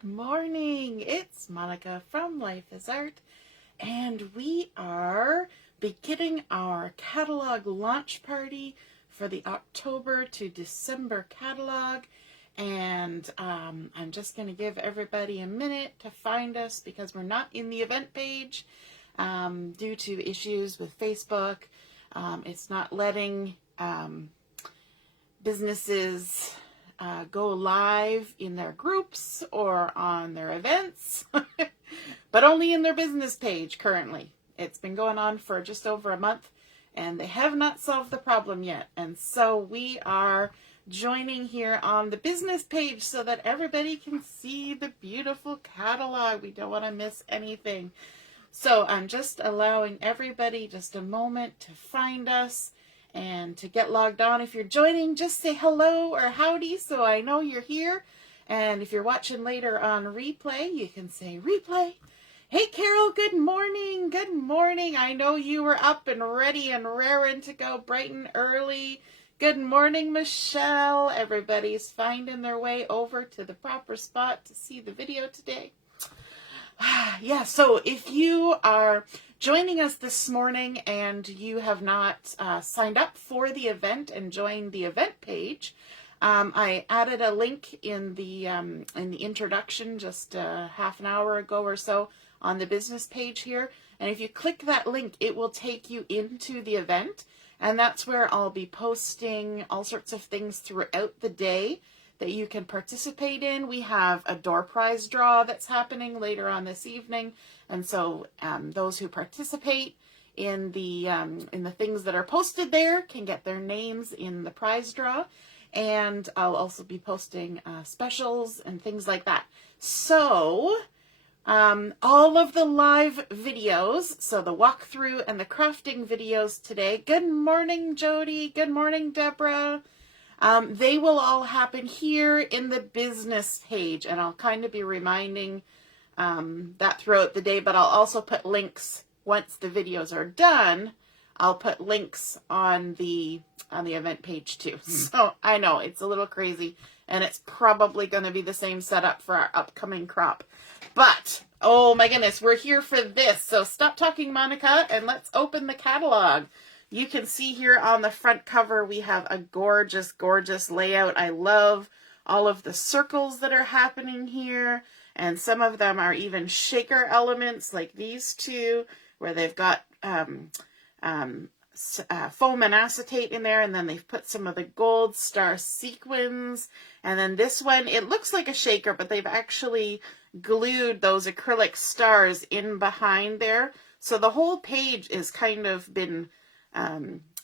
Good morning. It's Monica from Life is Art, and we are beginning our catalog launch party for the October to December catalog. And I'm just going to give everybody a minute to find us because we're not in the event page due to issues with Facebook. It's not letting businesses go live in their groups or on their events, but only in their business page currently. It's been going on for just over a month, and they have not solved the problem yet. And so we are joining here on the business page so that everybody can see the beautiful catalog. We don't want to miss anything. So I'm just allowing everybody just a moment to find us and to get logged on. If you're joining, just say hello or howdy so I know you're here. And if you're watching later on replay, you can say replay. Hey Carol, good morning. Good morning. I know you were up and ready and raring to go bright and early. Good morning, Michelle. Everybody's finding their way over to the proper spot to see the video today. Yeah, so if you are joining us this morning and you have not signed up for the event and joined the event page, I added a link in the introduction just half an hour ago or so on the business page here. And if you click that link, it will take you into the event. And that's where I'll be posting all sorts of things throughout the day that you can participate in. We have a door prize draw that's happening later on this evening. And so those who participate in the things that are posted there can get their names in the prize draw. And I'll also be posting specials and things like that. So all of the live videos, so the walkthrough and the crafting videos today. Good morning, Jody. Good morning, Deborah. They will all happen here in the business page, and I'll kind of be reminding that throughout the day, but I'll also put links once the videos are done. I'll put links on the event page too. So I know it's a little crazy, and it's probably going to be the same setup for our upcoming crop. But, oh my goodness, we're here for this. So stop talking, Monica, and let's open the catalog. You can see here on the front cover, we have a gorgeous, gorgeous layout. I love all of the circles that are happening here. And some of them are even shaker elements like these two, where they've got foam and acetate in there. And then they've put some of the gold star sequins. And then this one, it looks like a shaker, but they've actually glued those acrylic stars in behind there. So the whole page is kind of been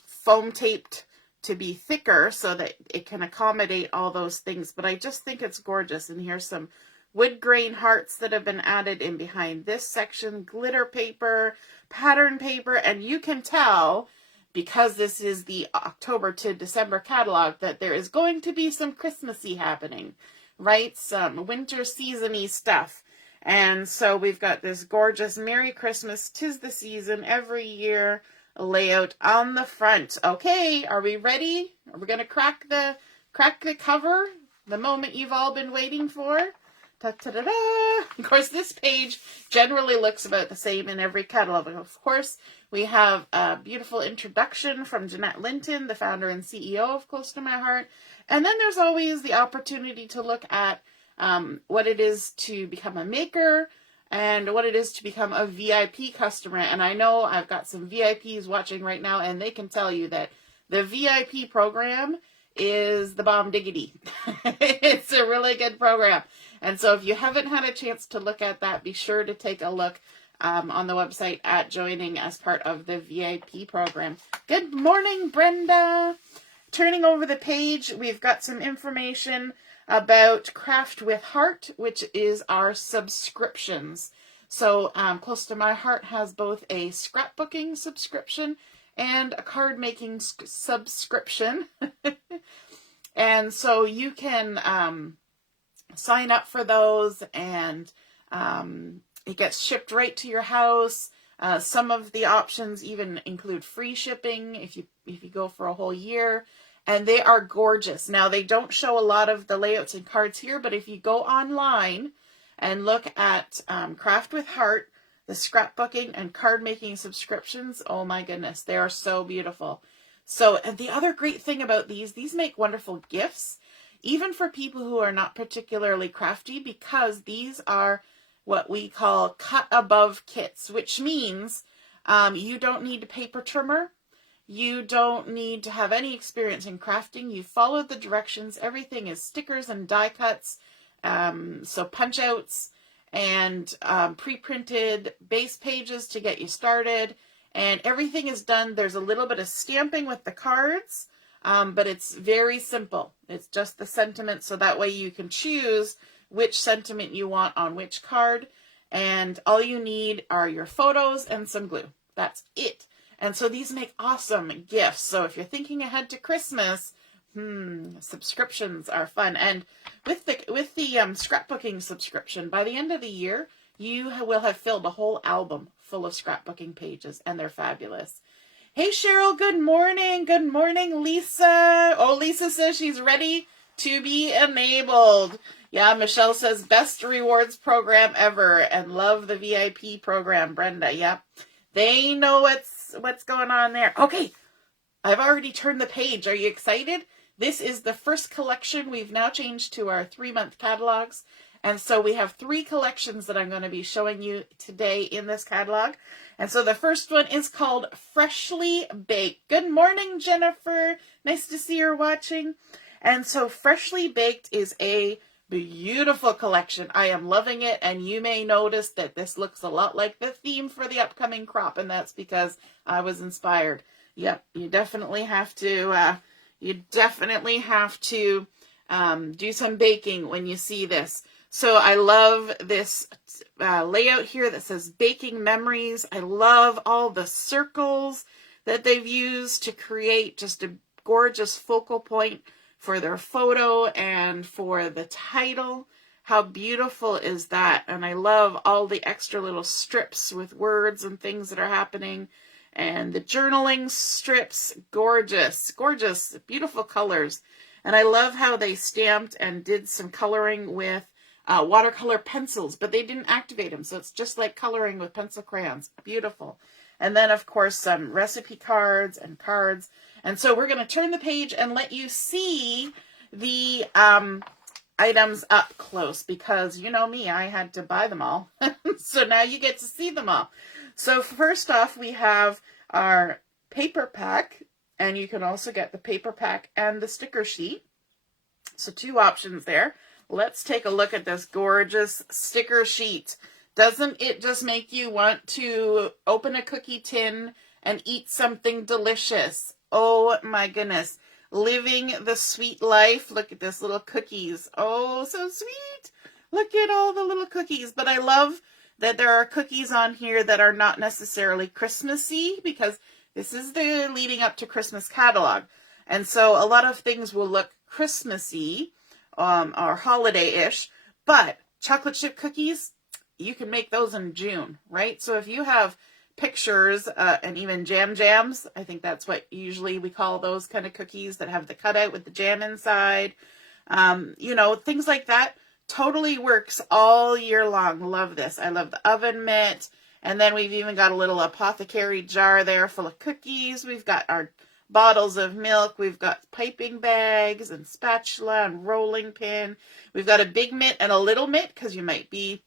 foam taped to be thicker so that it can accommodate all those things. But I just think it's gorgeous. And here's some wood grain hearts that have been added in behind this section, glitter paper, pattern paper, and you can tell because this is the October to December catalog that there is going to be some Christmassy happening, right? Some winter season-y stuff. And so we've got this gorgeous Merry Christmas, 'tis the season every year layout on the front. Okay, are we ready? Are we going to crack the cover? The moment you've all been waiting for? Ta-ta-da-da! Of course, this page generally looks about the same in every catalog. Of course, we have a beautiful introduction from Jeanette Linton, the founder and CEO of Close to My Heart. And then there's always the opportunity to look at what it is to become a maker, and what it is to become a VIP customer. And I know I've got some VIPs watching right now, and they can tell you that the VIP program is the bomb diggity. It's a really good program. And so if you haven't had a chance to look at that, be sure to take a look on the website at joining as part of the VIP program. Good morning, Brenda. Turning over the page, we've got some information about Craft with Heart, which is our subscriptions. So Close to My Heart has both a scrapbooking subscription and a card making subscription. And so you can sign up for those, and it gets shipped right to your house. Some of the options even include free shipping if you go for a whole year. And they are gorgeous. Now, they don't show a lot of the layouts and cards here, but if you go online and look at Craft with Heart, the scrapbooking and card making subscriptions. Oh my goodness, they are so beautiful. So, and the other great thing about these make wonderful gifts, even for people who are not particularly crafty, because these are what we call cut above kits, which means you don't need a paper trimmer. You don't need to have any experience in crafting. You follow the directions. Everything is stickers and die cuts, so punch outs and pre-printed base pages to get you started. And everything is done. There's a little bit of stamping with the cards, but it's very simple. It's just the sentiment, so that way you can choose which sentiment you want on which card. And all you need are your photos and some glue. That's it. And so these make awesome gifts. So if you're thinking ahead to Christmas, subscriptions are fun. And with the scrapbooking subscription, by the end of the year, you will have filled a whole album full of scrapbooking pages, and they're fabulous. Hey, Cheryl, good morning. Good morning, Lisa. Oh, Lisa says she's ready to be enabled. Yeah, Michelle says best rewards program ever and love the VIP program, Brenda. Yep. They know what's going on there. Okay, I've already turned the page. Are you excited? This is the first collection. We've now changed to our 3-month catalogs. And so we have 3 collections that I'm going to be showing you today in this catalog. And so the first one is called Freshly Baked. Good morning, Jennifer. Nice to see you're watching. And so Freshly Baked is a beautiful collection. I am loving it, and you may notice that this looks a lot like the theme for the upcoming crop, and that's because I was inspired. Yep, you definitely have to do some baking when you see this. So I love this layout here that says Baking Memories. I love all the circles that they've used to create just a gorgeous focal point for their photo and for the title. How beautiful is that? And I love all the extra little strips with words and things that are happening. And the journaling strips, gorgeous, gorgeous, beautiful colors. And I love how they stamped and did some coloring with watercolor pencils, but they didn't activate them. So it's just like coloring with pencil crayons. Beautiful. And then, of course, some recipe cards and cards. And so we're going to turn the page and let you see the items up close, because you know me, I had to buy them all. So now you get to see them all. So first off, we have our paper pack, and you can also get the paper pack and the sticker sheet. So 2 options there. Let's take a look at this gorgeous sticker sheet. Doesn't it just make you want to open a cookie tin and eat something delicious? Oh my goodness. Living the sweet life. Look at this, little cookies. Oh, so sweet. Look at all the little cookies. But I love that there are cookies on here that are not necessarily Christmassy, because this is the leading up to Christmas catalog. And so a lot of things will look Christmassy or holiday-ish, but chocolate chip cookies, you can make those in June, right? So if you have pictures and even jams, I think that's what usually we call those kind of cookies that have the cutout with the jam inside, things like that, totally works all year long. Love this. I love the oven mitt. And then we've even got a little apothecary jar there full of cookies. We've got our bottles of milk. We've got piping bags and spatula and rolling pin. We've got a big mitt and a little mitt, because you might be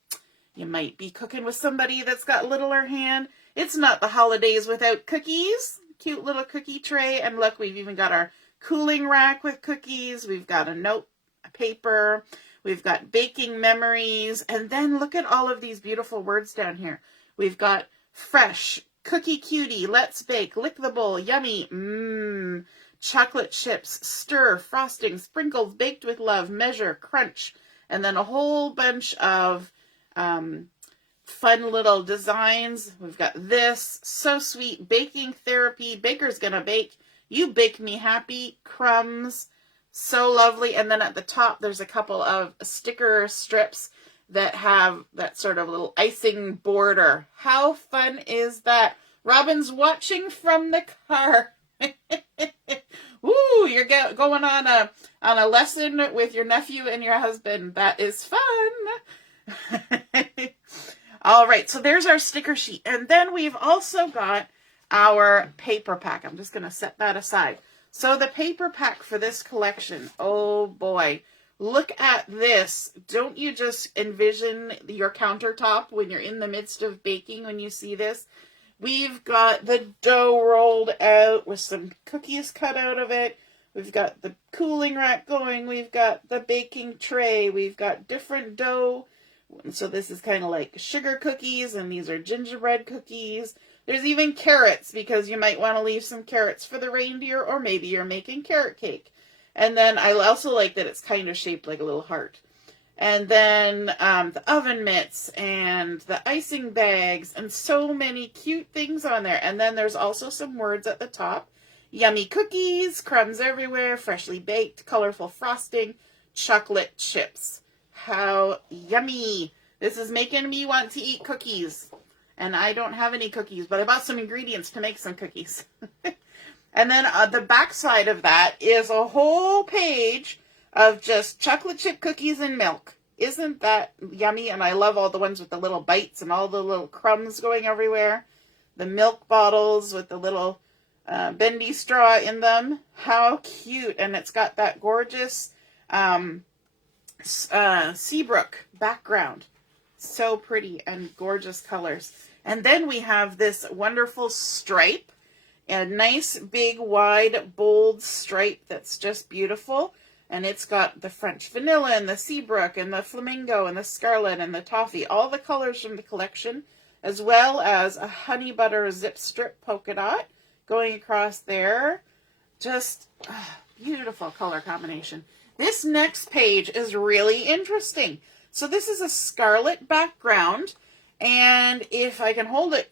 cooking with somebody that's got littler hand. It's not the holidays without cookies. Cute little cookie tray. And look, we've even got our cooling rack with cookies. We've got a note paper. We've got baking memories. And then look at all of these beautiful words down here. We've got fresh, cookie cutie, let's bake, lick the bowl, yummy, chocolate chips, stir, frosting, sprinkles, baked with love, measure, crunch, and then a whole bunch of fun little designs. We've got this, so sweet, baking therapy, baker's gonna bake, you bake me happy, crumbs, so lovely. And then at the top, there's a couple of sticker strips that have that sort of little icing border. How fun is that? Robin's watching from the car. Woo, you're going on a lesson with your nephew and your husband. That is fun. All right, so there's our sticker sheet. And then we've also got our paper pack. I'm just going to set that aside. So the paper pack for this collection, oh boy, look at this. Don't you just envision your countertop when you're in the midst of baking when you see this? We've got the dough rolled out with some cookies cut out of it. We've got the cooling rack going. We've got the baking tray. We've got different dough. So this is kind of like sugar cookies, and these are gingerbread cookies. There's even carrots, because you might want to leave some carrots for the reindeer, or maybe you're making carrot cake. And then I also like that it's kind of shaped like a little heart. And then the oven mitts and the icing bags and so many cute things on there. And then there's also some words at the top. Yummy cookies, crumbs everywhere, freshly baked, colorful frosting, chocolate chips. How yummy. This is making me want to eat cookies. And I don't have any cookies, but I bought some ingredients to make some cookies. And then the back side of that is a whole page of just chocolate chip cookies and milk. Isn't that yummy? And I love all the ones with the little bites and all the little crumbs going everywhere. The milk bottles with the little bendy straw in them. How cute. And it's got that gorgeous Seabrook background. So pretty and gorgeous colors. And then we have this wonderful stripe. A nice, big, wide, bold stripe that's just beautiful. And it's got the French vanilla and the Seabrook and the flamingo and the scarlet and the toffee. All the colors from the collection, as well as a honey butter zip strip polka dot going across there. Just beautiful color combination. This next page is really interesting. So this is a scarlet background. And if I can hold it,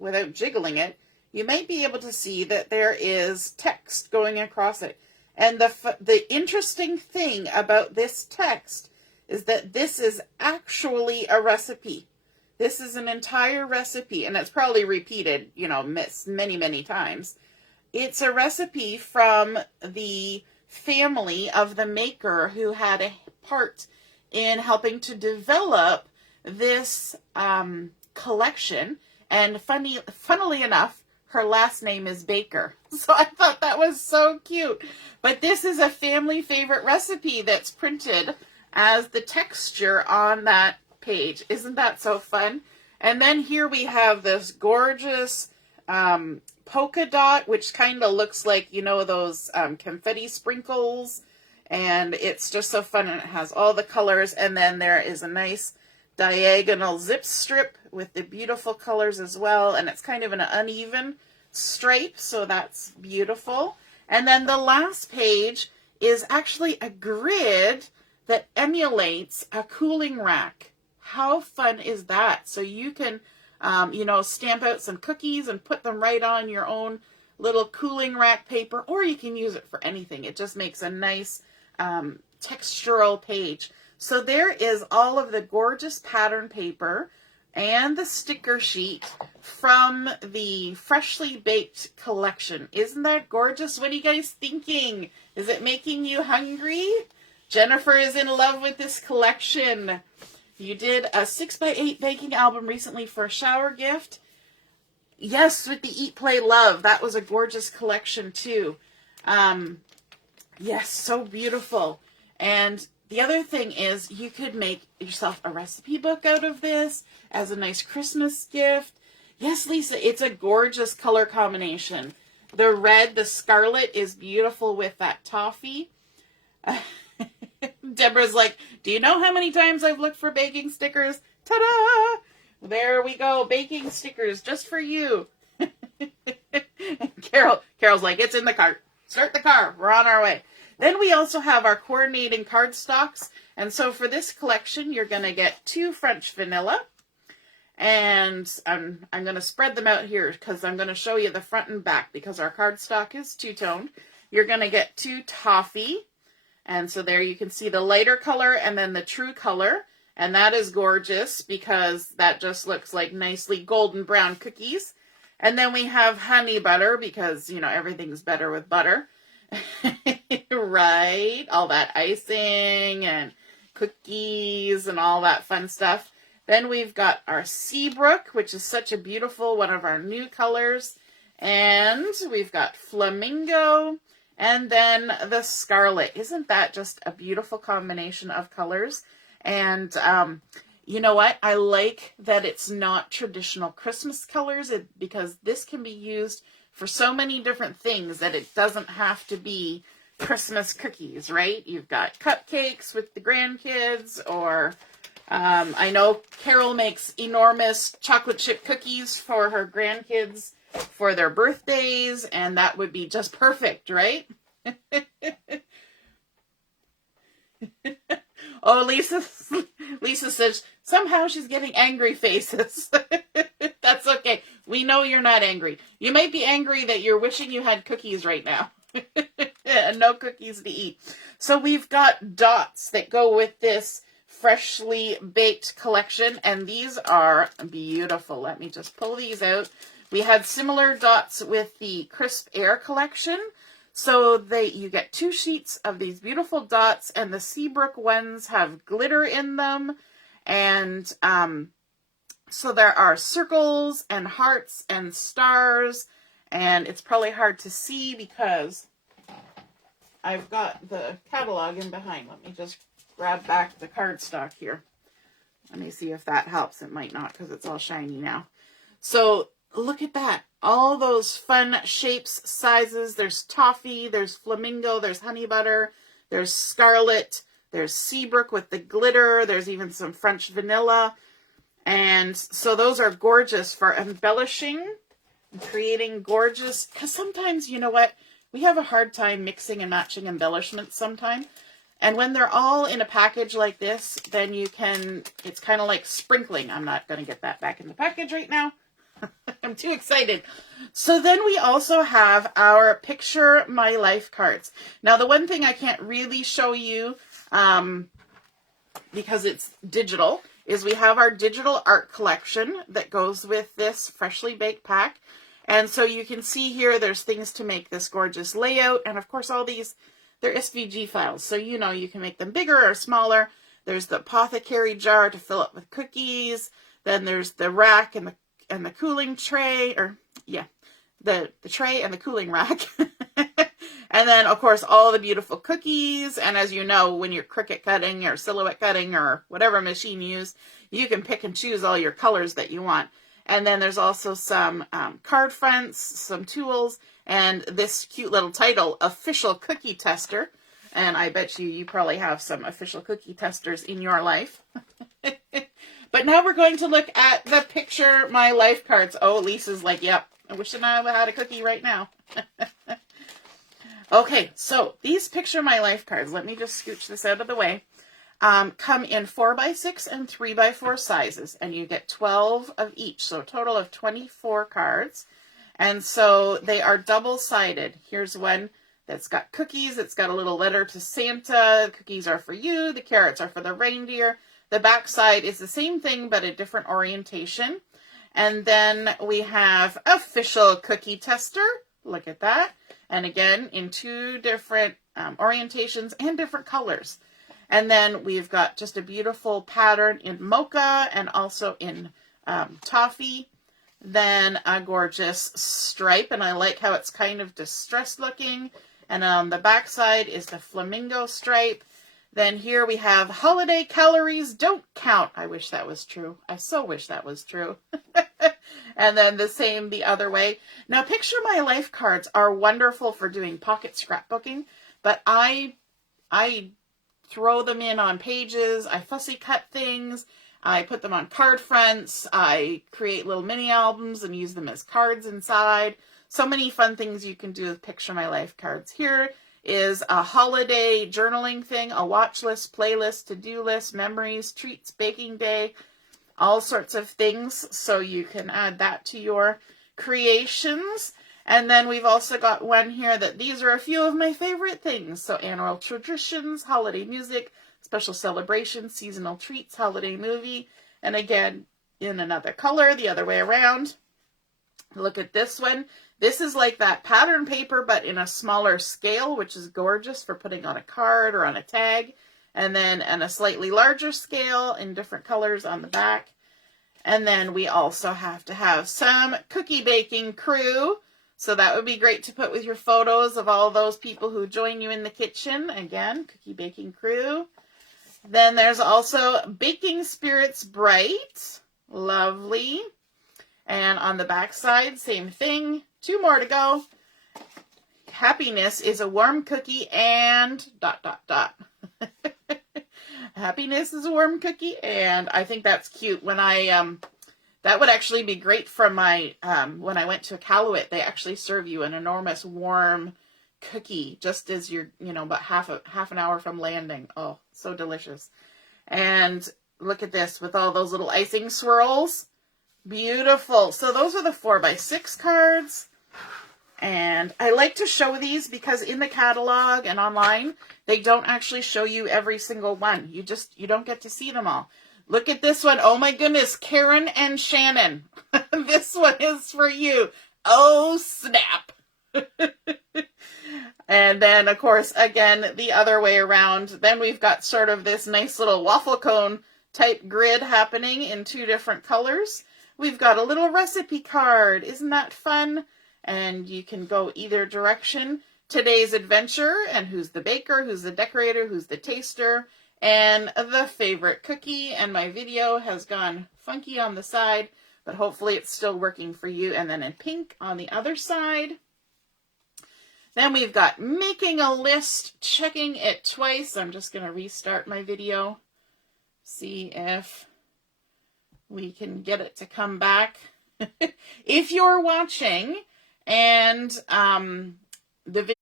without jiggling it, you might be able to see that there is text going across it. And the interesting thing about this text is that this is actually a recipe. This is an entire recipe, and it's probably repeated, many, many times. It's a recipe from the family of the maker who had a part in helping to develop this collection. And funnily enough, her last name is Baker. So I thought that was so cute. But this is a family favorite recipe that's printed as the texture on that page. Isn't that so fun? And then here we have this gorgeous polka dot, which kind of looks like, those confetti sprinkles. And it's just so fun. And it has all the colors. And then there is a nice diagonal zip strip with the beautiful colors as well, and it's kind of an uneven stripe, so that's beautiful. And then the last page is actually a grid that emulates a cooling rack. How fun is that? So you can stamp out some cookies and put them right on your own little cooling rack paper, or you can use it for anything. It just makes a nice textural page. So there is all of the gorgeous pattern paper and the sticker sheet from the Freshly Baked collection. Isn't that gorgeous? What are you guys thinking? Is it making you hungry? Jennifer is in love with this collection. You did a 6x8 baking album recently for a shower gift. Yes, with the Eat, Play, Love. That was a gorgeous collection too. Yes, so beautiful. And the other thing is you could make yourself a recipe book out of this as a nice Christmas gift. Yes, Lisa, it's a gorgeous color combination. The red, the scarlet is beautiful with that toffee. Deborah's like, do you know how many times I've looked for baking stickers? Ta-da! There we go, baking stickers just for you. Carol's like, it's in the cart. Start the car. We're on our way. Then we also have our coordinating cardstocks. And so for this collection, you're going to get 2 French vanilla. And I'm going to spread them out here because I'm going to show you the front and back because our cardstock is two-toned. You're going to get 2 toffee. And so there you can see the lighter color and then the true color. And that is gorgeous because that just looks like nicely golden brown cookies. And then we have honey butter because, everything's better with butter. Right? All that icing and cookies and all that fun stuff. Then we've got our Seabrook, which is such a beautiful, one of our new colors. And we've got Flamingo, and then the Scarlet. Isn't that just a beautiful combination of colors? And you know what? I like that it's not traditional Christmas colors because this can be used for so many different things that it doesn't have to be Christmas cookies, right? You've got cupcakes with the grandkids, or I know Carol makes enormous chocolate chip cookies for her grandkids for their birthdays, and that would be just perfect, right? Oh, Lisa says somehow she's getting angry faces. That's okay. We know you're not angry. You might be angry that you're wishing you had cookies right now. And no cookies to eat. So we've got dots that go with this freshly baked collection, and these are beautiful. Let me just pull these out. We had similar dots with the Crisp Air collection. So you get 2 sheets of these beautiful dots, and the Seabrook ones have glitter in them. And so there are circles and hearts and stars, and it's probably hard to see because I've got the catalog in behind. Let me just grab back the cardstock here. Let me see if that helps. It might not because it's all shiny now. So look at that. All those fun shapes, sizes. There's toffee, there's flamingo, there's honey butter, there's scarlet, there's Seabrook with the glitter, there's even some French vanilla. And so those are gorgeous for embellishing and creating gorgeous, because sometimes, you know what, we have a hard time mixing and matching embellishments sometimes. And when they're all in a package like this, then you can, it's kind of like sprinkling. I'm not going to get that back in the package right now. I'm too excited. So then we also have our Picture My Life cards. Now, the one thing I can't really show you because it's digital is we have our digital art collection that goes with this freshly baked pack. And so you can see here there's things to make this gorgeous layout. And of course, all these, they're SVG files. So, you know, you can make them bigger or smaller. There's the apothecary jar to fill up with cookies. Then there's the rack and the cooling tray, or yeah, the tray and the cooling rack. And then, of course, all the beautiful cookies. And as you know, when you're Cricut cutting or silhouette cutting or whatever machine you use, you can pick and choose all your colors that you want. And then there's also some card fronts, some tools, and this cute little title, Official Cookie Tester. And I bet you probably have some official cookie testers in your life. But now we're going to look at the Picture My Life cards. Oh, Lisa's like, yep, I wish I had a cookie right now. Okay, so these Picture My Life cards, let me just scooch this out of the way, come in 4x6 and 3x4 sizes, and you get 12 of each, so a total of 24 cards. And so they are double-sided. Here's one that's got cookies. It's got a little letter to Santa. The cookies are for you. The carrots are for the reindeer. The back side is the same thing, but a different orientation. And then we have Official Cookie Tester. Look at that. And again, in 2 different orientations and different colors. And then we've got just a beautiful pattern in mocha and also in toffee. Then a gorgeous stripe, and I like how it's kind of distressed looking. And on the back side is the flamingo stripe. Then here we have Holiday Calories Don't Count. I wish that was true. I so wish that was true. And then the same the other way. Now, Picture My Life cards are wonderful for doing pocket scrapbooking, but I throw them in on pages. I fussy cut things. I put them on card fronts. I create little mini albums and use them as cards inside. So many fun things you can do with Picture My Life cards. Here is a holiday journaling thing, a watch list, playlist, to-do list, memories, treats, baking day, all sorts of things. So you can add that to your creations. And then we've also got one here that these are a few of my favorite things. So annual traditions, holiday music, special celebrations, seasonal treats, holiday movie. And again, in another color, the other way around. Look at this one. This is like that pattern paper, but in a smaller scale, which is gorgeous for putting on a card or on a tag. and then a slightly larger scale in different colors on the back. And then we also have to have some cookie baking crew. So that would be great to put with your photos of all those people who join you in the kitchen. Again, cookie baking crew. Then there's also Baking Spirits Bright. Lovely. And on the back side, same thing. 2 more to go. Happiness is a warm cookie and ... Happiness is a warm cookie, and I think that's cute. When that would actually be great for my, when I went to Iqaluit, they actually serve you an enormous warm cookie just as you're, about half an hour from landing. Oh, so delicious. And look at this with all those little icing swirls. Beautiful. So those are the 4x6 cards. And I like to show these because in the catalog and online, they don't actually show you every single one. You don't get to see them all. Look at this one. Oh my goodness, Karen and Shannon. This one is for you. Oh, snap. And then, of course, again, the other way around. Then we've got sort of this nice little waffle cone type grid happening in 2 different colors. We've got a little recipe card. Isn't that fun? And you can go either direction. Today's adventure, and who's the baker, who's the decorator, who's the taster, and the favorite cookie. And my video has gone funky on the side, but hopefully it's still working for you. And then in pink on the other side. Then we've got making a list, checking it twice. I'm just going to restart my video, see if we can get it to come back. If you're watching and the video,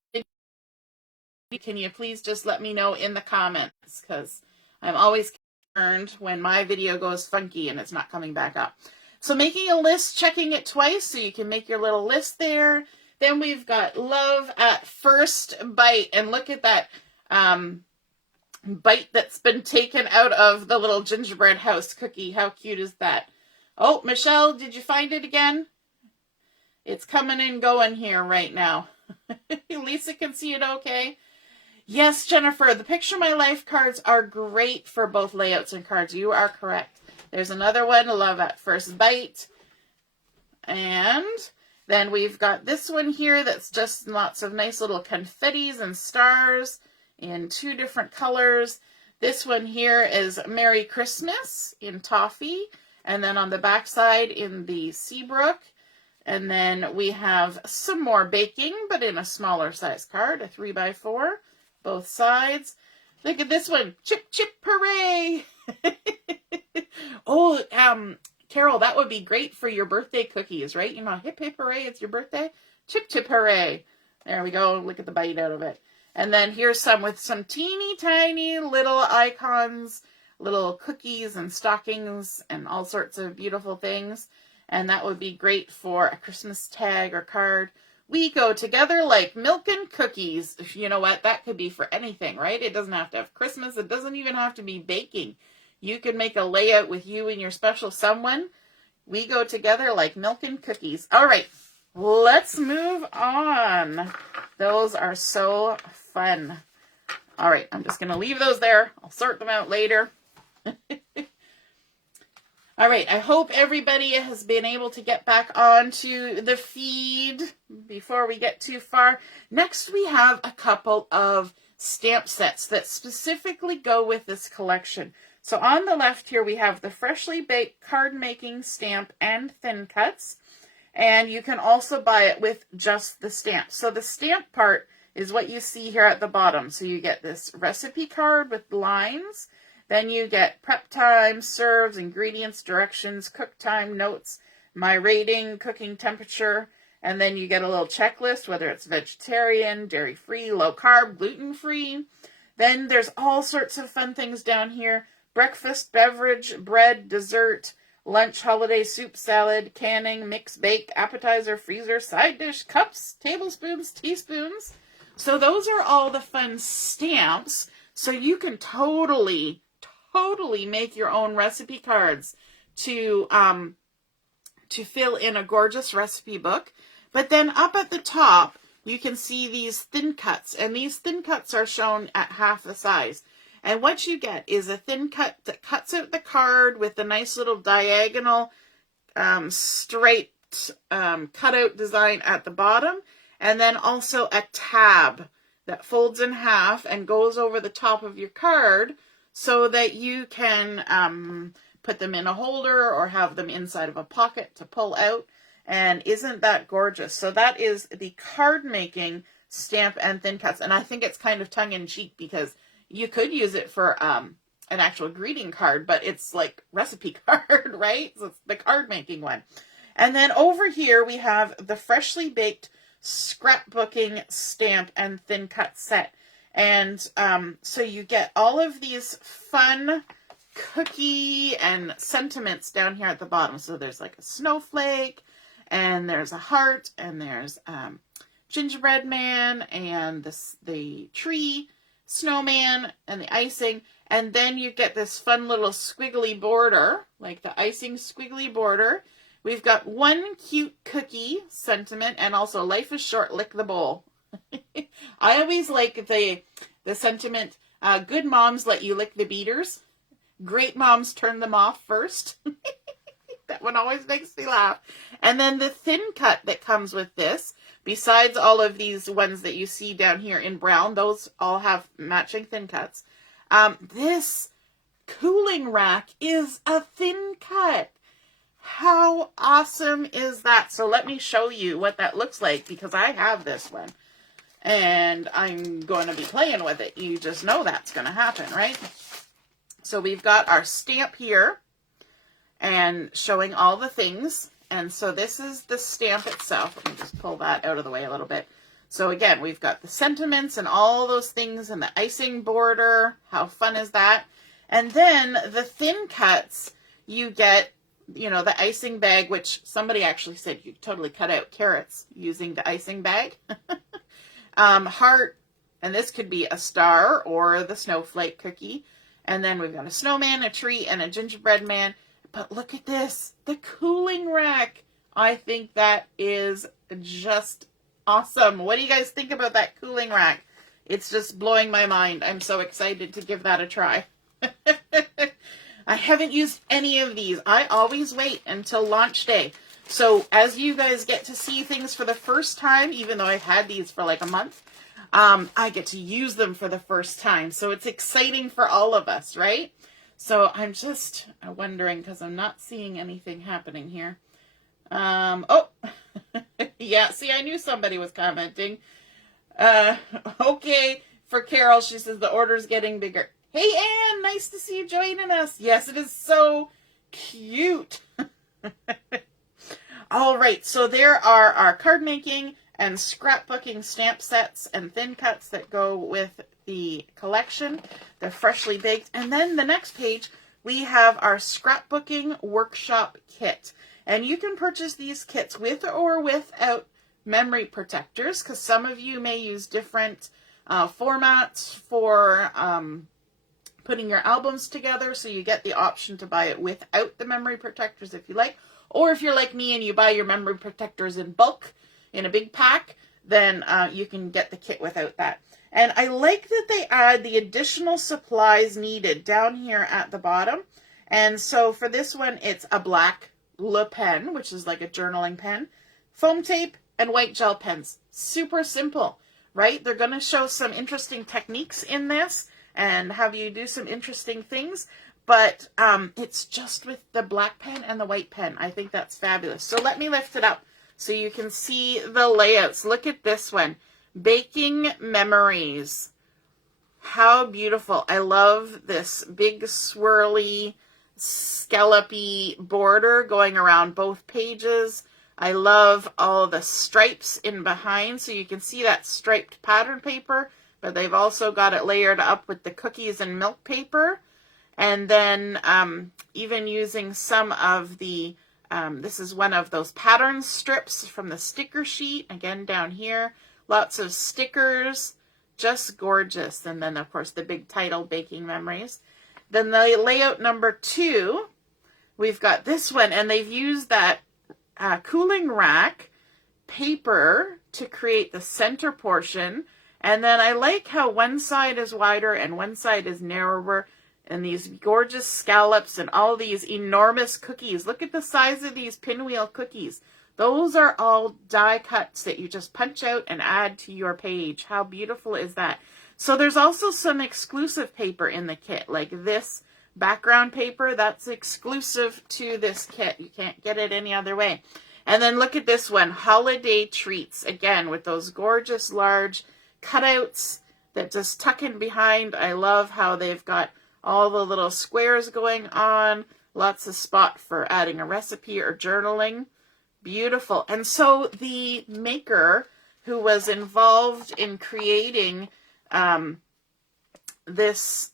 can you please just let me know in the comments, because I'm always concerned when my video goes funky and it's not coming back up. So making a list, checking it twice so you can make your little list there. Then we've got Love at First Bite, and look at that bite that's been taken out of the little gingerbread house cookie. How cute is that? Oh, Michelle, did you find it again? It's coming and going here right now. Lisa can see it okay? Yes, Jennifer, the Picture My Life cards are great for both layouts and cards. You are correct. There's another one, Love at First Bite. And then we've got this one here that's just lots of nice little confettis and stars in 2 different colors. This one here is Merry Christmas in toffee. And then on the back side in the Seabrook. And then we have some more baking, but in a smaller size card, a 3x4, both sides. Look at this one, Chip Chip Hooray! Oh, Carol, that would be great for your birthday cookies, right? Hip hip hooray, it's your birthday. Chip Chip Hooray. There we go, look at the bite out of it. And then here's some with some teeny tiny little icons, little cookies and stockings and all sorts of beautiful things. And that would be great for a Christmas tag or card. We go together like milk and cookies. You know what? That could be for anything, right? It doesn't have to have Christmas. It doesn't even have to be baking. You can make a layout with you and your special someone. We go together like milk and cookies. All right, let's move on. Those are so fun. All right, I'm just going to leave those there. I'll sort them out later. All right, I hope everybody has been able to get back onto the feed before we get too far. Next, we have a couple of stamp sets that specifically go with this collection. So on the left here, we have the Freshly Baked Card Making Stamp and Thin Cuts. And you can also buy it with just the stamp. So the stamp part is what you see here at the bottom. So you get this recipe card with lines. Then you get prep time, serves, ingredients, directions, cook time, notes, my rating, cooking temperature, and then you get a little checklist, whether it's vegetarian, dairy-free, low-carb, gluten-free. Then there's all sorts of fun things down here. Breakfast, beverage, bread, dessert, lunch, holiday, soup, salad, canning, mix, bake, appetizer, freezer, side dish, cups, tablespoons, teaspoons. So those are all the fun stamps. So you can totally make your own recipe cards to fill in a gorgeous recipe book. But then up at the top, you can see these thin cuts, and these thin cuts are shown at half the size. And what you get is a thin cut that cuts out the card with a nice little diagonal striped cutout design at the bottom. And then also a tab that folds in half and goes over the top of your card so that you can put them in a holder or have them inside of a pocket to pull out. And isn't that gorgeous? So that is the card making stamp and thin cuts. And I think it's kind of tongue-in-cheek because you could use it for an actual greeting card, but it's like recipe card, right? So it's the card making one. And then over here we have the freshly baked scrapbooking stamp and thin cut set. And so you get all of these fun cookie and sentiments down here at the bottom. So there's like a snowflake, and there's a heart, and there's gingerbread man, and the tree, snowman, and the icing. And then you get this fun little squiggly border, like the icing squiggly border. We've got one cute cookie sentiment, and also life is short, lick the bowl. I always like the sentiment, good moms let you lick the beaters. Great moms turn them off first. That one always makes me laugh. And then the thin cut that comes with this, besides all of these ones that you see down here in brown, those all have matching thin cuts. This cooling rack is a thin cut. How awesome is that? So let me show you what that looks like, because I have this one and I'm going to be playing with it. You just know that's going to happen, right? So we've got our stamp here and showing all the things. And so this is the stamp itself. Let me just pull that out of the way a little bit. So again, we've got the sentiments and all those things and the icing border. How fun is that? And then the thin cuts, you get, you know, the icing bag, which somebody actually said you totally cut out carrots using the icing bag. Heart, and this could be a star or the snowflake cookie. And then we've got a snowman, a tree, and a gingerbread man. But look at this, the cooling rack. I think that is just awesome. What do you guys think about that cooling rack? It's just blowing my mind. I'm so excited to give that a try. I haven't used any of these. I always wait until launch day. So as you guys get to see things for the first time, even though I've had these for like a month, I get to use them for the first time. So it's exciting for all of us, right? So I'm just wondering, because I'm not seeing anything happening here. Oh, yeah, see, I knew somebody was commenting. Okay, for Carol, she says the order's getting bigger. Hey, Anne, nice to see you joining us. Yes, it is so cute. All right, so there are our card making and scrapbooking stamp sets and thin cuts that go with the collection. They're freshly baked. And then the next page, we have our Scrapbooking Workshop Kit. And you can purchase these kits with or without memory protectors, because some of you may use different formats for putting your albums together, so you get the option to buy it without the memory protectors if you like. Or if you're like me and you buy your memory protectors in bulk in a big pack, then you can get the kit without that. And I like that they add the additional supplies needed down here at the bottom. And so for this one, it's a black Le pen, which is like a journaling pen, foam tape, and white gel pens. Super simple, right? They're going to show some interesting techniques in this and have you do some interesting things. But it's just with the black pen and the white pen. I think that's fabulous. So let me lift it up so you can see the layouts. Look at this one. Baking Memories. How beautiful. I love this big swirly, scallopy border going around both pages. I love all the stripes in behind, so you can see that striped pattern paper, but they've also got it layered up with the cookies and milk paper. And then even using some of the, this is one of those pattern strips from the sticker sheet, again down here. Lots of stickers, just gorgeous. And then, of course, the big title, Baking Memories. Then the layout number 2, we've got this one, and they've used that cooling rack paper to create the center portion. And then I like how one side is wider and one side is narrower. And these gorgeous scallops and all these enormous cookies. Look at the size of these pinwheel cookies. Those are all die cuts that you just punch out and add to your page. How beautiful is that? So there's also some exclusive paper in the kit, like this background paper. That's exclusive to this kit. You can't get it any other way. And then look at this one, Holiday Treats. Again, with those gorgeous large cutouts that just tuck in behind. I love how they've got all the little squares going on. Lots of spot for adding a recipe or journaling. Beautiful. And so the maker who was involved in creating this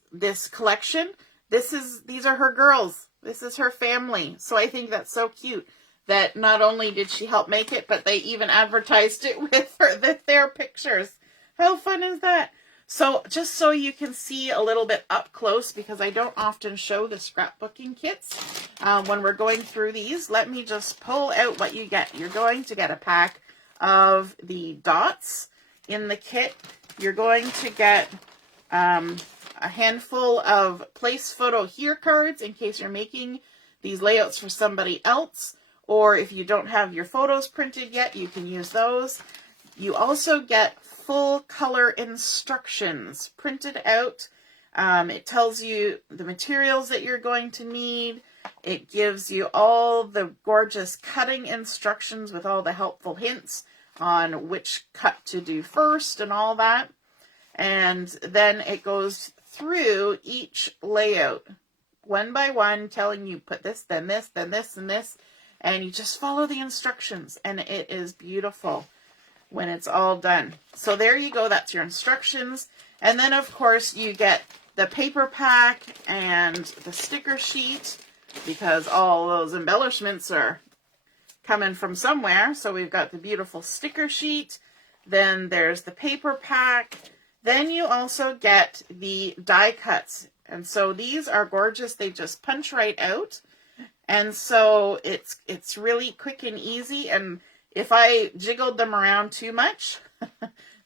collection, these are her girls. This is her family. So I think that's so cute that not only did she help make it, but they even advertised it with their pictures. How fun is that? So just so you can see a little bit up close, because I don't often show the scrapbooking kits when we're going through these, let me just pull out what you get. You're going to get a pack of the dots in the kit. You're going to get a handful of place photo here cards in case you're making these layouts for somebody else, or if you don't have your photos printed yet, you can use those. You also get full color instructions printed out. It tells you the materials that you're going to need. It gives you all the gorgeous cutting instructions with all the helpful hints on which cut to do first and all that. And then it goes through each layout one by one, telling you put this, then this, then this, and this. And you just follow the instructions, and it is beautiful when it's all done. So there you go. That's your instructions. And then, of course, you get the paper pack and the sticker sheet, because all those embellishments are coming from somewhere. So we've got the beautiful sticker sheet. Then there's the paper pack. Then you also get the die cuts. And so these are gorgeous. They just punch right out. And so it's really quick and easy. And if I jiggled them around too much,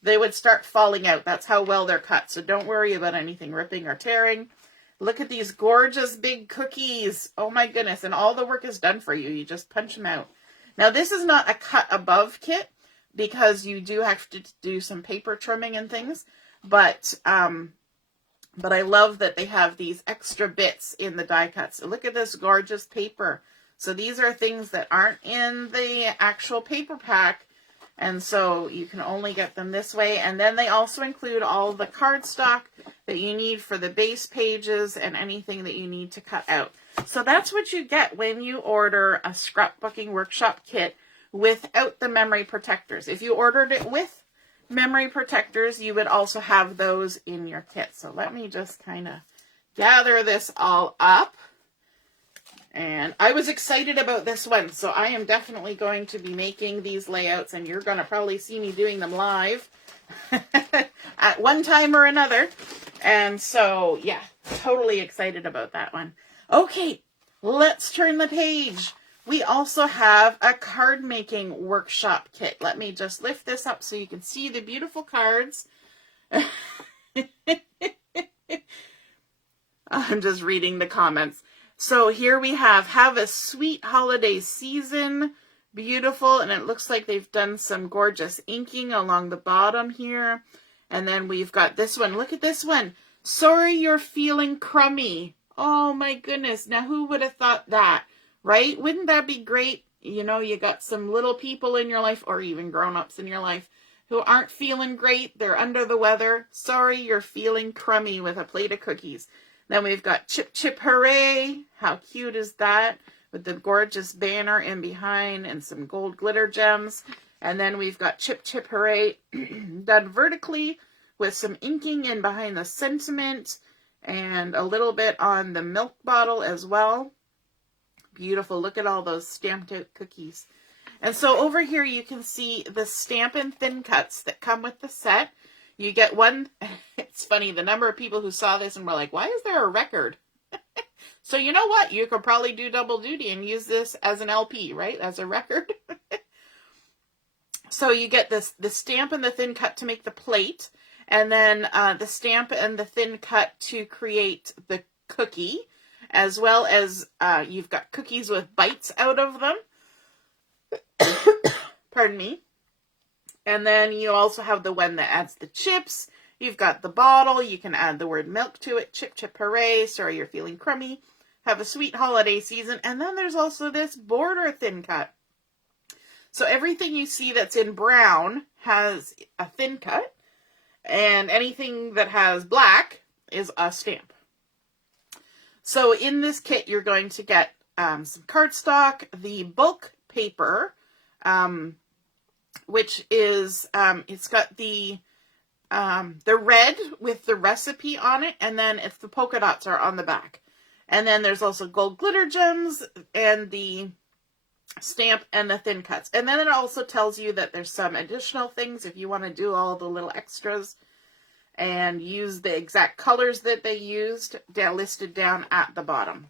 they would start falling out. That's how well they're cut. So don't worry about anything ripping or tearing. Look at these gorgeous big cookies. Oh my goodness. And all the work is done for you. You just punch them out. Now this is not a cut above kit, because you do have to do some paper trimming and things. But I love that they have these extra bits in the die cuts. Look at this gorgeous paper. So these are things that aren't in the actual paper pack, and so you can only get them this way. And then they also include all the cardstock that you need for the base pages and anything that you need to cut out. So that's what you get when you order a Scrapbooking Workshop Kit without the memory protectors. If you ordered it with memory protectors, you would also have those in your kit. So let me just kind of gather this all up. And I was excited about this one, so I am definitely going to be making these layouts, and you're going to probably see me doing them live at one time or another. And so, yeah, totally excited about that one. Okay, let's turn the page. We also have a card making workshop kit. Let me just lift this up so you can see the beautiful cards. I'm just reading the comments. So here we have a sweet holiday season. Beautiful. And it looks like they've done some gorgeous inking along the bottom here. And then we've got this one. Look at this one. Sorry you're feeling crummy. Oh my goodness. Now who would have thought that, right? Wouldn't that be great? You know, you got some little people in your life, or even grown-ups in your life, who aren't feeling great. They're under the weather. Sorry you're feeling crummy, with a plate of cookies. Then we've got Chip Chip Hooray. How cute is that? With the gorgeous banner in behind and some gold glitter gems. And then we've got Chip Chip Hooray done vertically with some inking in behind the sentiment and a little bit on the milk bottle as well. Beautiful. Look at all those stamped out cookies. And so over here you can see the Stampin' thin cuts that come with the set. You get one. It's funny, the number of people who saw this and were like, why is there a record? So you know what? You could probably do double duty and use this as an LP, right? As a record. So you get the stamp and the thin cut to make the plate. And then the stamp and the thin cut to create the cookie, as well as you've got cookies with bites out of them. Pardon me. And then you also have the one that adds the chips. You've got the bottle. You can add the word milk to it. Chip, chip, hooray. Sorry, you're feeling crummy. Have a sweet holiday season. And then there's also this border thin cut. So everything you see that's in brown has a thin cut. And anything that has black is a stamp. So in this kit, you're going to get some cardstock, the bulk paper, which is, it's got the red with the recipe on it, and then it's the polka dots are on the back. And then there's also gold glitter gems and the stamp and the thin cuts. And then it also tells you that there's some additional things if you want to do all the little extras and use the exact colors that they used. They're listed down at the bottom.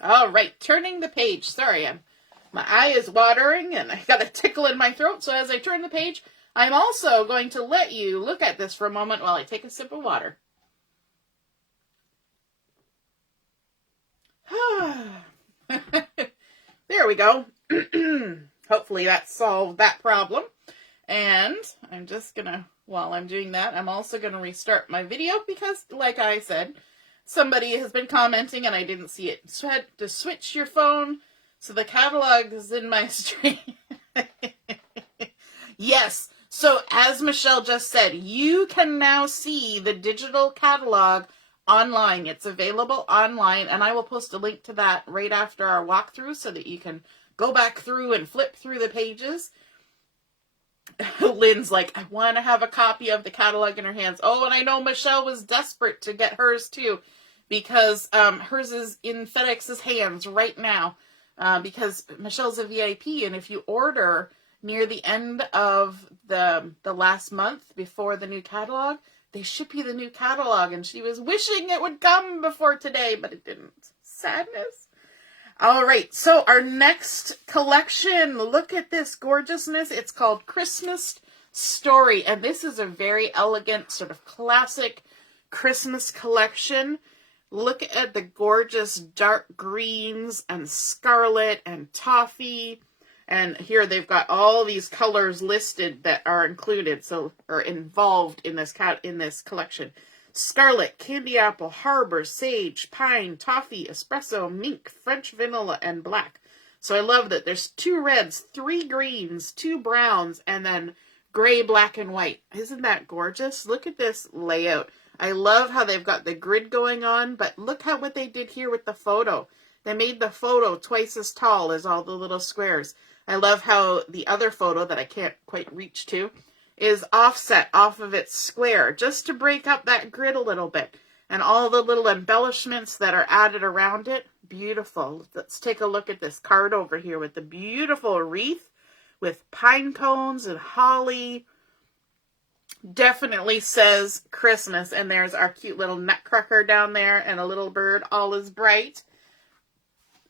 All right, turning the page. Sorry, my eye is watering and I got a tickle in my throat. So as I turn the page, I'm also going to let you look at this for a moment while I take a sip of water. There we go. Hopefully that solved that problem. And I'm just gonna, while I'm doing that, I'm also gonna restart my video because, like I said, somebody has been commenting and I didn't see it. So I had to switch your phone so the catalog is in my stream. Yes. So as Michelle just said, you can now see the digital catalog online. It's available online, and I will post a link to that right after our walkthrough so that you can go back through and flip through the pages. Lynn's like, I want to have a copy of the catalog in her hands. Oh, and I know Michelle was desperate to get hers too, because hers is in FedEx's hands right now, because Michelle's a VIP, and if you order near the end of the last month before the new catalog, they ship you the new catalog, and she was wishing it would come before today, but it didn't. Sadness. All right, so our next collection, look at this gorgeousness. It's called Christmas Story, and this is a very elegant, sort of classic Christmas collection. Look at the gorgeous dark greens and scarlet and toffee. And here they've got all these colors listed that are included, so are involved in this collection. Scarlet, candy apple, harbor, sage, pine, toffee, espresso, mink, French vanilla, and black. So I love that there's 2 reds, 3 greens, 2 browns, and then gray, black, and white. Isn't that gorgeous? Look at this layout. I love how they've got the grid going on, but look at what they did here with the photo. They made the photo twice as tall as all the little squares. I love how the other photo that I can't quite reach to is offset off of its square, just to break up that grid a little bit. And all the little embellishments that are added around it, beautiful. Let's take a look at this card over here with the beautiful wreath with pine cones and holly. Definitely says Christmas. And there's our cute little nutcracker down there and a little bird, all is bright.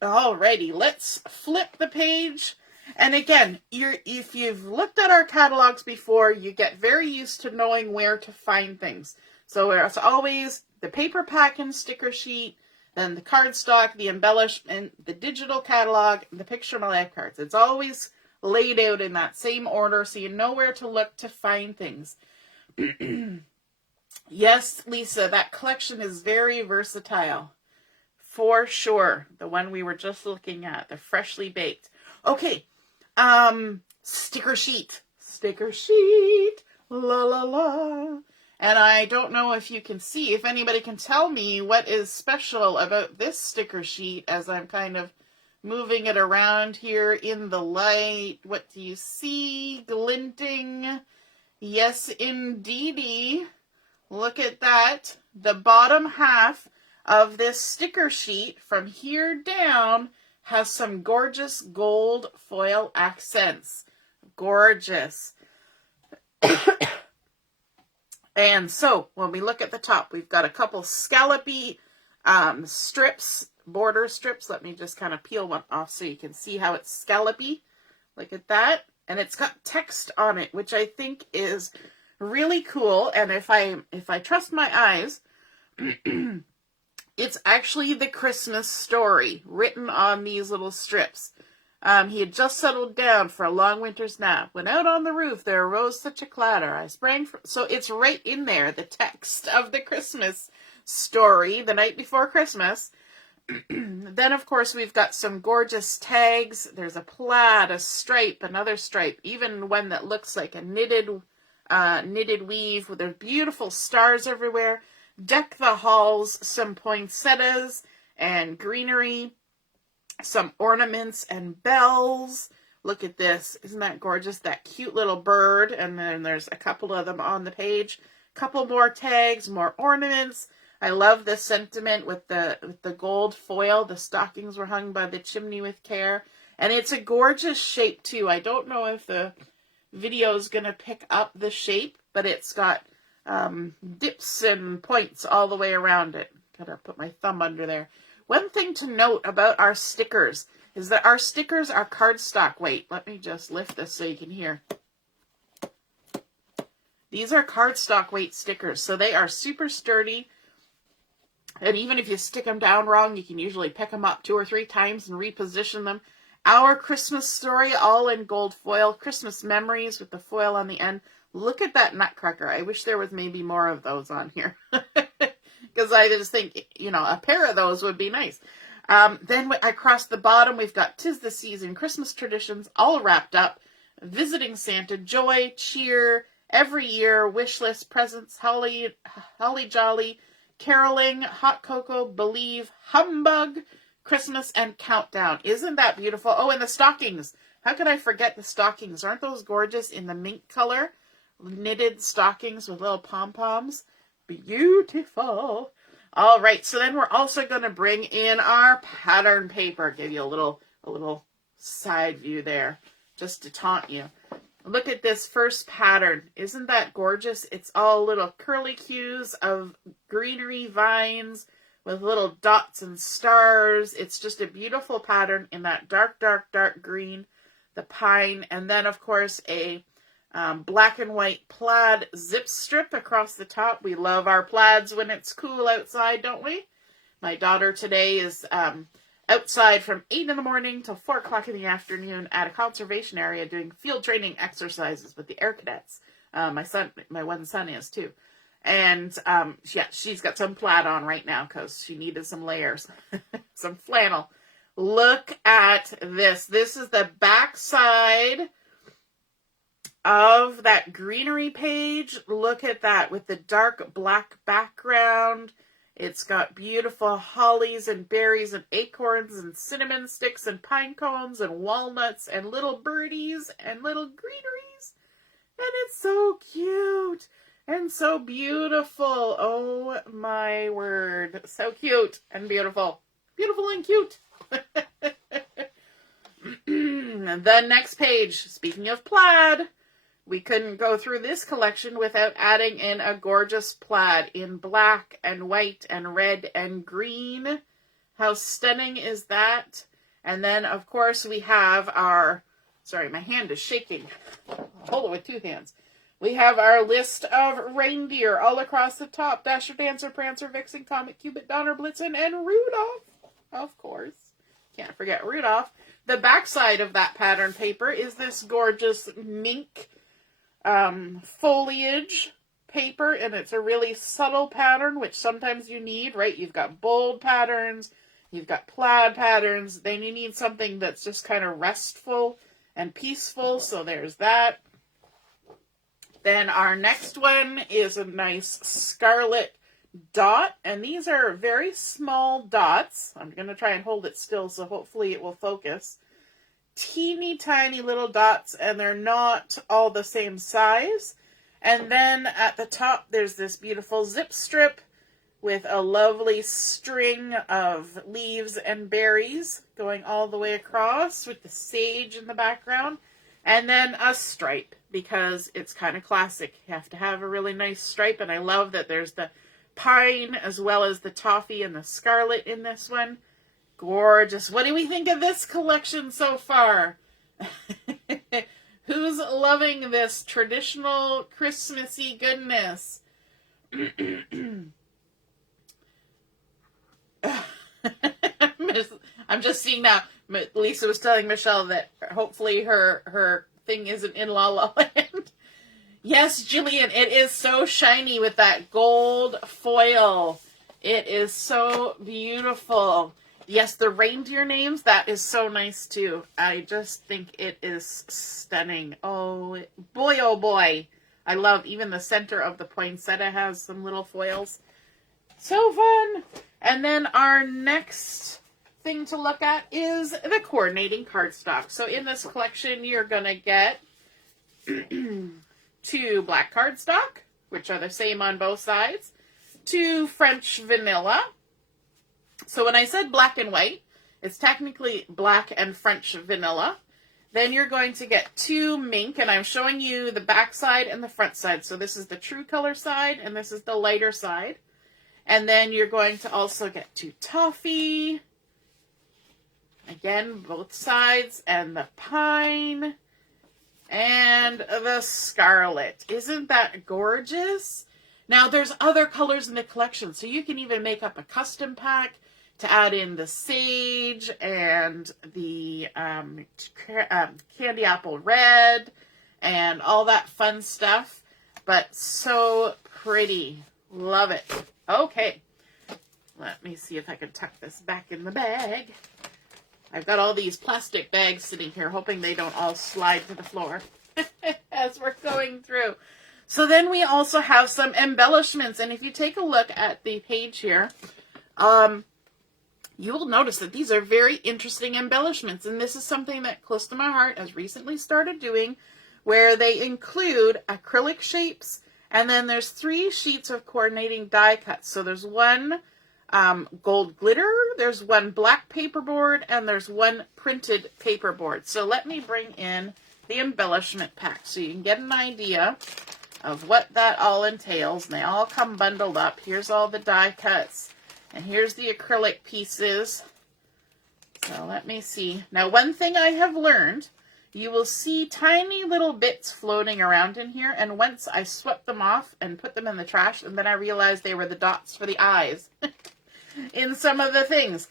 Alrighty, let's flip the page. And again, if you've looked at our catalogs before, you get very used to knowing where to find things. So it's always the paper pack and sticker sheet, then the cardstock, the embellishment, the digital catalog, and the picture my life cards. It's always laid out in that same order, so you know where to look to find things. Yes, Lisa, that collection is very versatile. For sure. The one we were just looking at, the freshly baked. Okay. Sticker sheet, la la la. And I don't know if you can see, if anybody can tell me what is special about this sticker sheet as I'm kind of moving it around here in the light. What do you see? Glinting. Yes, indeedy. Look at that. The bottom half of this sticker sheet from here down has some gorgeous gold foil accents. Gorgeous. And so, when we look at the top, we've got a couple scallopy strips, border strips. Let me just kind of peel one off so you can see how it's scallopy. Look at that. And it's got text on it, which I think is Really cool. And if I trust my eyes, it's actually the Christmas story written on these little strips. He had just settled down for a long winter's nap. When out on the roof there arose such a clatter. I sprang from... So it's right in there, the text of the Christmas story, the night before Christmas. Then, of course, we've got some gorgeous tags. There's a plaid, a stripe, another stripe, even one that looks like a knitted weave with their beautiful stars everywhere. Deck the halls, some poinsettias and greenery, some ornaments and bells. Look at this. Isn't that gorgeous? That cute little bird. And then there's a couple of them on the page. Couple more tags, more ornaments. I love the sentiment with the gold foil. The stockings were hung by the chimney with care. And it's a gorgeous shape too. I don't know if the video is going to pick up the shape, but it's got dips and points all the way around it. Gotta put my thumb under there. One thing to note about our stickers is that our stickers are cardstock weight. Let me just lift this so you can hear. These are cardstock weight stickers, so they are super sturdy. And even if you stick them down wrong, you can usually pick them up 2 or 3 times and reposition them. Our Christmas story, all in gold foil. Christmas memories with the foil on the end. Look at that nutcracker. I wish there was maybe more of those on here. Because I just think, you know, a pair of those would be nice. Then across the bottom, we've got 'Tis the Season, Christmas traditions, all wrapped up. Visiting Santa, joy, cheer, every year, wish list, presents, holly jolly, caroling, hot cocoa, believe, humbug, Christmas, and countdown. Isn't that beautiful? Oh, and the stockings. How could I forget the stockings? Aren't those gorgeous in the mink color? Knitted stockings with little pom-poms. Beautiful. All right, so then we're also going to bring in our pattern paper. Give you a little side view there, just to taunt you. Look at this first pattern. Isn't that gorgeous? It's all little curlicues of greenery vines with little dots and stars. It's just a beautiful pattern in that dark, dark, dark green, the pine, and then, of course, a black and white plaid zip strip across the top. We love our plaids when it's cool outside, don't we? My daughter today is outside from 8 in the morning till 4 o'clock in the afternoon at a conservation area doing field training exercises with the Air Cadets. My one son is too. And yeah, she's got some plaid on right now because she needed some layers, some flannel. Look at this. This is the back side of that greenery page. Look at that with the dark black background. It's got beautiful hollies and berries and acorns and cinnamon sticks and pine cones and walnuts and little birdies and little greeneries. And it's so cute and so beautiful. Oh my word. So cute and beautiful. Beautiful and cute. The next page, speaking of plaid, we couldn't go through this collection without adding in a gorgeous plaid in black and white and red and green. How stunning is that? And then, of course, we have our... Sorry, my hand is shaking. I'll hold it with 2 hands. We have our list of reindeer all across the top. Dasher, Dancer, Prancer, Vixen, Comet, Cupid, Donner, Blitzen, and Rudolph. Of course. Can't forget Rudolph. The backside of that pattern paper is this gorgeous mink foliage paper, and it's a really subtle pattern, which sometimes you need, right? You've got bold patterns, you've got plaid patterns, then you need something that's just kind of restful and peaceful, so there's that. Then our next one is a nice scarlet dot, and these are very small dots. I'm going to try and hold it still, so hopefully it will focus. Teeny tiny little dots, and they're not all the same size. And then at the top there's this beautiful zip strip with a lovely string of leaves and berries going all the way across with the sage in the background. And then a stripe, because it's kind of classic. You have to have a really nice stripe, and I love that there's the pine as well as the toffee and the scarlet in this one. Gorgeous. What do we think of this collection so far? Who's loving this traditional Christmassy goodness? I'm just seeing now, Lisa was telling Michelle that hopefully her thing isn't in La La Land. Yes, Jillian, it is so shiny with that gold foil. It is so beautiful. Yes, the reindeer names, that is so nice too. I just think it is stunning. Oh boy. I love even the center of the poinsettia has some little foils. So fun. And then our next thing to look at is the coordinating cardstock. So in this collection, you're going to get 2 black cardstock, which are the same on both sides, 2 French vanilla. So when I said black and white, it's technically black and French vanilla. Then you're going to get 2 mink, and I'm showing you the back side and the front side. So this is the true color side, and this is the lighter side. And then you're going to also get 2 toffee. Again, both sides, and the pine, and the scarlet. Isn't that gorgeous? Now, there's other colors in the collection, so you can even make up a custom pack to add in the sage and the candy apple red and all that fun stuff. But so pretty. Love it. Okay. Let me see if I can tuck this back in the bag. I've got all these plastic bags sitting here, hoping they don't all slide to the floor as we're going through. So then we also have some embellishments. And if you take a look at the page here, you will notice that these are very interesting embellishments. And this is something that Close to My Heart has recently started doing, where they include acrylic shapes, and then there's 3 sheets of coordinating die cuts. So there's 1 gold glitter, there's 1 black paperboard, and there's 1 printed paperboard. So let me bring in the embellishment pack so you can get an idea of what that all entails. And they all come bundled up. Here's all the die cuts, and here's the acrylic pieces. So let me see. Now, one thing I have learned, you will see tiny little bits floating around in here, and once I swept them off and put them in the trash, and then I realized they were the dots for the eyes in some of the things.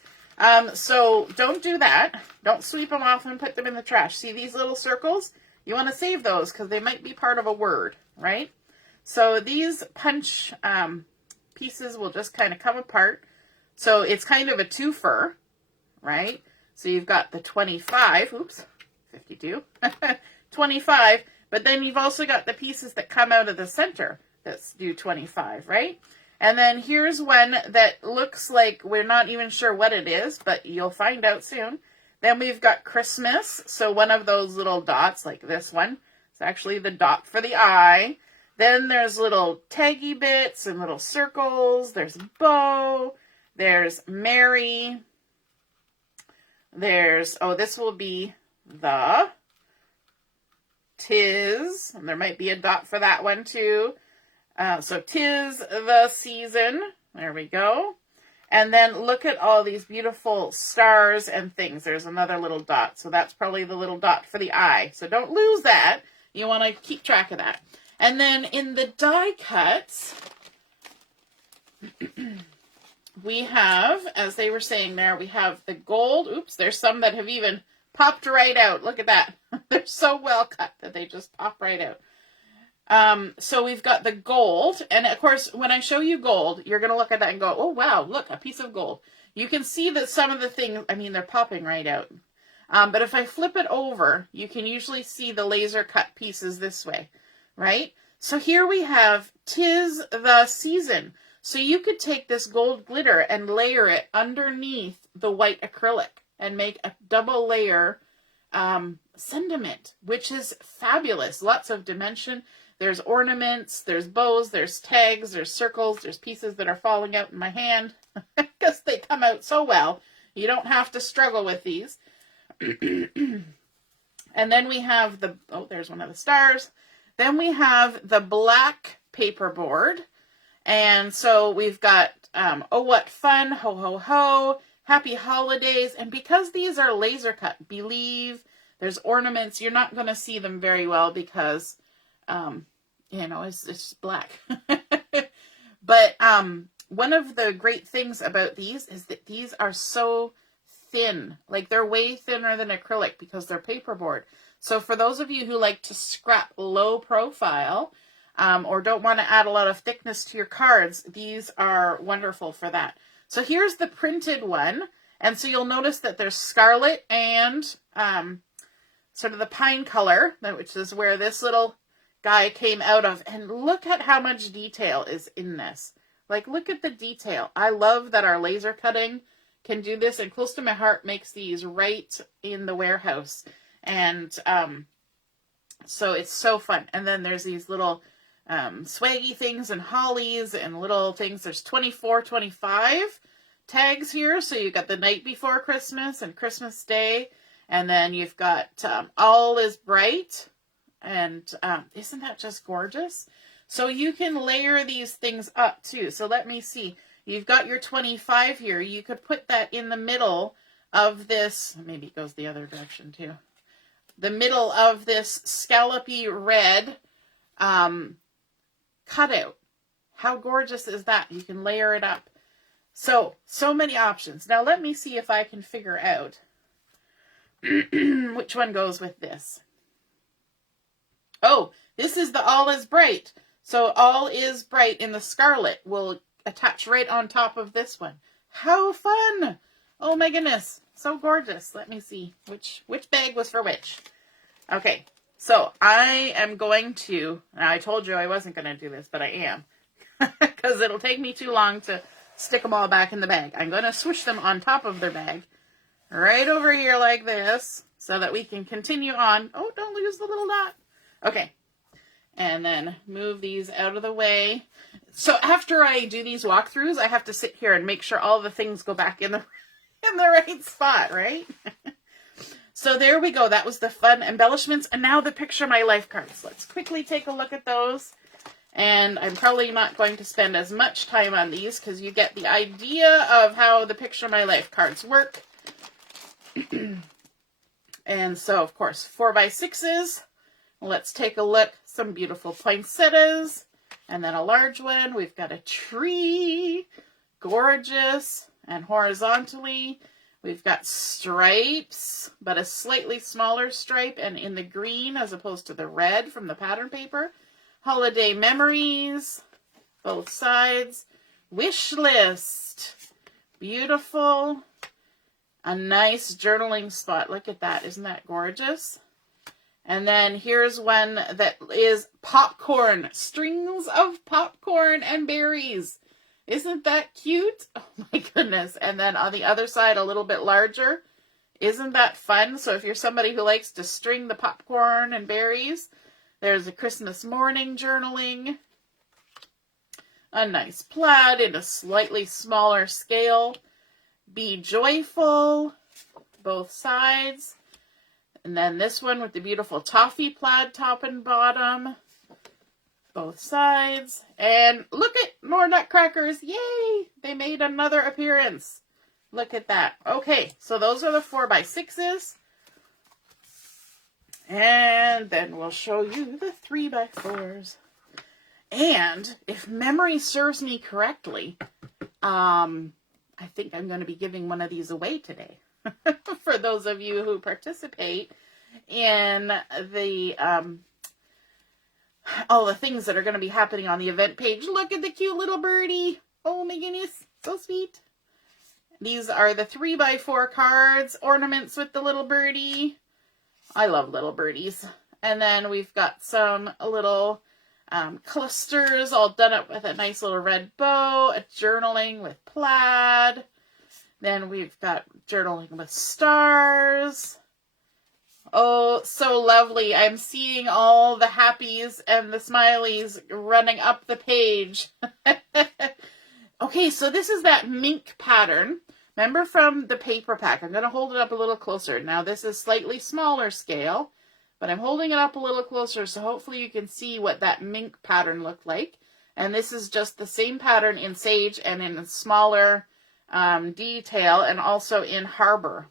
So don't do that. Don't sweep them off and put them in the trash. See these little circles? You want to save those because they might be part of a word, right? So these punch pieces will just kind of come apart. So it's kind of a twofer, right? So you've got the 25, oops, 52, 25, but then you've also got the pieces that come out of the center that do 25, right? And then here's one that looks like we're not even sure what it is, but you'll find out soon. Then we've got Christmas. So one of those little dots, like this one, it's actually the dot for the eye. Then there's little taggy bits and little circles. There's bow. There's Mary. There's, oh, this will be the tis. And there might be a dot for that one too. So 'tis the season. There we go. And then look at all these beautiful stars and things. There's another little dot. So that's probably the little dot for the eye. So don't lose that. You want to keep track of that. And then in the die cuts, we have, as they were saying there, we have the gold. Oops, there's some that have even popped right out. Look at that. They're so well cut that they just pop right out. So we've got the gold, and of course, when I show you gold, you're going to look at that and go, oh, wow, look, a piece of gold. You can see that some of the things, I mean, they're popping right out. But if I flip it over, you can usually see the laser cut pieces this way, right? So here we have 'tis the season. So you could take this gold glitter and layer it underneath the white acrylic and make a double layer sentiment, which is fabulous. Lots of dimension. There's ornaments, there's bows, there's tags, there's circles, there's pieces that are falling out in my hand because they come out so well. You don't have to struggle with these. And then we have the, oh, there's one of the stars. Then we have the black paperboard. And so we've got, oh, what fun, ho, ho, ho, happy holidays. And because these are laser cut, believe, There's ornaments. You're not going to see them very well because, it's black. But one of the great things about these is that these are so thin. Like, they're way thinner than acrylic because they're paperboard. So for those of you who like to scrap low profile, or don't want to add a lot of thickness to your cards, these are wonderful for that. So here's the printed one. And so you'll notice that there's scarlet and sort of the pine color, which is where this little guy came out of. And look at how much detail is in this. Like, look at the detail. I love that our laser cutting can do this. And Close to My Heart makes these right in the warehouse. And so it's so fun. And then there's these little swaggy things and hollies and little things. There's 24, 25 tags here. So you've got the night before Christmas and Christmas Day. And then you've got All is Bright. And isn't that just gorgeous? So you can layer these things up too. So let me see. You've got your 25 here. You could put that in the middle of this. Maybe it goes the other direction too. The middle of this scallopy red cutout. How gorgeous is that? You can layer it up. So many options. Now let me see if I can figure out which one goes with this. Oh, this is the All is Bright. So All is Bright in the scarlet will attach right on top of this one. How fun! Oh my goodness. So gorgeous. Let me see which bag was for which. Okay, so I am going to, I told you I wasn't going to do this, but I am. Because it'll take me too long to stick them all back in the bag. I'm going to swoosh them on top of their bag. Right over here like this. So that we can continue on. Oh, don't lose the little dot. Okay. And then move these out of the way. So after I do these walkthroughs, I have to sit here and make sure all the things go back in the right spot, right? So there we go. That was the fun embellishments. And now the Picture My Life cards. Let's quickly take a look at those. And I'm probably not going to spend as much time on these because you get the idea of how the Picture My Life cards work. And so, of course, 4x6s. Let's take a look. Some beautiful poinsettias. And then a large one. We've got a tree. Gorgeous. And horizontally, we've got stripes, but a slightly smaller stripe and in the green as opposed to the red from the pattern paper. Holiday memories, both sides. Wish list. Beautiful. A nice journaling spot. Look at that. Isn't that gorgeous? And then here's one that is popcorn. Strings of popcorn and berries. Isn't that cute? Oh my goodness. And then on the other side, a little bit larger. Isn't that fun? So if you're somebody who likes to string the popcorn and berries, there's a Christmas morning journaling. A nice plaid in a slightly smaller scale. Be joyful. Both sides. And then this one with the beautiful toffee plaid top and bottom. Both sides. And look at more nutcrackers. Yay! They made another appearance. Look at that. Okay, so those are the 4x6s. And then we'll show you the 3x4s. And if memory serves me correctly, I think I'm going to be giving one of these away today. For those of you who participate in the all the things that are going to be happening on the event page. Look at the cute little birdie. Oh my goodness, so sweet. These are the 3x4 cards, ornaments with the little birdie. I love little birdies. And then we've got some little clusters all done up with a nice little red bow, a journaling with plaid. Then we've got journaling with stars. Oh, so lovely. I'm seeing all the happies and the smileys running up the page. Okay, so this is that mink pattern. Remember from the paper pack. I'm going to hold it up a little closer. Now this is slightly smaller scale, but I'm holding it up a little closer so hopefully you can see what that mink pattern looked like. And this is just the same pattern in sage and in a smaller detail and also in harbor.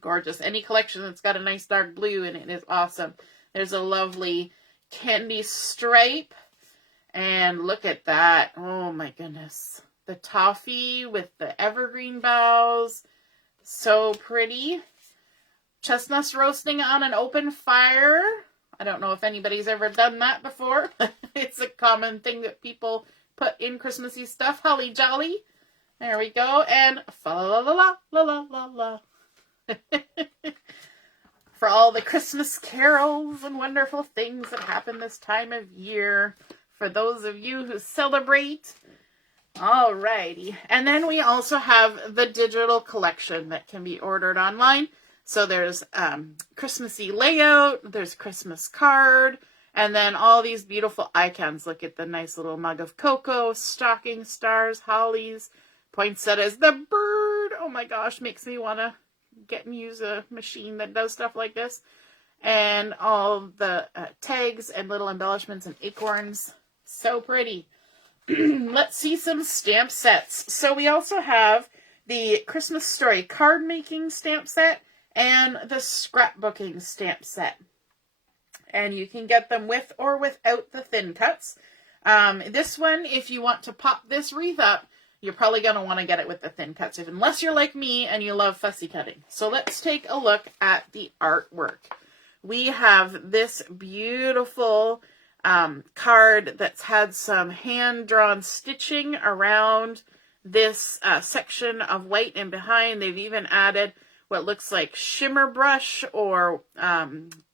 Gorgeous. Any collection that's got a nice dark blue in it is awesome. There's a lovely candy stripe. And look at that. Oh my goodness. The toffee with the evergreen boughs. So pretty. Chestnuts roasting on an open fire. I don't know if anybody's ever done that before. It's a common thing that people put in Christmassy stuff. Holly jolly. There we go. And fa la la la la la la la. For all the Christmas carols and wonderful things that happen this time of year. For those of you who celebrate. Alrighty. And then we also have the digital collection that can be ordered online. So there's Christmassy layout, there's Christmas card, and then all these beautiful icons. Look at the nice little mug of cocoa, stocking stars, hollies, poinsettias, the bird. Oh my gosh, makes me want to get and use a machine that does stuff like this. And all the tags and little embellishments and acorns. So pretty. Let's see some stamp sets. So we also have the Christmas Story card making stamp set and the Scrapbooking Stamp Set. And you can get them with or without the thin cuts. This one, if you want to pop this wreath up, you're probably going to want to get it with the thin cuts, unless you're like me and you love fussy cutting. So let's take a look at the artwork. We have this beautiful card that's had some hand-drawn stitching around this section of white and behind. They've even added what looks like shimmer brush or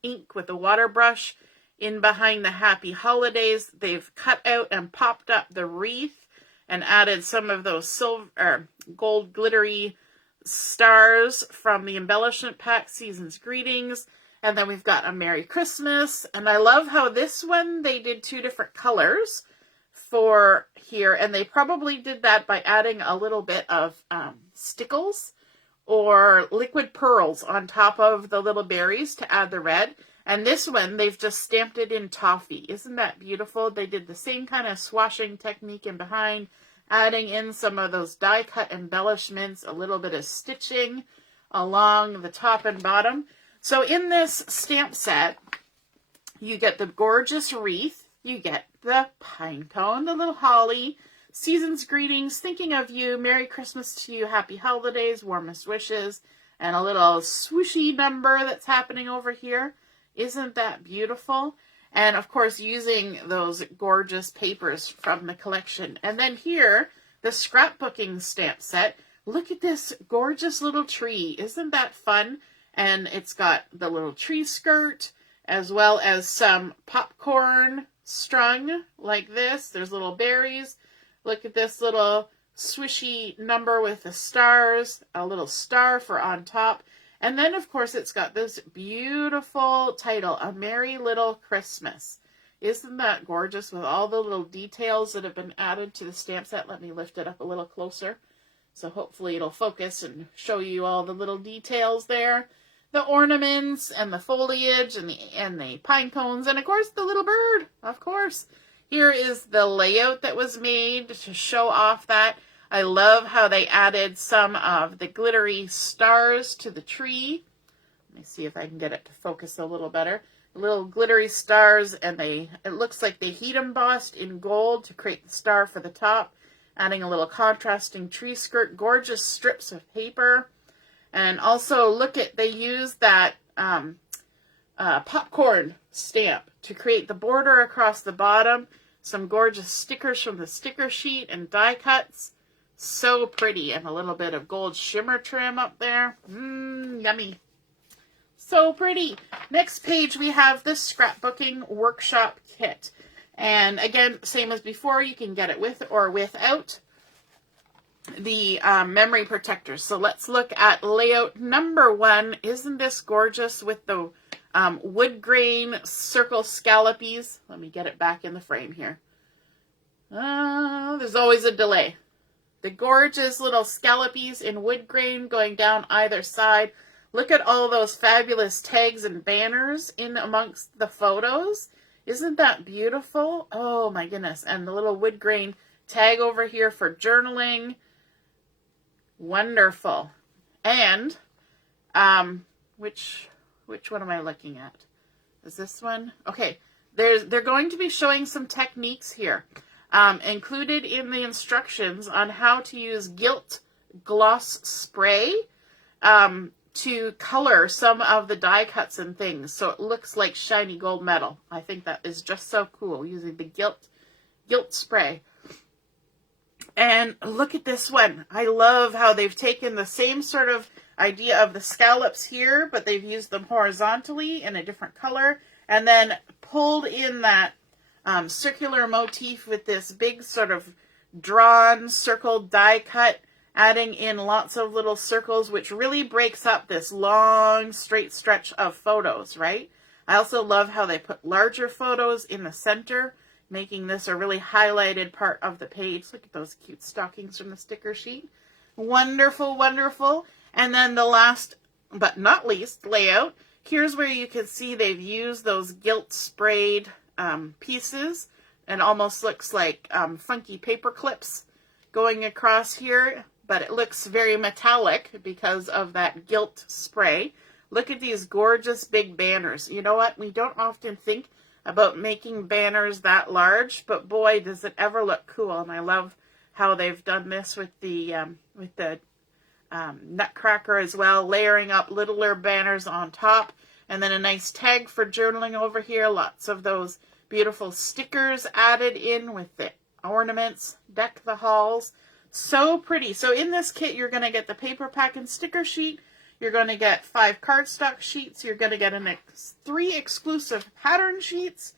ink with a water brush in behind the Happy Holidays. They've cut out and popped up the wreath and added some of those silver, gold glittery stars from the Embellishment Pack Season's Greetings. And then we've got a Merry Christmas. And I love how this one, they did 2 different colors for here. And they probably did that by adding a little bit of stickles or liquid pearls on top of the little berries to add the red. And this one, they've just stamped it in toffee. Isn't that beautiful? They did the same kind of swashing technique in behind, adding in some of those die cut embellishments, a little bit of stitching along the top and bottom. So in this stamp set, you get the gorgeous wreath, you get the pine cone, the little holly, Season's Greetings, Thinking of You, Merry Christmas to you, Happy Holidays, Warmest Wishes, and a little swooshy number that's happening over here. Isn't that beautiful? And of course, using those gorgeous papers from the collection. And then here, the Scrapbooking Stamp Set. Look at this gorgeous little tree. Isn't that fun? And it's got the little tree skirt, as well as some popcorn strung like this. There's little berries. Look at this little swishy number with the stars, a little star for on top. And then, of course, it's got this beautiful title, A Merry Little Christmas. Isn't that gorgeous with all the little details that have been added to the stamp set? Let me lift it up a little closer. So hopefully it'll focus and show you all the little details there. The ornaments and the foliage and the pine cones. And, of course, the little bird, of course. Here is the layout that was made to show off that. I love how they added some of the glittery stars to the tree. Let me see if I can get it to focus a little better. Little glittery stars, and it looks like they heat embossed in gold to create the star for the top, adding a little contrasting tree skirt, gorgeous strips of paper. And also, look at, they used that popcorn stamp to create the border across the bottom. Some gorgeous stickers from the sticker sheet and die cuts. So pretty. And a little bit of gold shimmer trim up there. Yummy. So pretty. Next page, we have the Scrapbooking Workshop Kit. And again, same as before, you can get it with or without the memory protectors. So let's look at layout number 1. Isn't this gorgeous with the wood grain circle scallopies? Let me get it back in the frame here. There's always a delay. The gorgeous little scallopies in wood grain going down either side. Look at all those fabulous tags and banners in amongst the photos. Isn't that beautiful? Oh my goodness. And the little wood grain tag over here for journaling. Wonderful. And Which one am I looking at? Is this one? Okay, they're going to be showing some techniques here, included in the instructions on how to use gilt gloss spray to color some of the die cuts and things so it looks like shiny gold metal. I think that is just so cool, using the gilt spray. And look at this one. I love how they've taken the same sort of idea of the scallops here, but they've used them horizontally in a different color, and then pulled in that circular motif with this big sort of drawn circled die cut, adding in lots of little circles, which really breaks up this long straight stretch of photos, right? I also love how they put larger photos in the center, making this a really highlighted part of the page. Look at those cute stockings from the sticker sheet. Wonderful, wonderful. And then the last but not least layout, here's where you can see they've used those gilt sprayed pieces, and almost looks like funky paper clips going across here, but it looks very metallic because of that gilt spray. Look at these gorgeous big banners. You know what? We don't often think about making banners that large, but boy, does it ever look cool. And I love how they've done this with the Nutcracker as well, layering up littler banners on top, and then a nice tag for journaling over here. Lots of those beautiful stickers added in with the ornaments. Deck the halls. So pretty. So in this kit, you're going to get the paper pack and sticker sheet. You're going to get 5 cardstock sheets. You're going to get 3 exclusive pattern sheets,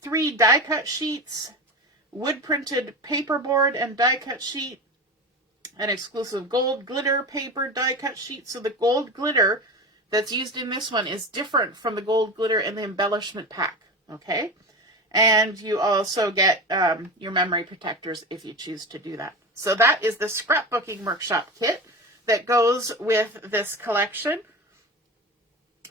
3 die cut sheets, wood printed paperboard and die cut sheet, an exclusive gold glitter paper die cut sheet. So the gold glitter that's used in this one is different from the gold glitter in the embellishment pack. Okay. And you also get your memory protectors if you choose to do that. So that is the Scrapbooking Workshop Kit that goes with this collection.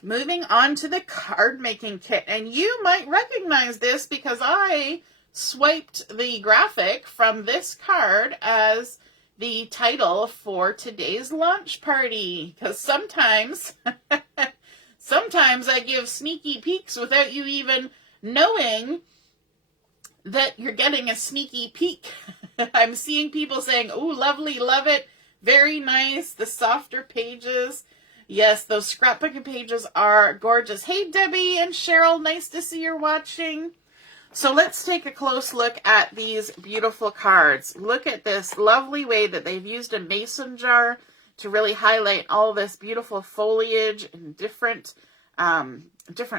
Moving on to the card making kit. And you might recognize this because I swiped the graphic from this card as the title for today's launch party. Because sometimes I give sneaky peeks without you even knowing that you're getting a sneaky peek. I'm seeing people saying, "Ooh, lovely, love it. Very nice. The softer pages." Yes, those scrapbooking pages are gorgeous. Hey, Debbie and Cheryl, nice to see you're watching. So let's take a close look at these beautiful cards. Look at this lovely way that they've used a mason jar to really highlight all this beautiful foliage and different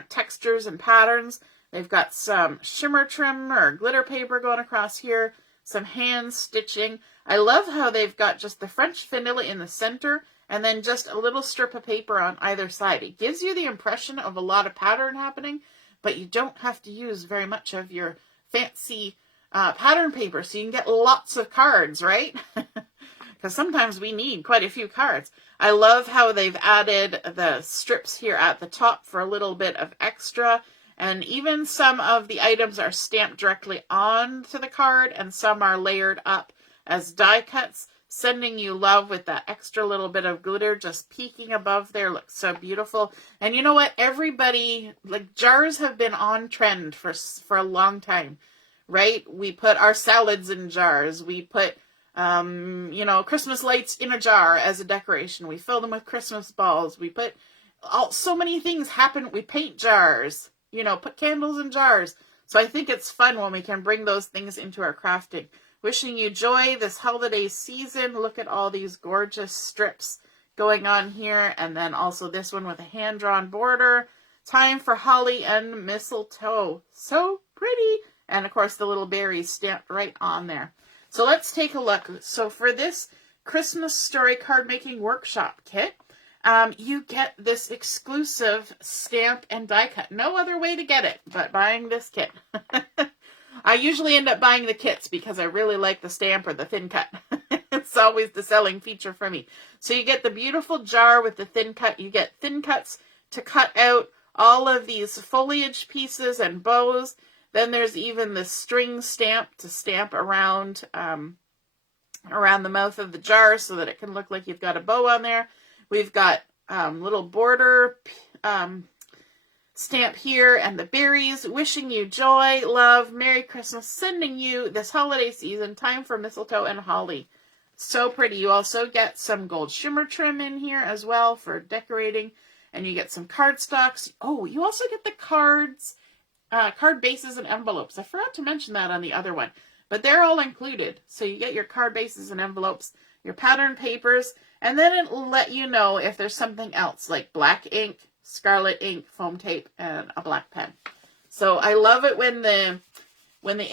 textures and patterns. They've got some shimmer trim or glitter paper going across here, some hand stitching. I love how they've got just the French vanilla in the center and then just a little strip of paper on either side. It gives you the impression of a lot of pattern happening, but you don't have to use very much of your fancy pattern paper, so you can get lots of cards, right? Because sometimes we need quite a few cards. I love how they've added the strips here at the top for a little bit of extra. And even some of the items are stamped directly onto the card, and some are layered up as die cuts, sending you love with that extra little bit of glitter just peeking above there. Looks so beautiful. And you know what? Everybody, like, jars have been on trend for a long time, right? We put our salads in jars. We put, Christmas lights in a jar as a decoration. We fill them with Christmas balls. We put so many things happen. We paint jars. Put candles in jars. So I think it's fun when we can bring those things into our crafting. Wishing you joy this holiday season. Look at all these gorgeous strips going on here. And then also this one with a hand-drawn border. Time for holly and mistletoe. So pretty. And of course the little berries stamped right on there. So let's take a look. So for this Christmas Story Card Making Workshop Kit, you get this exclusive stamp and die cut. No other way to get it but buying this kit. I usually end up buying the kits because I really like the stamp or the thin cut. It's always the selling feature for me. So you get the beautiful jar with the thin cut. You get thin cuts to cut out all of these foliage pieces and bows. Then there's even the string stamp to stamp around the mouth of the jar so that it can look like you've got a bow on there. We've got little border stamp here, and the berries. Wishing you joy, love, Merry Christmas, sending you this holiday season, time for mistletoe and holly. So pretty. You also get some gold shimmer trim in here as well for decorating, and you get some cardstocks. Oh, you also get the cards, card bases and envelopes. I forgot to mention that on the other one, but they're all included. So you get your card bases and envelopes, your pattern papers, and then it'll let you know if there's something else like black ink, scarlet ink, foam tape, and a black pen. So I love it when the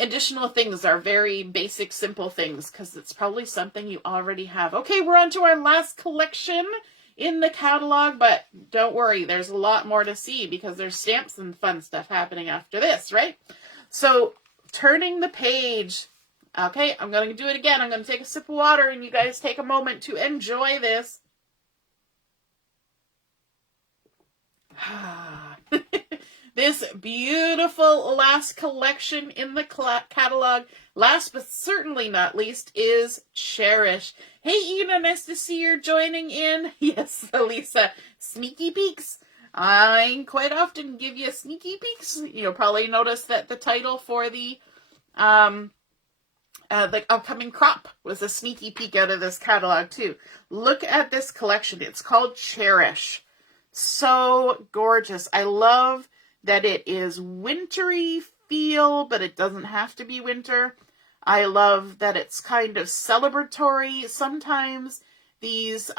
additional things are very basic, simple things, because it's probably something you already have. Okay, we're on to our last collection in the catalog, but don't worry, there's a lot more to see because there's stamps and fun stuff happening after this, right? So turning the page. Okay, I'm going to do it again. I'm going to take a sip of water, and you guys take a moment to enjoy this. This beautiful last collection in the catalog, last but certainly not least, is Cherish. Hey, Ina, nice to see you're joining in. Yes, Elisa, sneaky peeks. I quite often give you sneaky peeks. You'll probably notice that the title for the upcoming crop was a sneaky peek out of this catalog too. Look at this collection. It's called Cherish. So gorgeous. I love that it is wintry feel, but it doesn't have to be winter. I love that it's kind of celebratory. Sometimes these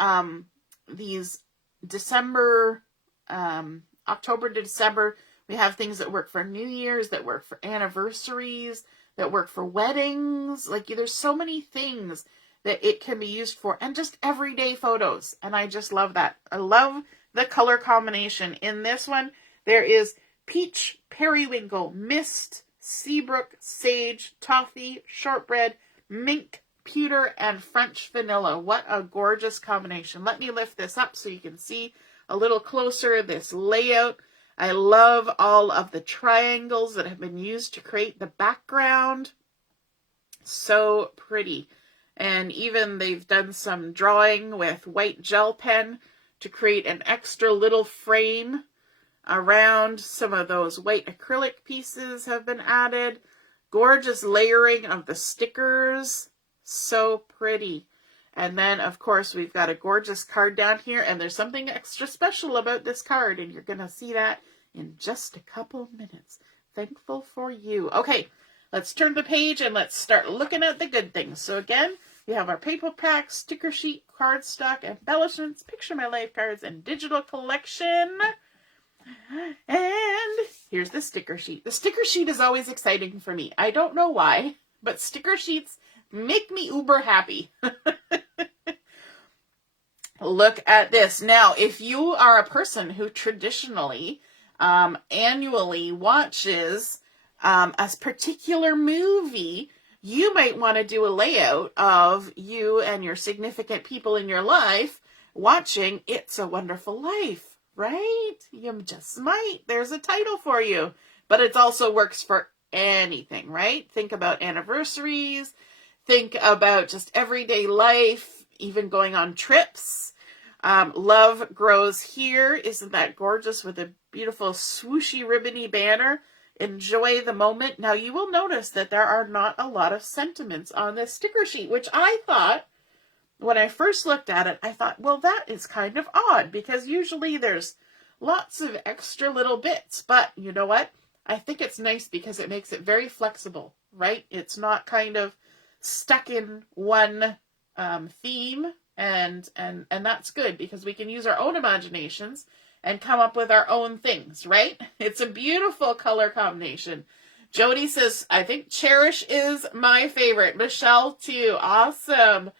December, October to December, we have things that work for New Year's, that work for anniversaries, that work for weddings. Like, there's so many things that it can be used for, and just everyday photos. And I just love that. I love the color combination. In this one, there is peach, periwinkle, mist, seabrook, sage, toffee, shortbread, mink, pewter, and French vanilla. What a gorgeous combination. Let me lift this up so you can see a little closer this layout. I love all of the triangles that have been used to create the background. So pretty. And even they've done some drawing with white gel pen to create an extra little frame around. Some of those white acrylic pieces have been added. Gorgeous layering of the stickers. So pretty. And then, of course, we've got a gorgeous card down here, and there's something extra special about this card, and you're going to see that in just a couple minutes. Thankful for you. Okay, let's turn the page and let's start looking at the good things. So again, we have our paper pack, sticker sheet, cardstock, embellishments, picture my life cards, and digital collection. And here's the sticker sheet. The sticker sheet is always exciting for me. I don't know why, but sticker sheets make me uber happy. Look at this. Now, if you are a person who traditionally, annually watches a particular movie, you might want to do a layout of you and your significant people in your life watching It's a Wonderful Life, right? You just might. There's a title for you. But it also works for anything, right? Think about anniversaries. Think about just everyday life, even going on trips. Love Grows Here. Isn't that gorgeous with a beautiful swooshy ribbony banner? Enjoy the moment. Now you will notice that there are not a lot of sentiments on this sticker sheet, which I thought, when I first looked at it, I thought, well, that is kind of odd because usually there's lots of extra little bits. But you know what? I think it's nice because it makes it very flexible, right? It's not kind of stuck in one theme, and that's good because we can use our own imaginations and come up with our own things, right? It's a beautiful color combination. Jody says, I think Cherish is my favorite. Michelle too. Awesome.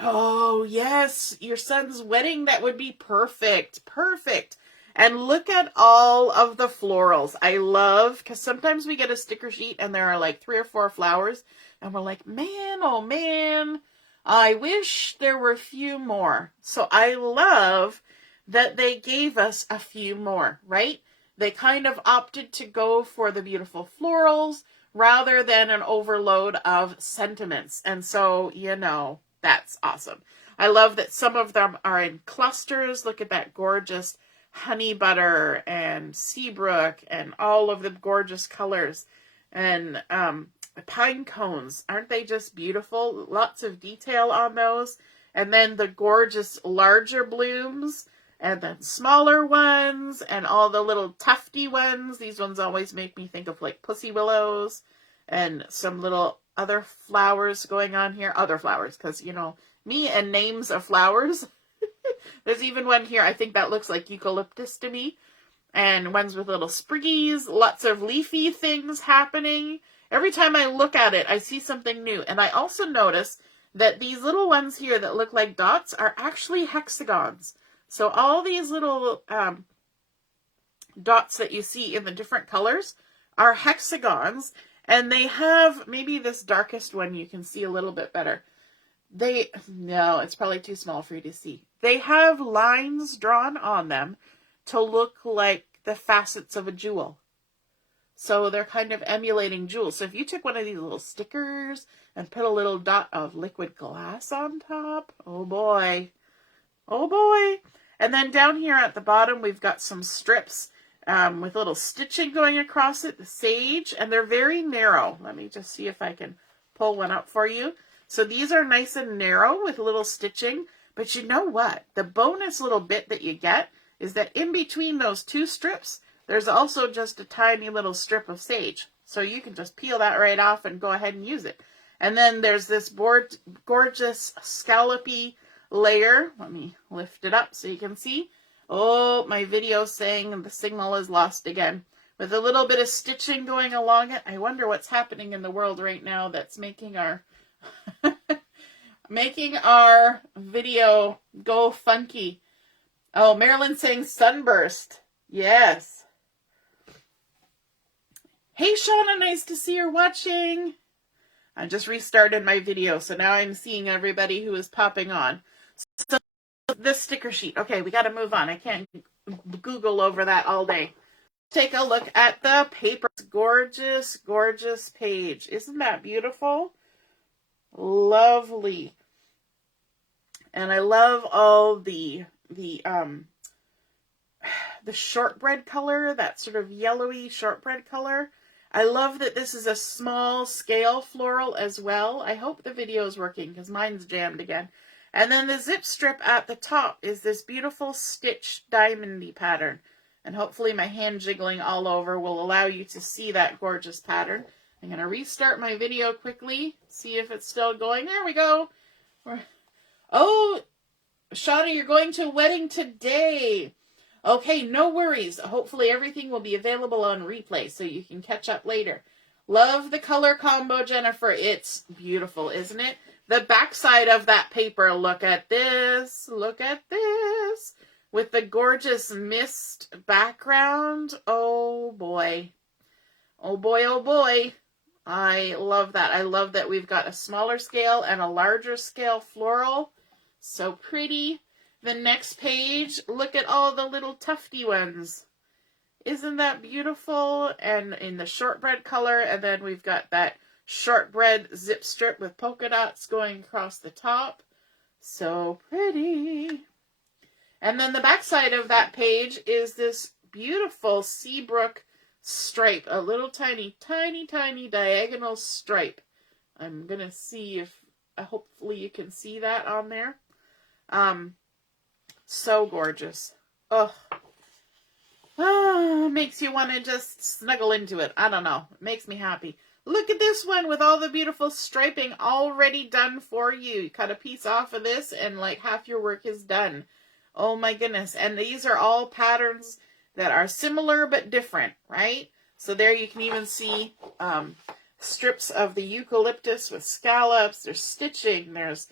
Oh, yes. Your son's wedding. That would be perfect. Perfect. And look at all of the florals. I love, because sometimes we get a sticker sheet and there are like 3 or 4 flowers. And we're like, man, oh man, I wish there were a few more. So I love that they gave us a few more, right? They kind of opted to go for the beautiful florals rather than an overload of sentiments. And so, you know, that's awesome. I love that some of them are in clusters. Look at that gorgeous honey butter and seabrook and all of the gorgeous colors. And pine cones, aren't they just beautiful? Lots of detail on those. And then the gorgeous larger blooms, and then smaller ones, and all the little tufty ones. These ones always make me think of like pussy willows, and some little other flowers going on here. Other flowers, because, you know, me and names of flowers. There's even one here, I think that looks like eucalyptus to me. And ones with little spriggies, lots of leafy things happening. Every time I look at it, I see something new. And I also notice that these little ones here that look like dots are actually hexagons. So all these little dots that you see in the different colors are hexagons. And they have, maybe this darkest one you can see a little bit better. No, it's probably too small for you to see. They have lines drawn on them to look like the facets of a jewel. So they're kind of emulating jewels. So if you took one of these little stickers and put a little dot of liquid glass on top, oh boy. Oh boy. And then down here at the bottom, we've got some strips with little stitching going across it, the sage, and they're very narrow. Let me just see if I can pull one up for you. So these are nice and narrow with little stitching, but you know what? The bonus little bit that you get is that in between those two strips, there's also just a tiny little strip of sage. So you can just peel that right off and go ahead and use it. And then there's this gorgeous scallopy layer. Let me lift it up so you can see. Oh, my video's saying the signal is lost again. With a little bit of stitching going along it. I wonder what's happening in the world right now that's making our making our video go funky. Oh, Marilyn's saying sunburst. Yes. Hey, Shauna, nice to see you're watching. I just restarted my video, so now I'm seeing everybody who is popping on. So this sticker sheet. Okay, we got to move on. I can't Google over that all day. Take a look at the paper. Gorgeous, gorgeous page. Isn't that beautiful? Lovely. And I love all the shortbread color, that sort of yellowy shortbread color. I love that this is a small scale floral as well. I hope the video is working because mine's jammed again. And then the zip strip at the top is this beautiful stitched diamondy pattern. And hopefully my hand jiggling all over will allow you to see that gorgeous pattern. I'm going to restart my video quickly, see if it's still going. There we go. Oh, Shauna, you're going to a wedding today. Okay, no worries. Hopefully everything will be available on replay so you can catch up later. Love the color combo, Jennifer. It's beautiful, isn't it? The backside of that paper, look at this. Look at this. With the gorgeous mist background. Oh, boy. Oh, boy, oh, boy. I love that. I love that we've got a smaller scale and a larger scale floral. So pretty. The next page, look at all the little tufty ones. Isn't that beautiful? And in the shortbread color, and then we've got that shortbread zip strip with polka dots going across the top. So pretty. And then the backside of that page is this beautiful Seabrook stripe, a little tiny, tiny, tiny diagonal stripe. I'm going to see if, hopefully you can see that on there. So gorgeous. Oh, makes you want to just snuggle into it. I don't know. It makes me happy. Look at this one with all the beautiful striping already done for you. You cut a piece off of this and like half your work is done. Oh my goodness. And these are all patterns that are similar but different, right? So there you can even see strips of the eucalyptus with scallops. There's stitching. There's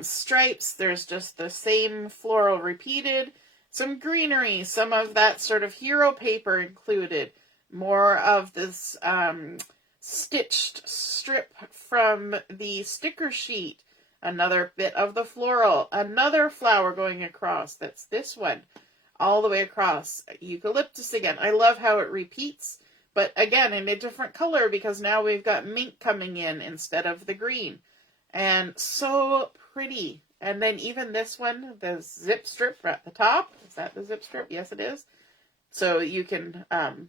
stripes. There's just the same floral repeated. Some greenery. Some of that sort of hero paper included. More of this stitched strip from the sticker sheet. Another bit of the floral. Another flower going across. That's this one. All the way across. Eucalyptus again. I love how it repeats. But again, in a different color because now we've got mink coming in instead of the green. And so pretty. And then even this one, the zip strip at the top. Is that the zip strip? Yes, it is. So you can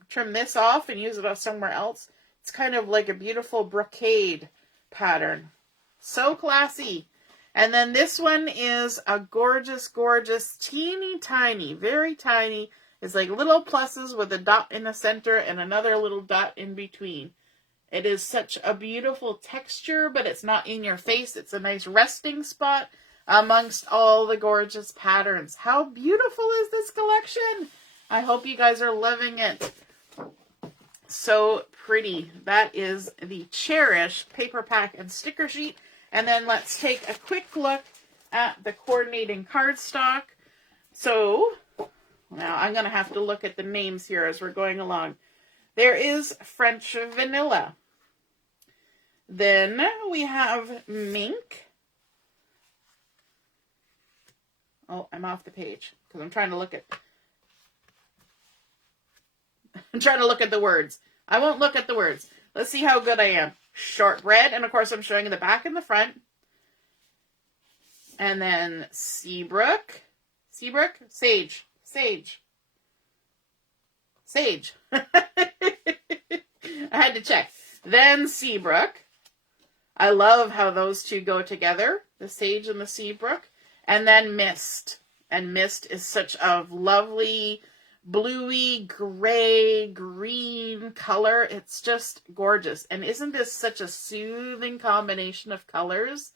trim this off and use it somewhere else. It's kind of like a beautiful brocade pattern. So classy. And then this one is a gorgeous, gorgeous, teeny tiny, very tiny. It's like little pluses with a dot in the center and another little dot in between. It is such a beautiful texture, but it's not in your face. It's a nice resting spot amongst all the gorgeous patterns. How beautiful is this collection? I hope you guys are loving it. So pretty. That is the Cherish paper pack and sticker sheet. And then let's take a quick look at the coordinating cardstock. So now I'm going to have to look at the names here as we're going along. There is French Vanilla. Then we have Mink. Oh, I'm off the page because I'm trying to look at the words. I won't look at the words. Let's see how good I am. Shortbread, and of course I'm showing the back and the front. And then Seabrook. Sage. I had to check. Then Seabrook. I love how those two go together, the sage and the Seabrook. And then Mist. And Mist is such a lovely bluey, gray, green color. It's just gorgeous. And isn't this such a soothing combination of colors?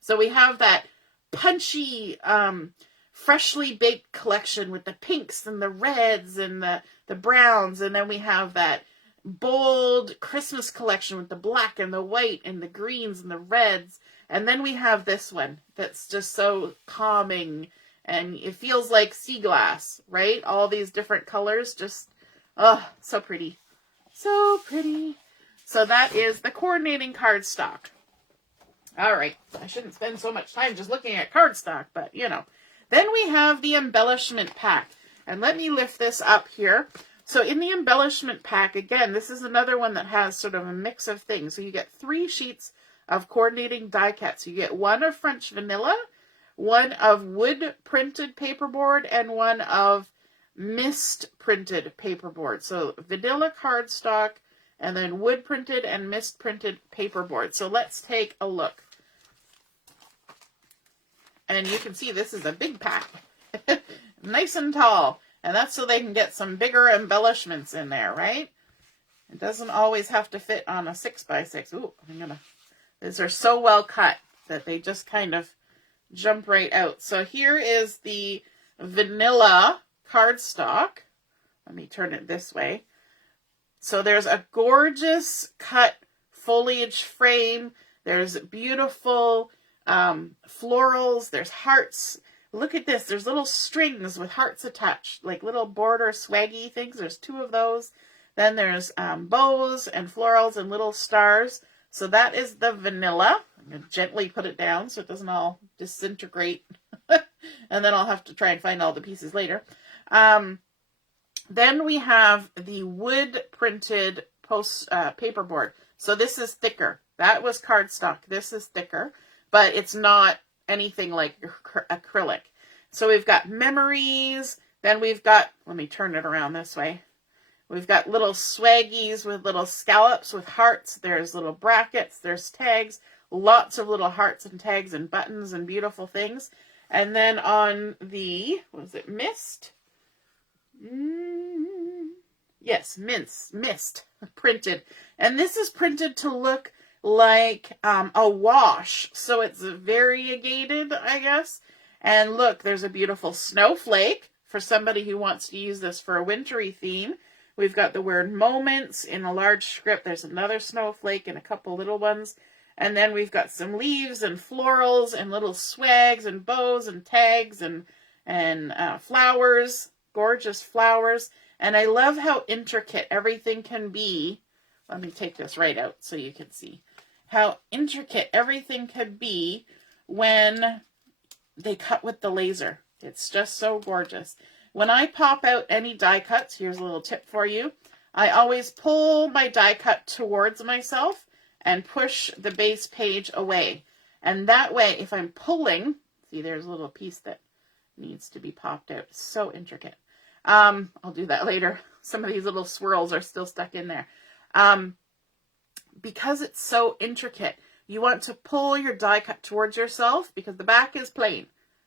So we have that punchy, freshly baked collection with the pinks and the reds and the browns. And then we have that bold Christmas collection with the black and the white and the greens and the reds. And then we have this one that's just so calming. And it feels like sea glass, right? All these different colors, just, oh, so pretty. So pretty. So that is the coordinating cardstock. All right. I shouldn't spend so much time just looking at cardstock, but, you know. Then we have the embellishment pack. And let me lift this up here. So in the embellishment pack, again, this is another one that has sort of a mix of things. So you get 3 sheets of coordinating die cuts. You get one of French Vanilla, one of wood printed paperboard, and one of mist printed paperboard. So vanilla cardstock, and then wood printed and mist printed paperboard. So let's take a look. And you can see this is a big pack. Nice and tall. And that's so they can get some bigger embellishments in there, right? It doesn't always have to fit on a 6x6. Ooh, these are so well cut that they just kind of jump right out. So here is the vanilla cardstock. Let me turn it this way. So there's a gorgeous cut foliage frame. There's beautiful florals. There's hearts. Look at this. There's little strings with hearts attached, like little border swaggy things. There's 2 of those. Then there's bows and florals and little stars. So that is the vanilla. I'm going to gently put it down so it doesn't all disintegrate. And then I'll have to try and find all the pieces later. Then we have the wood printed paperboard. So this is thicker. That was cardstock. This is thicker, but it's not anything like acrylic. So we've got memories. Then we've got, let me turn it around this way. We've got little swaggies with little scallops with hearts. There's little brackets. There's tags. Lots of little hearts and tags and buttons and beautiful things. And then on the, was it Mist? Yes, Mist printed. And this is printed to look like a wash. So it's variegated, I guess. And look, there's a beautiful snowflake for somebody who wants to use this for a wintry theme. We've got the word moments in a large script. There's another snowflake and a couple little ones. And then we've got some leaves and florals and little swags and bows and tags and flowers, gorgeous flowers. And I love how intricate everything can be. Let me take this right out so you can see how intricate everything could be when they cut with the laser. It's just so gorgeous. When I pop out any die cuts, here's a little tip for you. I always pull my die cut towards myself and push the base page away. And that way, if I'm pulling, See, there's a little piece that needs to be popped out. So intricate. I'll do that later. Some of these little swirls are still stuck in there. Because it's so intricate, you want to pull your die cut towards yourself because the back is plain.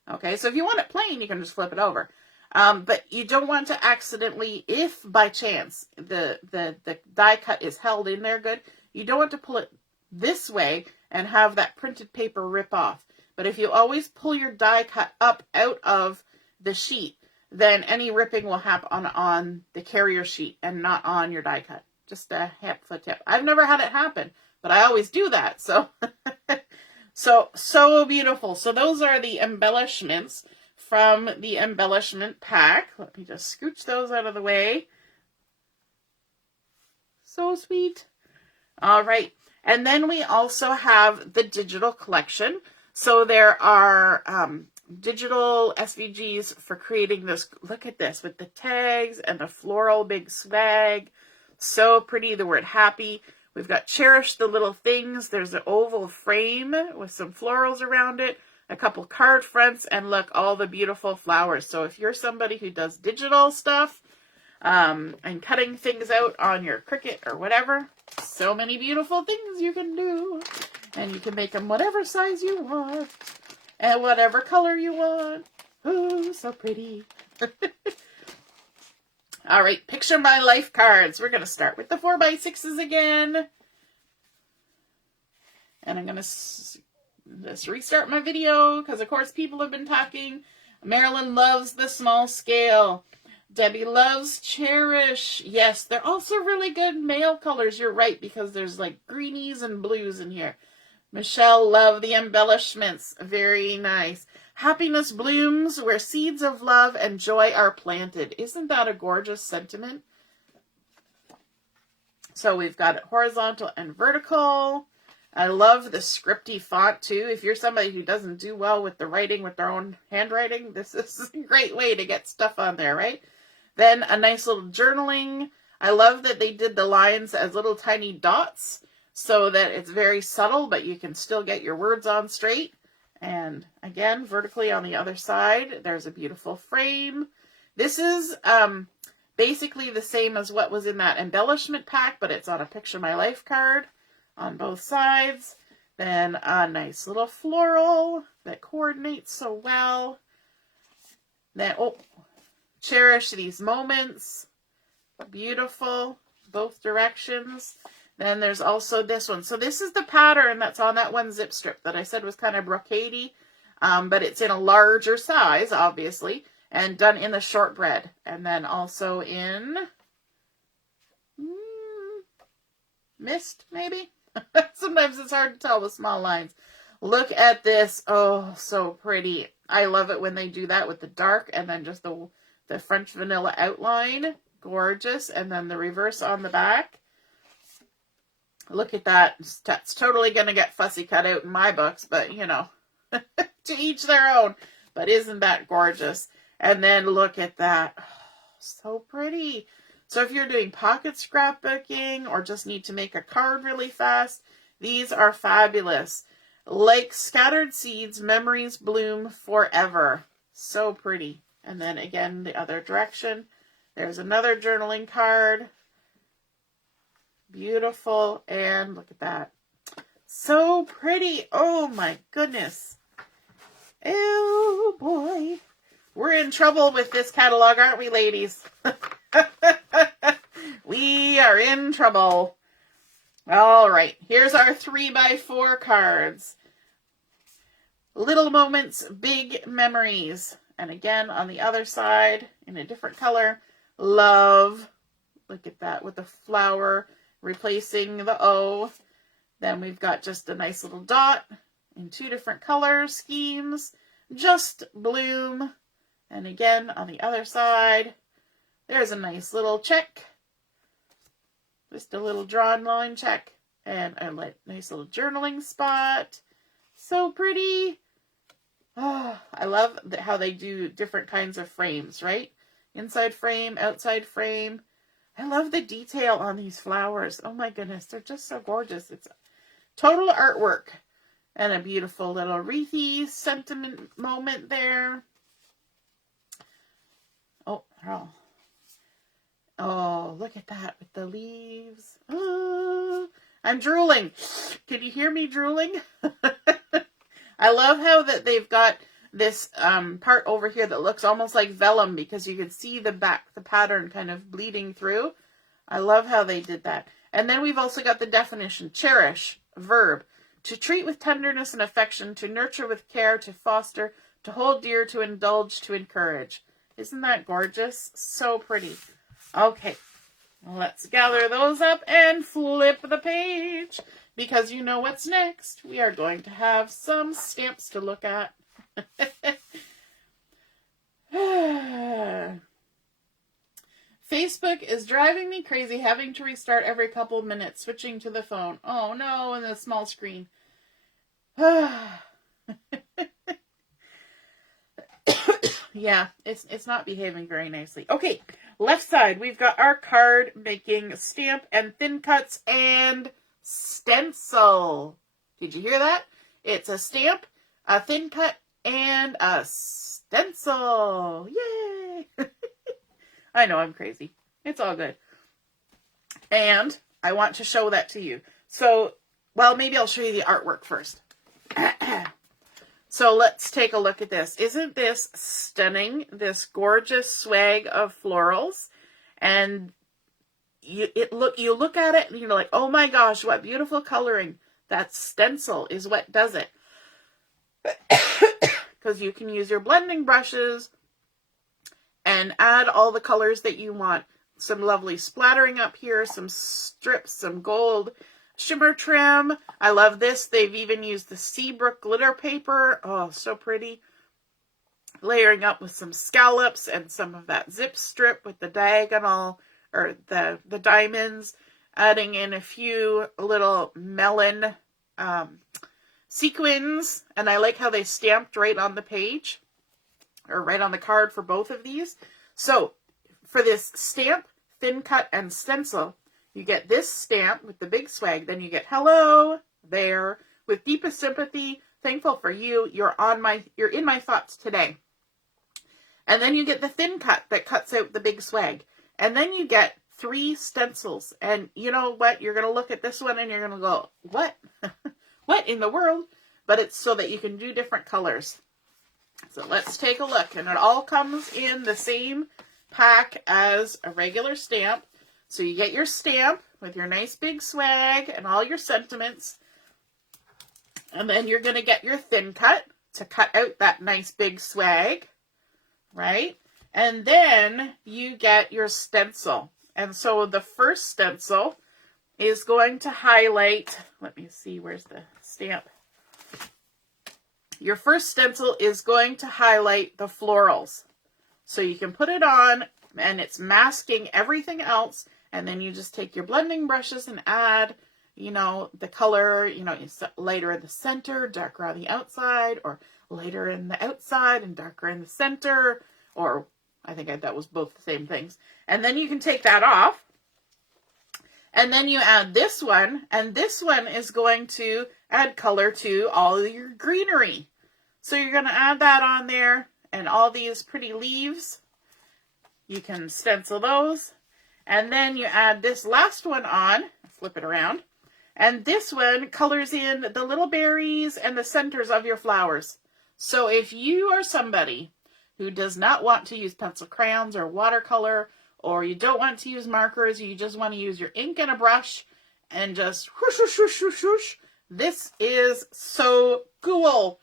Okay, so if you want it plain, you can just flip it over. But you don't want to accidentally, if by chance the die cut is held in there good, you don't want to pull it this way and have that printed paper rip off. But if you always pull your die cut up out of the sheet, then any ripping will happen on the carrier sheet and not on your die cut. Just a helpful tip. I've never had it happen, but I always do that. So, so beautiful. So those are the embellishments from the Embellishment Pack. Let me just scooch those out of the way. So sweet. All right. And then we also have the digital collection. So there are digital SVGs for creating this. Look at this with the tags and the floral big swag. So pretty. The word happy. We've got Cherish the Little Things. There's an oval frame with some florals around it. A couple card fronts, and look, all the beautiful flowers. So if you're somebody who does digital stuff and cutting things out on your Cricut or whatever, so many beautiful things you can do. And you can make them whatever size you want and whatever color you want. Oh, so pretty. All right, picture my life cards. We're going to start with the 4x6s again. And I'm going to just restart my video because, of course, people have been talking. Marilyn loves the small scale. Debbie loves Cherish. Yes, they're also really good male colors. You're right, because there's like greenies and blues in here. Michelle loved the embellishments. Very nice. Happiness blooms where seeds of love and joy are planted. Isn't that a gorgeous sentiment? So we've got it horizontal and vertical. I love the scripty font too. If you're somebody who doesn't do well with the writing with their own handwriting, this is a great way to get stuff on there, right? Then a nice little journaling. I love that they did the lines as little tiny dots so that it's very subtle, but you can still get your words on straight. And again, vertically on the other side, there's a beautiful frame. This is basically the same as what was in that embellishment pack, but it's on a Picture My Life card on both sides. Then a nice little floral that coordinates so well. Then, oh, cherish these moments. Beautiful, both directions. Then there's also this one. So this is the pattern that's on that one zip strip that I said was kind of brocadey, but it's in a larger size, obviously, and done in the shortbread. And then also in mist, maybe? Sometimes it's hard to tell with small lines. Look at this. Oh, so pretty. I love it when they do that with the dark and then just the French vanilla outline. Gorgeous. And then the reverse on the back. Look at that. That's totally going to get fussy cut out in my books, but you know, to each their own. But isn't that gorgeous? And then look at that. Oh, so pretty. So if you're doing pocket scrapbooking or just need to make a card really fast, these are fabulous. Like scattered seeds, memories bloom forever. So pretty. And then again, the other direction. There's another journaling card. Beautiful. And look at that. So pretty. Oh my goodness. Oh boy. We're in trouble with this catalog, aren't we, ladies? We are in trouble. All right. Here's our 3x4 cards. Little moments, big memories. And again, on the other side, in a different color, love. Look at that with the flower replacing the O. Then we've got just a nice little dot in two different color schemes. Just bloom. And again, on the other side, there's a nice little check. Just a little drawn line check. And a nice little journaling spot. So pretty. Oh, I love how they do different kinds of frames, right? Inside frame, outside frame. I love the detail on these flowers. Oh my goodness, they're just so gorgeous. It's total artwork. And a beautiful little wreathy sentiment moment there. Oh, oh, look at that with the leaves. Oh, I'm drooling. Can you hear me drooling? I love how that they've got this part over here that looks almost like vellum because you can see the pattern kind of bleeding through. I love how they did that. And then we've also got the definition. Cherish, verb. To treat with tenderness and affection, to nurture with care, to foster, to hold dear, to indulge, to encourage. Isn't that gorgeous? So pretty. Okay, let's gather those up and flip the page. Because you know what's next. We are going to have some stamps to look at. Facebook is driving me crazy, having to restart every couple of minutes, switching to the phone. Oh no, and the small screen. Yeah, it's not behaving very nicely. Okay, left side, we've got our card making stamp and thin cuts and stencil. Did you hear that? It's a stamp, a thin cut, and a stencil. Yay! I know I'm crazy. It's all good. And I want to show that to you. So, well, maybe I'll show you the artwork first. So let's take a look at this. Isn't this stunning? This gorgeous swag of florals. And you look at it and you're like, oh my gosh, what beautiful coloring. That stencil is what does it. Because you can use your blending brushes and add all the colors that you want. Some lovely splattering up here, some strips, some gold shimmer trim. I love this. They've even used the Seabrook glitter paper. Oh, so pretty. Layering up with some scallops and some of that zip strip with the diagonal, or the diamonds. Adding in a few little melon sequins. And I like how they stamped right on the page, or right on the card for both of these. So, for this stamp, thin cut, and stencil, you get this stamp with the big swag. Then you get hello there with deepest sympathy. Thankful for you. You're in my thoughts today. And then you get the thin cut that cuts out the big swag. And then you get 3 stencils. And you know what? You're going to look at this one and you're going to go, what? What in the world? But it's so that you can do different colors. So let's take a look. And it all comes in the same pack as a regular stamp. So you get your stamp with your nice big swag and all your sentiments. And then you're going to get your thin cut to cut out that nice big swag, right? And then you get your stencil. And so the first stencil is going to highlight, let me see, where's the stamp? Your first stencil is going to highlight the florals. So you can put it on and it's masking everything else. And then you just take your blending brushes and add, you know, the color, you know, lighter in the center, darker on the outside, or lighter in the outside and darker in the center, or I think that was both the same things. And then you can take that off. And then you add this one, and this one is going to add color to all of your greenery. So you're going to add that on there, and all these pretty leaves, you can stencil those. And then you add this last one on, flip it around, and this one colors in the little berries and the centers of your flowers. So if you are somebody who does not want to use pencil crayons or watercolor, or you don't want to use markers, you just want to use your ink and a brush and just whoosh, whoosh, whoosh, whoosh, whoosh, this is so cool.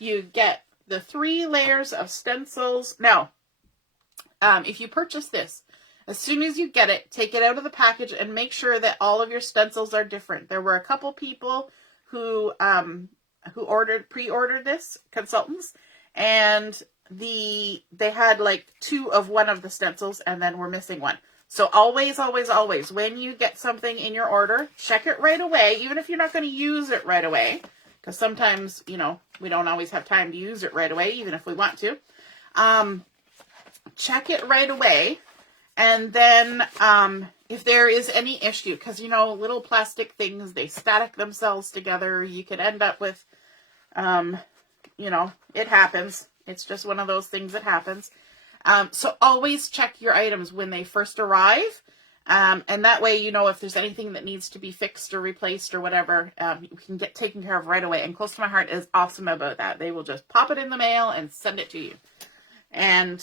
You get the 3 layers of stencils. Now, if you purchase this, as soon as you get it, take it out of the package and make sure that all of your stencils are different. There were a couple people who pre-ordered this, consultants, and they had like 2 of one of the stencils and then we're missing one. So always, always, always, when you get something in your order, check it right away, even if you're not going to use it right away, because sometimes, you know, we don't always have time to use it right away, even if we want to. Check it right away. And then if there is any issue, because, you know, little plastic things, they static themselves together. You could end up with, you know, it happens. It's just one of those things that happens. So always check your items when they first arrive. And that way, you know, if there's anything that needs to be fixed or replaced or whatever, you can get taken care of right away. And Close to My Heart is awesome about that. They will just pop it in the mail and send it to you. And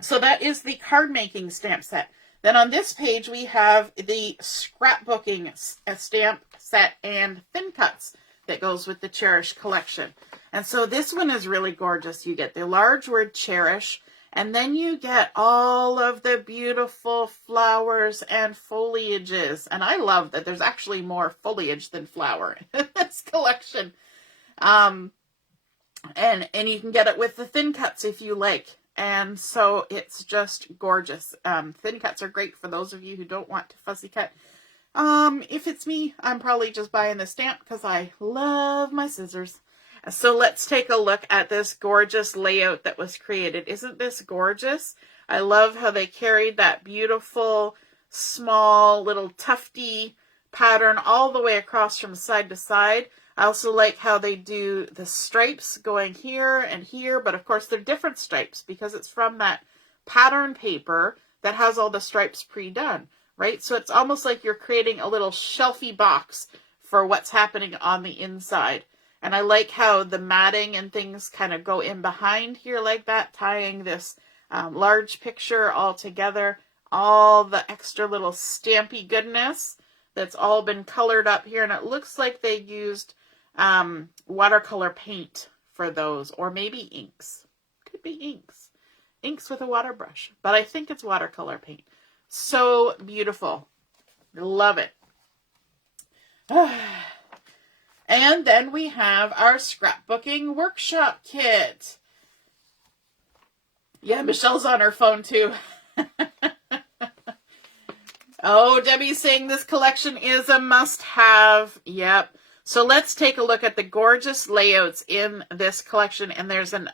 so that is the card making stamp set. Then on this page, we have the scrapbooking stamp set and thin cuts that goes with the Cherish collection. And so this one is really gorgeous. You get the large word Cherish, and then you get all of the beautiful flowers and foliages. And I love that there's actually more foliage than flower in this collection. And you can get it with the thin cuts if you like. And so it's just gorgeous. Thin cuts are great for those of you who don't want to fussy cut. If it's me, I'm probably just buying the stamp because I love my scissors. So let's take a look at this gorgeous layout that was created. Isn't this gorgeous? I love how they carried that beautiful, small, little tufty pattern all the way across from side to side. I also like how they do the stripes going here and here, but of course they're different stripes because it's from that pattern paper that has all the stripes pre-done, right? So it's almost like you're creating a little shelfy box for what's happening on the inside. And I like how the matting and things kind of go in behind here like that, tying this large picture all together, all the extra little stampy goodness that's all been colored up here. And it looks like they used watercolor paint for those, or maybe inks. Could be inks with a water brush, but I think it's watercolor paint. So beautiful. Love it. And then we have our Scrapbooking Workshop Kit. Yeah, Michelle's on her phone too. Oh, Debbie's saying this collection is a must-have. Yep. So let's take a look at the gorgeous layouts in this collection. And there's an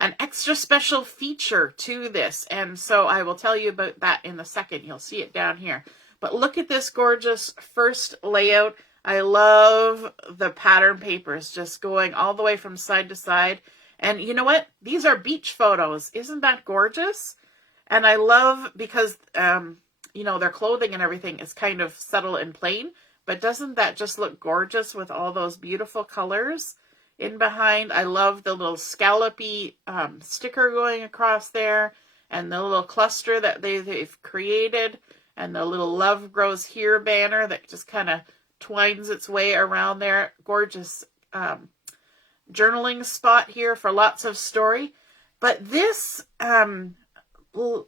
extra special feature to this. And so I will tell you about that in a second. You'll see it down here. But look at this gorgeous first layout. I love the pattern papers just going all the way from side to side. And you know what? These are beach photos. Isn't that gorgeous? And I love because, you know, their clothing and everything is kind of subtle and plain. But doesn't that just look gorgeous with all those beautiful colors in behind? I love the little scallopy sticker going across there. And the little cluster that they've created. And the little Love Grows Here banner that just kind of twines its way around there. Gorgeous journaling spot here for lots of story. But this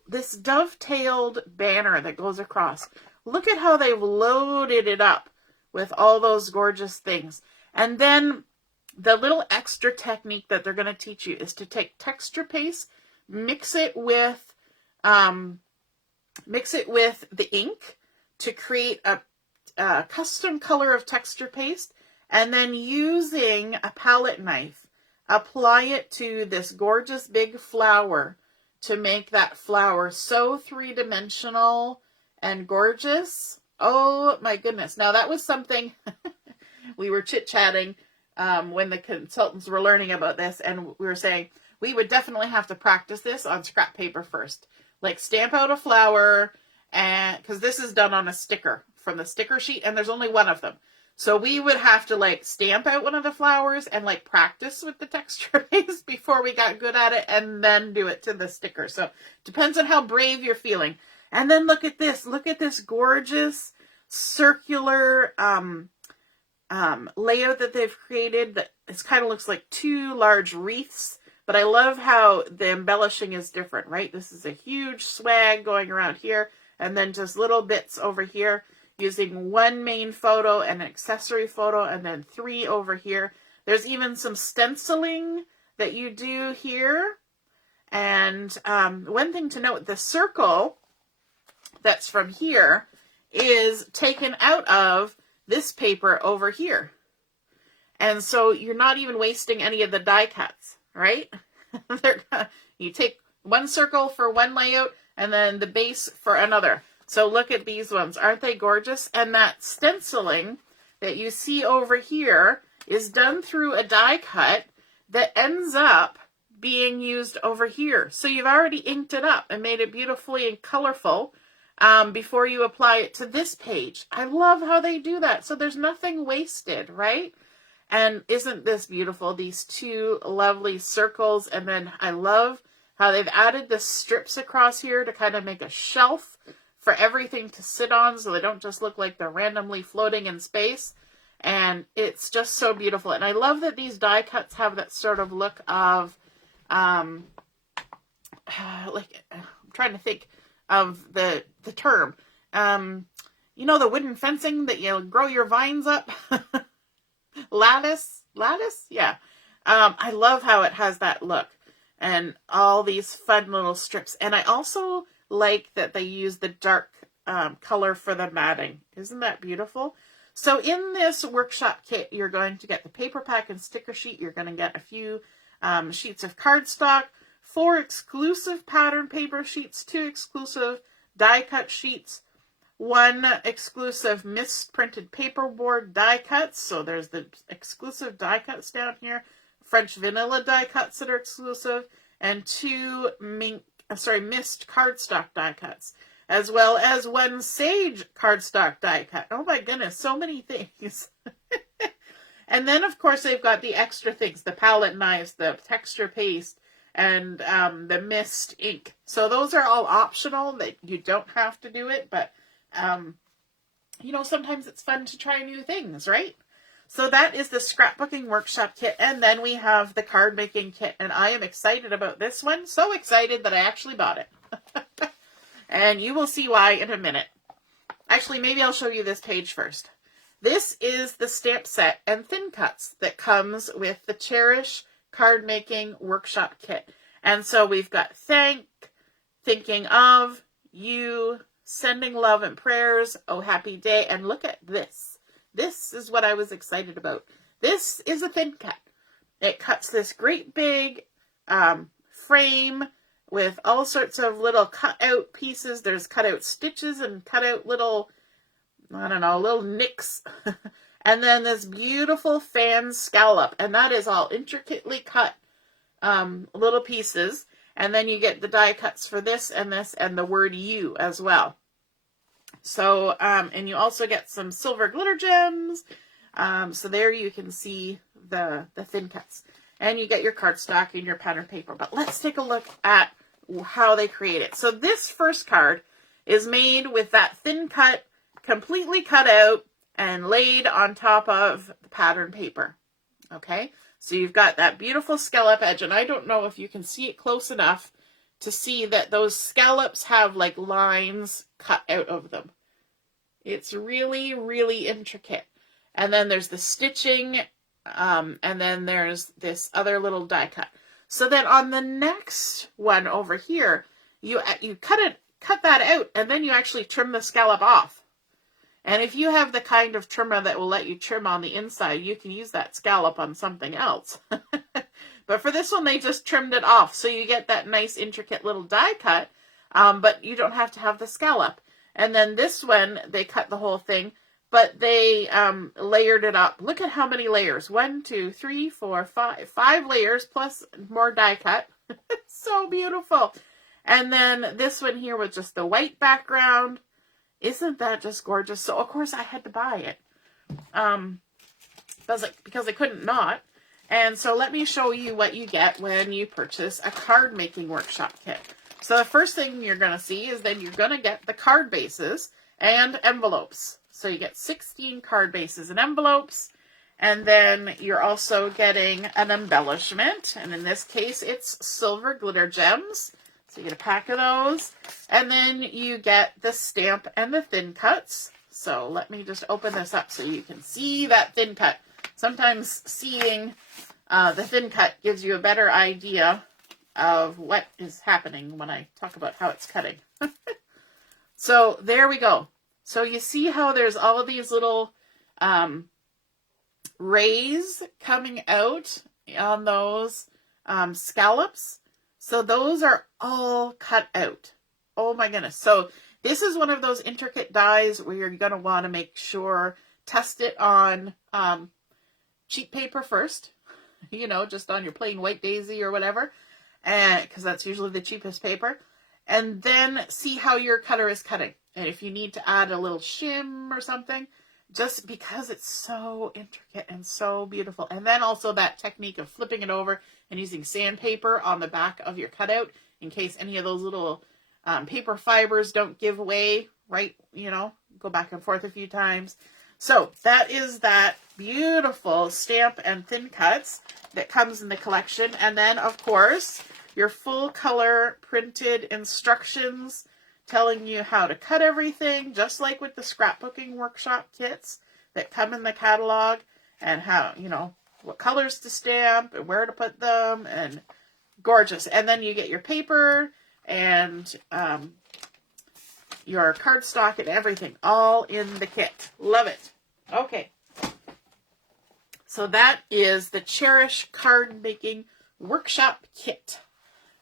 this dovetailed banner that goes across, look at how they've loaded it up with all those gorgeous things. And then the little extra technique that they're going to teach you is to take texture paste, mix it with the ink to create a custom color of texture paste, and then using a palette knife, apply it to this gorgeous big flower to make that flower so three-dimensional and gorgeous. Oh my goodness. Now that was something we were chit-chatting when the consultants were learning about this, and we were saying we would definitely have to practice this on scrap paper first. Like stamp out a flower, and because this is done on a sticker from the sticker sheet, and there's only one of them. So we would have to like stamp out one of the flowers and like practice with the texture paste before we got good at it, and then do it to the sticker. So depends on how brave you're feeling. And then look at this. Look at this gorgeous circular layout that they've created. That it kind of looks like two large wreaths. But I love how the embellishing is different, right? This is a huge swag going around here, and then just little bits over here, using one main photo and an accessory photo, and then 3 over here. There's even some stenciling that you do here. And one thing to note, the circle that's from here is taken out of this paper over here. And so you're not even wasting any of the die cuts, right? You take one circle for one layout, and then the base for another. So look at these ones. Aren't they gorgeous? And that stenciling that you see over here is done through a die cut that ends up being used over here. So you've already inked it up and made it beautifully and colorful before you apply it to this page. I love how they do that. So there's nothing wasted, right? And isn't this beautiful? These two lovely circles. And then I love how they've added the strips across here to kind of make a shelf for everything to sit on, so they don't just look like they're randomly floating in space. And it's just so beautiful. And I love that these die cuts have that sort of look of, like, I'm trying to think of the term. You know, the wooden fencing that you grow your vines up? Lattice? Yeah. I love how it has that look. And all these fun little strips. And I also like that they use the dark color for the matting. Isn't that beautiful? So in this workshop kit, you're going to get the paper pack and sticker sheet. You're going to get a few sheets of cardstock, 4 exclusive pattern paper sheets, 2 exclusive die cut sheets, 1 exclusive misprinted paperboard die cuts. So there's the exclusive die cuts down here, French vanilla die cuts that are exclusive, and 2 mist cardstock die cuts, as well as 1 sage cardstock die cut. Oh my goodness, so many things. And then, of course, they've got the extra things, the palette knives, the texture paste, and the mist ink. So those are all optional, that you don't have to do it, but, you know, sometimes it's fun to try new things, right? So that is the Scrapbooking Workshop Kit, and then we have the card making kit, and I am excited about this one. So excited that I actually bought it. And you will see why in a minute. Actually, maybe I'll show you this page first. This is the stamp set and thin cuts that comes with the Cherish Card Making Workshop Kit. And so we've got thinking of, you, sending love and prayers, oh happy day, and look at this. This is what I was excited about. This is a thin cut. It cuts this great big frame with all sorts of little cut-out pieces. There's cut-out stitches and cut-out little, I don't know, little nicks. And then this beautiful fan scallop. And that is all intricately cut little pieces. And then you get the die cuts for this and the word you as well. So, and you also get some silver glitter gems. So there you can see the thin cuts. And you get your cardstock and your pattern paper. But let's take a look at how they create it. So this first card is made with that thin cut, completely cut out and laid on top of the pattern paper. Okay, so you've got that beautiful scallop edge. And I don't know if you can see it close enough to see that those scallops have like lines cut out of them. It's really, really intricate. And then there's the stitching, and then there's this other little die cut. So then on the next one over here, you cut that out, and then you actually trim the scallop off. And if you have the kind of trimmer that will let you trim on the inside, you can use that scallop on something else. But for this one, they just trimmed it off. So you get that nice intricate little die cut, but you don't have to have the scallop. And then this one, they cut the whole thing, but they layered it up. Look at how many layers. 1, 2, 3, 4, 5. 5 layers plus more die cut. So beautiful. And then this one here with just the white background. Isn't that just gorgeous? So, of course, I had to buy it because I couldn't not. And so let me show you what you get when you purchase a card making workshop kit. So the first thing you're going to see is that you're going to get the card bases and envelopes. So you get 16 card bases and envelopes. And then you're also getting an embellishment. And in this case, it's silver glitter gems. So you get a pack of those. And then you get the stamp and the thin cuts. So let me just open this up so you can see that thin cut. Sometimes seeing the thin cut gives you a better idea of what is happening when I talk about how it's cutting. So there we go. So you see how there's all of these little rays coming out on those scallops. So those are all cut out. Oh my goodness. So this is one of those intricate dies where you're going to want to make sure, test it on cheap paper first, you know, just on your plain white daisy or whatever, and because that's usually the cheapest paper, and then see how your cutter is cutting. And if you need to add a little shim or something, just because it's so intricate and so beautiful. And then also that technique of flipping it over and using sandpaper on the back of your cutout in case any of those little paper fibers don't give away, right? You know, go back and forth a few times. So that is that beautiful stamp and thin cuts that comes in the collection. And then, of course, your full color printed instructions telling you how to cut everything, just like with the Scrapbooking Workshop Kits that come in the catalog, and how, you know, what colors to stamp and where to put them, and gorgeous. And then you get your paper and your cardstock and everything all in the kit. Love it. Okay. So that is the Cherish Card Making Workshop Kit.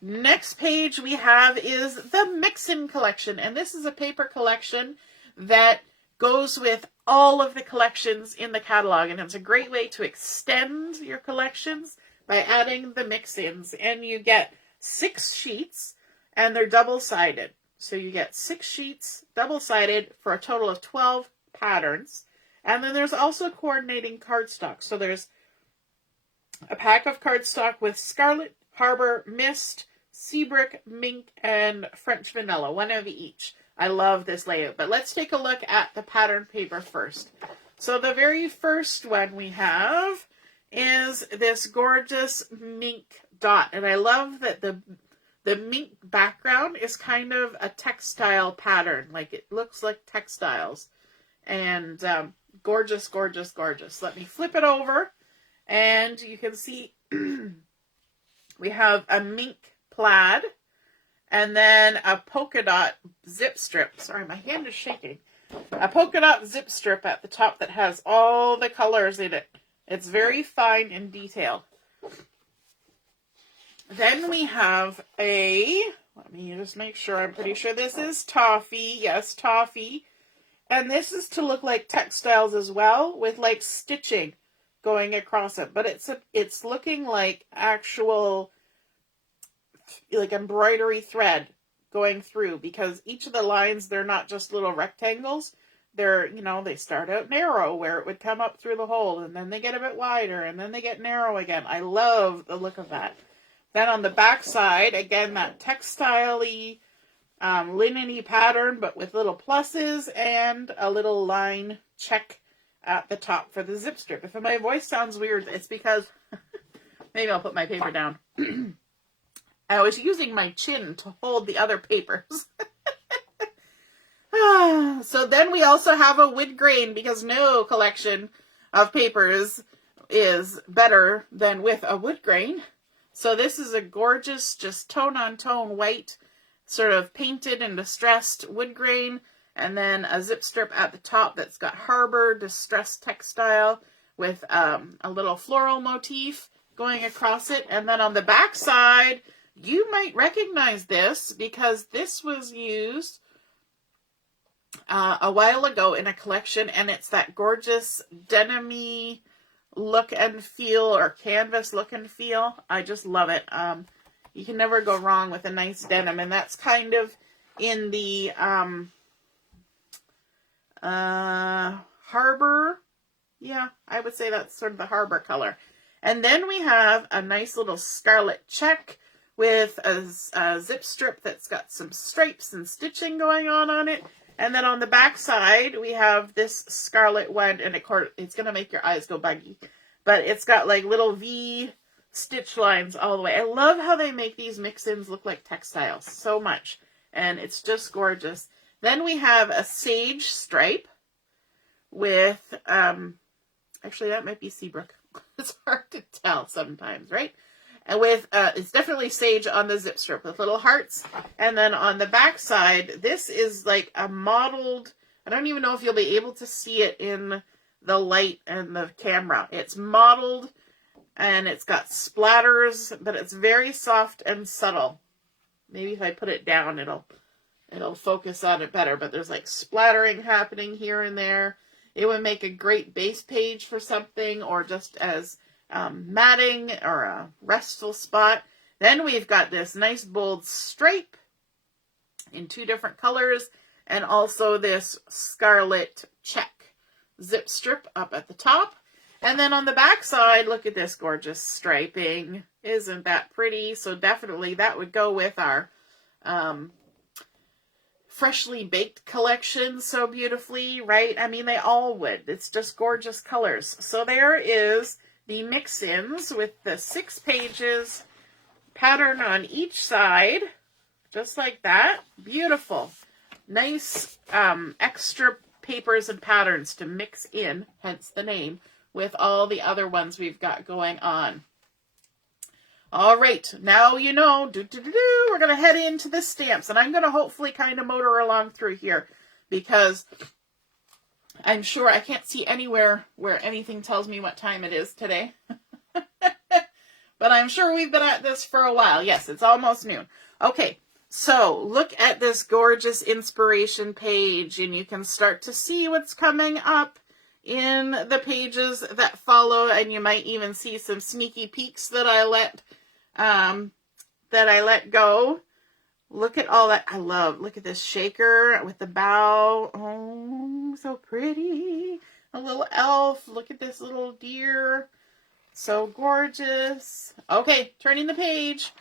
Next page we have is the Mix-In collection, and this is a paper collection that goes with all of the collections in the catalog, and it's a great way to extend your collections by adding the mix-ins. And you get 6 sheets, and they're double-sided. So you get 6 sheets double-sided for a total of 12 patterns. And then there's also coordinating cardstock. So there's a pack of cardstock with Scarlet, Harbor, Mist, Seabrick, Mink, and French Vanilla, one of each. I love this layout, but let's take a look at the pattern paper first. So the very first one we have is this gorgeous mink dot, and I love that the mink background is kind of a textile pattern, like it looks like textiles, and gorgeous, gorgeous, gorgeous. Let me flip it over, and you can see we have a mink plaid, and then a polka dot zip strip. Sorry, my hand is shaking. A polka dot zip strip at the top that has all the colors in it. It's very fine in detail. Then we have let me just make sure, I'm pretty sure this is toffee. Yes, toffee. And this is to look like textiles as well, with like stitching going across it. But it's looking like actual, like embroidery thread going through, because each of the lines, they're not just little rectangles. They're, you know, they start out narrow where it would come up through the hole, and then they get a bit wider, and then they get narrow again. I love the look of that. Then on the back side, again, that textile-y, linen-y pattern, but with little pluses and a little line check at the top for the zip strip. If my voice sounds weird, it's because maybe I'll put my paper down. I was using my chin to hold the other papers. So then we also have a wood grain, because no collection of papers is better than with a wood grain. So this is a gorgeous, just tone-on-tone white, sort of painted and distressed wood grain, and then a zip strip at the top that's got Harbor distressed textile with a little floral motif going across it. And then on the back side, you might recognize this because this was used a while ago in a collection, and it's that gorgeous denim-y look and feel, or canvas look and feel. I just love it. You can never go wrong with a nice denim, and that's kind of in the Harbor. Yeah, I would say that's sort of the Harbor color. And then we have a nice little scarlet check with a zip strip that's got some stripes and stitching going on it. And then on the back side, we have this scarlet one, and it's going to make your eyes go buggy. But it's got like little V stitch lines all the way. I love how they make these mix-ins look like textiles so much. And it's just gorgeous. Then we have a sage stripe with, actually that might be Seabrook. It's hard to tell sometimes, right? And with, it's definitely sage on the zip strip with little hearts. And then on the back side, this is like a modeled, I don't even know if you'll be able to see it in the light and the camera. It's modeled, and it's got splatters, but it's very soft and subtle. Maybe if I put it down, it'll it'll focus on it better, but there's like splattering happening here and there. It would make a great base page for something, or just as matting or a restful spot. Then we've got this nice bold stripe in 2 different colors, and also this scarlet check zip strip up at the top. And then on the back side, look at this gorgeous striping. Isn't that pretty? So definitely that would go with our freshly baked collection so beautifully, right? I mean, they all would. It's just gorgeous colors. So there is the mix-ins with the 6 pages pattern on each side, just like that. Beautiful. Nice extra papers and patterns to mix in, hence the name, with all the other ones we've got going on. All right, now you know, we're going to head into the stamps, and I'm going to hopefully kind of motor along through here, because I'm sure I can't see anywhere where anything tells me what time it is today. But I'm sure we've been at this for a while. Yes, it's almost noon. Okay, so look at this gorgeous inspiration page, and you can start to see what's coming up in the pages that follow, and you might even see some sneaky peeks that I let go. Look at all that. Look at this shaker with the bow. Oh, so pretty. A little elf. Look at this little deer. So gorgeous. Okay, turning the page.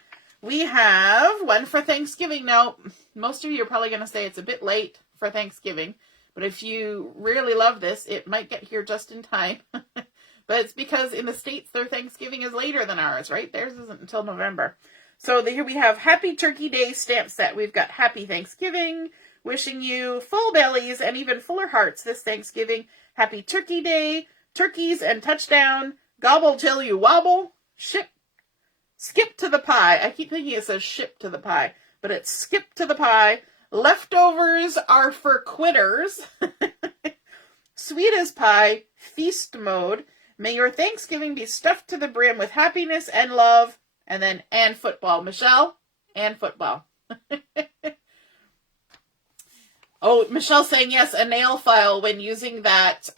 We have one for Thanksgiving. Now, most of you are probably going to say it's a bit late for Thanksgiving, but if you really love this, it might get here just in time. But it's because in the States, their Thanksgiving is later than ours, right? Theirs isn't until November. So here we have Happy Turkey Day stamp set. We've got Happy Thanksgiving, wishing you full bellies and even fuller hearts this Thanksgiving. Happy Turkey Day, turkeys and touchdown, gobble till you wobble, skip to the pie. I keep thinking it says ship to the pie, but it's skip to the pie. Leftovers are for quitters. Sweet as pie, feast mode. May your Thanksgiving be stuffed to the brim with happiness and love. And then, and football. Michelle, and football. Oh, Michelle's saying yes, a nail file when using that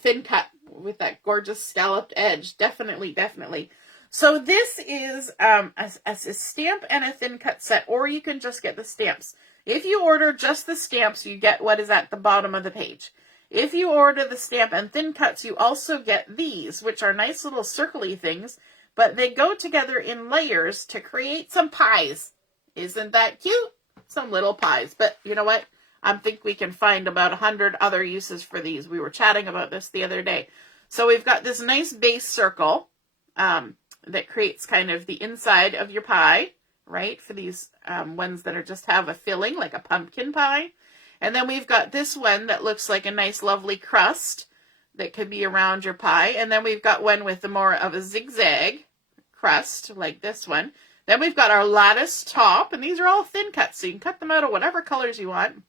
thin cut with that gorgeous scalloped edge. Definitely, definitely. So this is a stamp and a thin cut set, or you can just get the stamps. If you order just the stamps, you get what is at the bottom of the page. If you order the stamp and thin cuts, you also get these, which are nice little circly things, but they go together in layers to create some pies. Isn't that cute? Some little pies. But you know what? I think we can find about 100 other uses for these. We were chatting about this the other day. So we've got this nice base circle that creates kind of the inside of your pie, right? For these ones that are just have a filling, like a pumpkin pie. And then we've got this one that looks like a nice, lovely crust that could be around your pie. And then we've got one with the more of a zigzag crust, like this one. Then we've got our lattice top, and these are all thin cuts, so you can cut them out of whatever colors you want.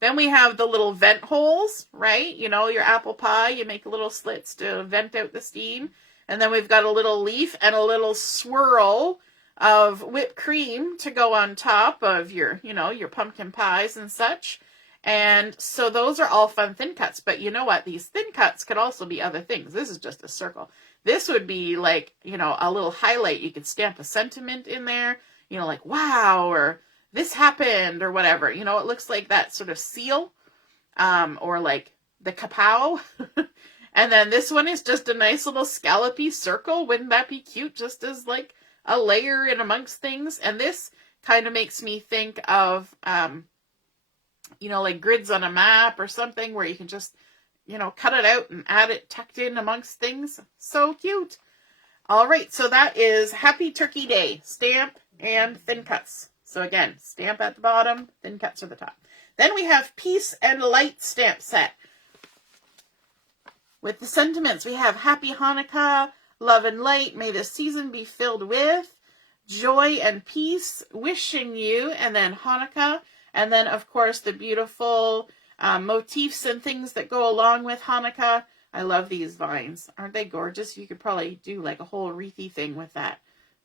Then we have the little vent holes, right? You know, your apple pie, you make little slits to vent out the steam. And then we've got a little leaf and a little swirl of whipped cream to go on top of your, you know, your pumpkin pies and such. And so those are all fun thin cuts. But you know what? These thin cuts could also be other things. This is just a circle. This would be like, you know, a little highlight. You could stamp a sentiment in there, you know, like, wow, or this happened, or whatever. You know, it looks like that sort of seal, or like the kapow. And then this one is just a nice little scallopy circle. Wouldn't that be cute? Just as like a layer in amongst things. And this kind of makes me think of, you know, like grids on a map or something where you can just, you know, cut it out and add it tucked in amongst things. So cute. All right. So that is Happy Turkey Day, stamp and thin cuts. So again, stamp at the bottom, thin cuts at the top. Then we have Peace and Light stamp set. With the sentiments, we have Happy Hanukkah, love and light, may the season be filled with joy and peace, wishing you, and then Hanukkah. And then, of course, the beautiful motifs and things that go along with Hanukkah. I love these vines. Aren't they gorgeous? You could probably do like a whole wreathy thing with that.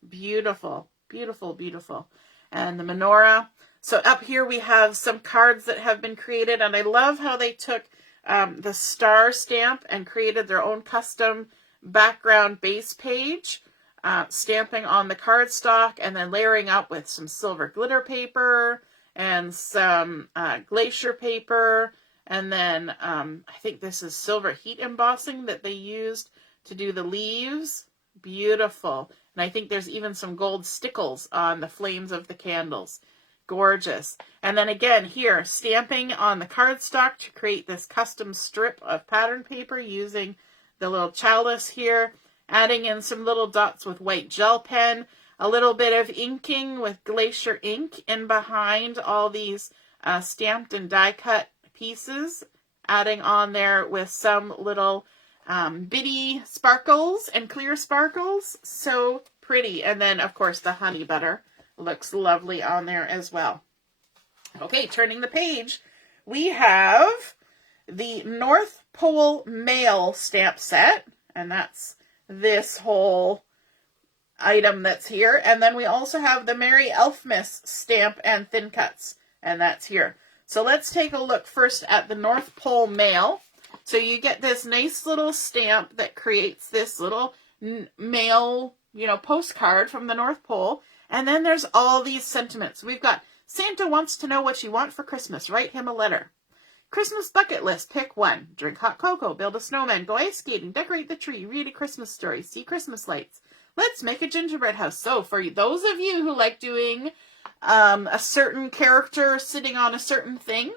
Beautiful, beautiful, beautiful. And the menorah. So up here we have some cards that have been created, and I love how they took the star stamp and created their own custom background base page, stamping on the cardstock and then layering up with some silver glitter paper and some glacier paper, and then I think this is silver heat embossing that they used to do the leaves. Beautiful. And I think there's even some gold stickles on the flames of the candles. Gorgeous. And then again here, stamping on the cardstock to create this custom strip of pattern paper using the little chalice here, adding in some little dots with white gel pen, a little bit of inking with glacier ink in behind all these stamped and die cut pieces, adding on there with some little bitty sparkles and clear sparkles. So pretty. And then of course the honey butter looks lovely on there as well. Okay, turning the page, we have the North Pole Mail stamp set, and that's this whole item that's here. And then we also have the Merry Elfmas stamp and thin cuts, and that's here. So let's take a look first at the North Pole Mail. So you get this nice little stamp that creates this little mail, postcard from the North Pole. And then there's all these sentiments. We've got Santa wants to know what you want for Christmas. Write him a letter. Christmas bucket list. Pick one. Drink hot cocoa. Build a snowman. Go ice skating. Decorate the tree. Read a Christmas story. See Christmas lights. Let's make a gingerbread house. So for those of you who like doing a certain character sitting on a certain thing,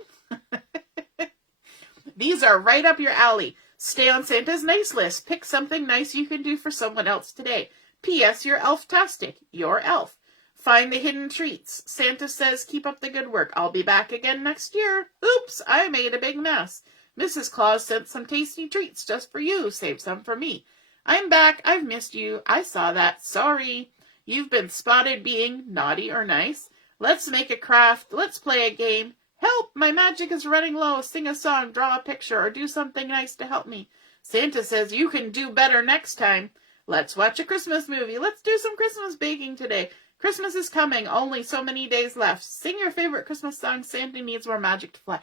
these are right up your alley. Stay on Santa's nice list. Pick something nice you can do for someone else today. P.S. You're elf-tastic. Your elf. Find the hidden treats. Santa says, keep up the good work. I'll be back again next year. Oops, I made a big mess. Mrs. Claus sent some tasty treats just for you. Save some for me. I'm back. I've missed you. I saw that. Sorry. You've been spotted being naughty or nice. Let's make a craft. Let's play a game. Help! My magic is running low. Sing a song, draw a picture, or do something nice to help me. Santa says you can do better next time. Let's watch a Christmas movie. Let's do some Christmas baking today. Christmas is coming. Only so many days left. Sing your favorite Christmas song. Santa needs more magic to fly.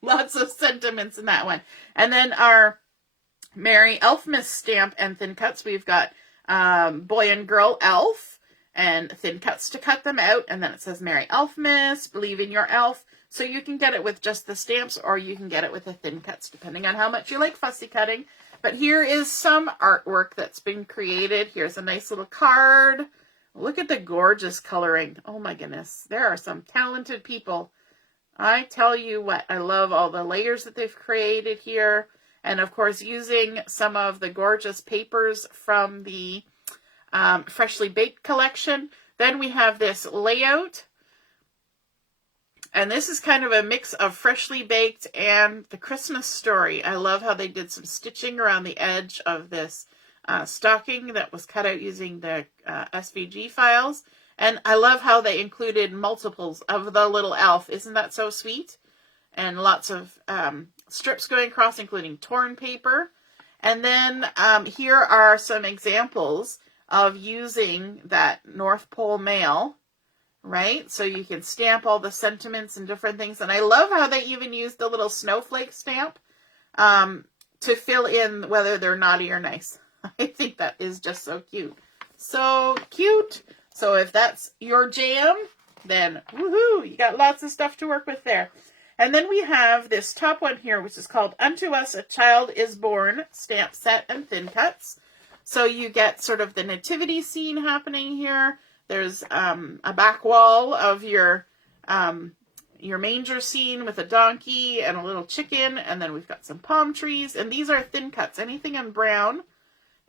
Lots of sentiments in that one. And then our Merry Elfmas stamp and thin cuts. We've got boy and girl elf and thin cuts to cut them out. And then it says Merry Elfmas, believe in your elf. So you can get it with just the stamps or you can get it with the thin cuts depending on how much you like fussy cutting. But here is some artwork that's been created. Here's a nice little card. Look at the gorgeous coloring. Oh my goodness. There are some talented people. I tell you what, I love all the layers that they've created here. And of course, using some of the gorgeous papers from the Freshly Baked collection. Then we have this layout. And this is kind of a mix of Freshly Baked and the Christmas Story. I love how they did some stitching around the edge of this stocking that was cut out using the SVG files. And I love how they included multiples of the little elf. Isn't that so sweet? And lots of strips going across, including torn paper. And then here are some examples of using that North Pole Mail, right? So you can stamp all the sentiments and different things. And I love how they even used the little snowflake stamp to fill in whether they're naughty or nice. I think that is just so cute. So cute. So if that's your jam, then woohoo, you got lots of stuff to work with there. And then we have this top one here, which is called Unto Us a Child is Born stamp set and thin cuts. So you get sort of the nativity scene happening here. There's a back wall of your manger scene with a donkey and a little chicken. And then we've got some palm trees. And these are thin cuts. Anything in brown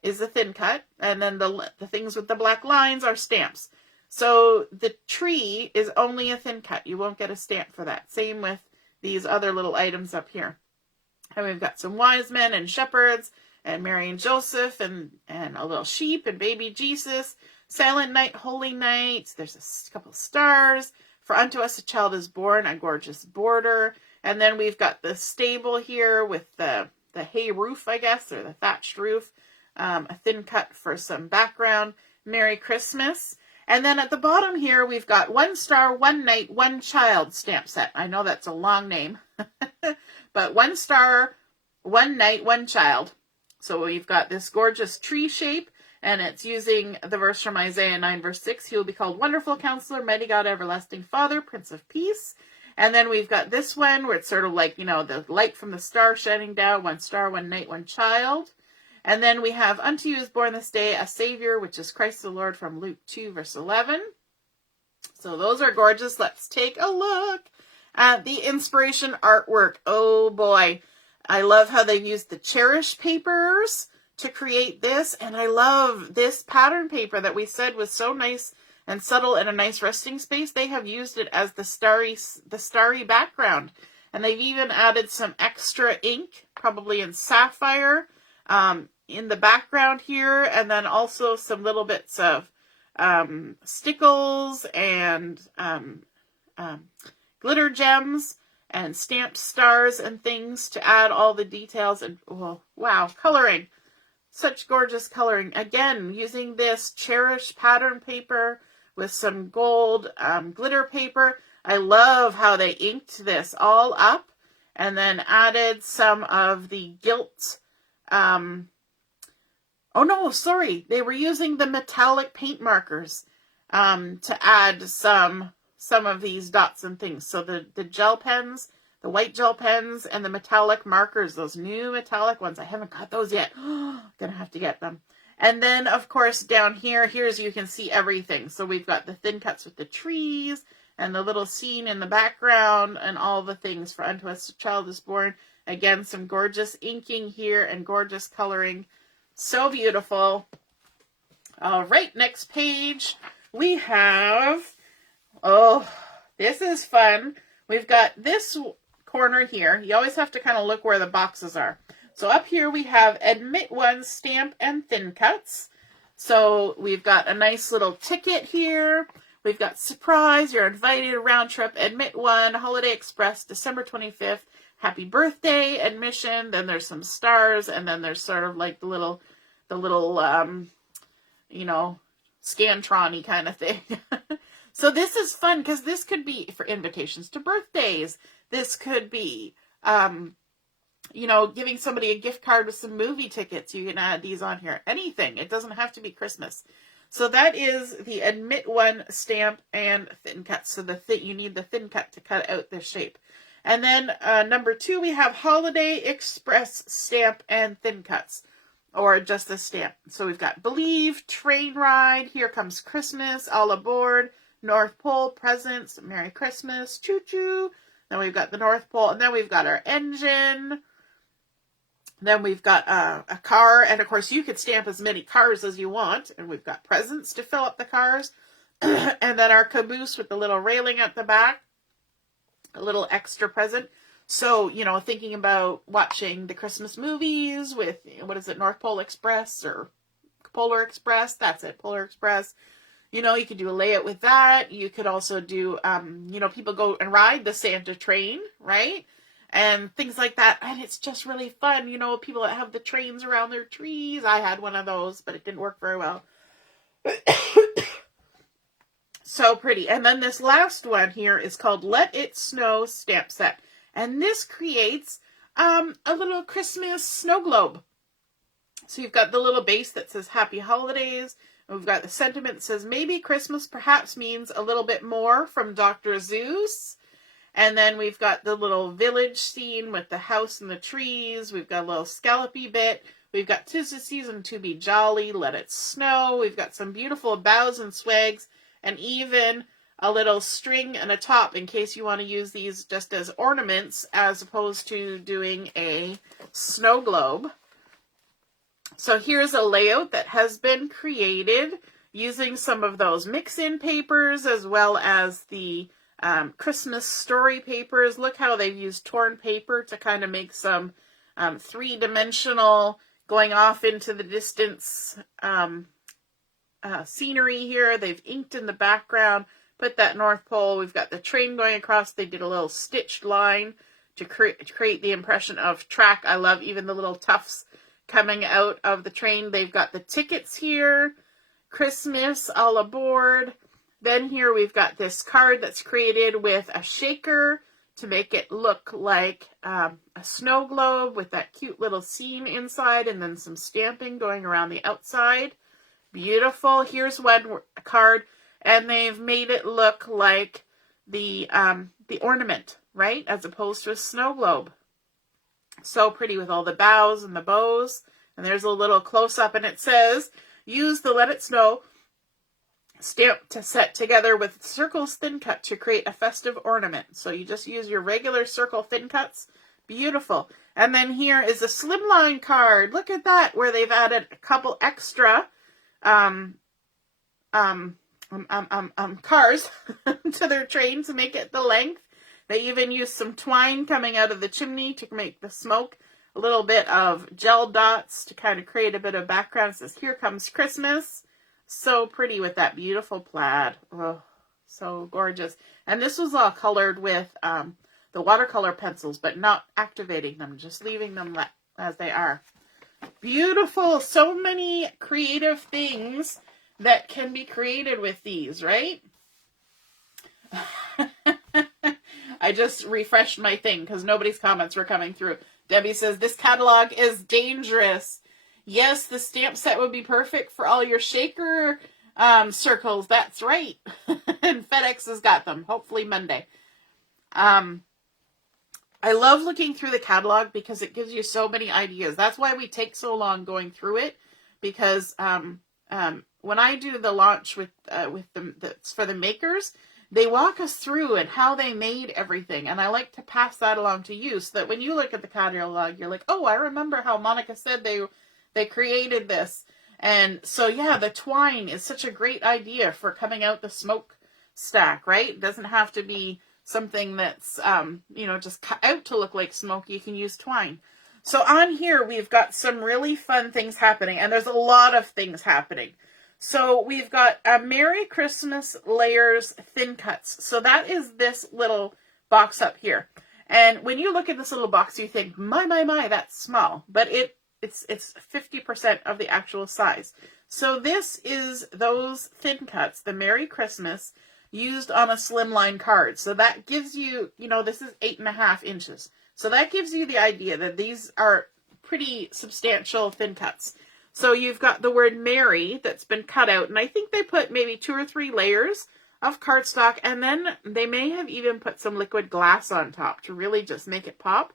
is a thin cut, and then the things with the black lines are stamps. So the tree is only a thin cut. You won't get a stamp for that. Same with these other little items up here. And we've got some wise men and shepherds, and Mary and Joseph, and a little sheep, and baby Jesus. Silent night, holy night. There's a couple stars. For unto us a child is born, a gorgeous border. And then we've got the stable here with the hay roof, I guess, or the thatched roof. A thin cut for some background. Merry Christmas. And then at the bottom here, we've got 1 star, 1 night, 1 child stamp set. I know that's a long name, but 1 star, 1 night, 1 child. So we've got this gorgeous tree shape, and it's using the verse from Isaiah 9, verse 6. He will be called Wonderful Counselor, Mighty God, Everlasting Father, Prince of Peace. And then we've got this one where it's sort of like, you know, the light from the star shining down, 1 star, 1 night, 1 child. And then we have, unto you is born this day a Savior, which is Christ the Lord, from Luke 2, verse 11. So those are gorgeous. Let's take a look at the inspiration artwork. Oh boy. I love how they've used the Cherish papers to create this. And I love this pattern paper that we said was so nice and subtle and a nice resting space. They have used it as the starry background. And they've even added some extra ink, probably in sapphire, in the background here, and then also some little bits of stickles and glitter gems and stamped stars and things to add all the details. And oh, wow, coloring. Such gorgeous coloring. Again, using this Cherish pattern paper with some gold glitter paper. I love how they inked this all up and then added some of the gilt oh no, sorry. They were using the metallic paint markers to add some of these dots and things. So the gel pens, the white gel pens, and the metallic markers, those new metallic ones. I haven't got those yet. Gonna have to get them. And then, of course, down here's you can see everything. So we've got the thin cuts with the trees and the little scene in the background and all the things for Unto Us a Child is Born. Again, some gorgeous inking here and gorgeous coloring. So beautiful. All right, next page. We have, oh, this is fun. We've got this corner here. You always have to kind of look where the boxes are. So up here we have Admit One Stamp and Thin Cuts. So we've got a nice little ticket here. We've got Surprise, You're Invited, Round Trip, Admit One, Holiday Express, December 25th. Happy Birthday, admission, then there's some stars, and then there's sort of like the little you know, Scantron-y kind of thing. So this is fun because this could be for invitations to birthdays. This could be, you know, giving somebody a gift card with some movie tickets. You can add these on here. Anything. It doesn't have to be Christmas. So that is the Admit One Stamp and Thin Cut. So you need the thin cut to cut out their shape. And then number 2, we have Holiday Express Stamp and Thin Cuts, or just the stamp. So we've got Believe, Train Ride, Here Comes Christmas, All Aboard, North Pole, Presents, Merry Christmas, Choo Choo. Then we've got the North Pole, and then we've got our engine. Then we've got a car, and of course you could stamp as many cars as you want. And we've got presents to fill up the cars. And then our caboose with the little railing at the back. A little extra present. So, you know, thinking about watching the Christmas movies with, what is it, North Pole Express or Polar Express? That's it, Polar Express. You know, you could do a layout with that. You could also do, you know, people go and ride the Santa train, right? And things like that. And it's just really fun. You know, people that have the trains around their trees. I had one of those, but it didn't work very well. So pretty. And then this last one here is called Let It Snow Stamp Set. And this creates a little Christmas snow globe. So you've got the little base that says Happy Holidays. And we've got the sentiment that says maybe Christmas perhaps means a little bit more from Dr. Zeus. And then we've got the little village scene with the house and the trees. We've got a little scallopy bit. We've got 'Tis the Season to Be Jolly, Let It Snow. We've got some beautiful bows and swags. And even a little string and a top in case you want to use these just as ornaments as opposed to doing a snow globe. So here's a layout that has been created using some of those mix-in papers as well as the Christmas story papers. Look how they've used torn paper to kind of make some three-dimensional going off into the distance scenery here. They've inked in the background, put that North Pole. We've got the train going across. They did a little stitched line to create the impression of track. I love even the little tufts coming out of the train. They've got the tickets here, Christmas all aboard. Then here we've got this card that's created with a shaker to make it look like a snow globe with that cute little seam inside and then some stamping going around the outside. Beautiful. Here's one card, and they've made it look like the ornament, right? As opposed to a snow globe. So pretty with all the bows and the bows. And there's a little close-up, and it says, use the Let It Snow stamp set together with circles thin cut to create a festive ornament. So you just use your regular circle thin cuts. Beautiful. And then here is a Slimline card. Look at that, where they've added a couple extra cars to their train to make it the length. They even use some twine coming out of the chimney to make the smoke. A little bit of gel dots to kind of create a bit of background. It says, Here Comes Christmas. So pretty with that beautiful plaid. Oh, so gorgeous. And this was all colored with the watercolor pencils, but not activating them, just leaving them as they are. Beautiful. So many creative things that can be created with these, right? I just refreshed my thing because nobody's comments were coming through. Debbie says, this catalog is dangerous. Yes, the stamp set would be perfect for all your shaker circles. That's right. And FedEx has got them. Hopefully Monday. I love looking through the catalog because it gives you so many ideas. That's why we take so long going through it. Because when I do the launch with for the makers, they walk us through and how they made everything. And I like to pass that along to you so that when you look at the catalog, you're like, oh, I remember how Monica said they created this. And so, yeah, the twine is such a great idea for coming out the smoke stack, right? It doesn't have to be something that's, just cut out to look like smoke. You can use twine. So on here, we've got some really fun things happening. And there's a lot of things happening. So we've got a Merry Christmas Layers Thin Cuts. So that is this little box up here. And when you look at this little box, you think, my, that's small. But it's 50% of the actual size. So this is those thin cuts, the Merry Christmas, used on a slimline card. So that gives you, this is 8.5 inches. So that gives you the idea that these are pretty substantial thin cuts. So you've got the word Merry that's been cut out, and I think they put maybe 2 or 3 layers of cardstock, and then they may have even put some liquid glass on top to really just make it pop.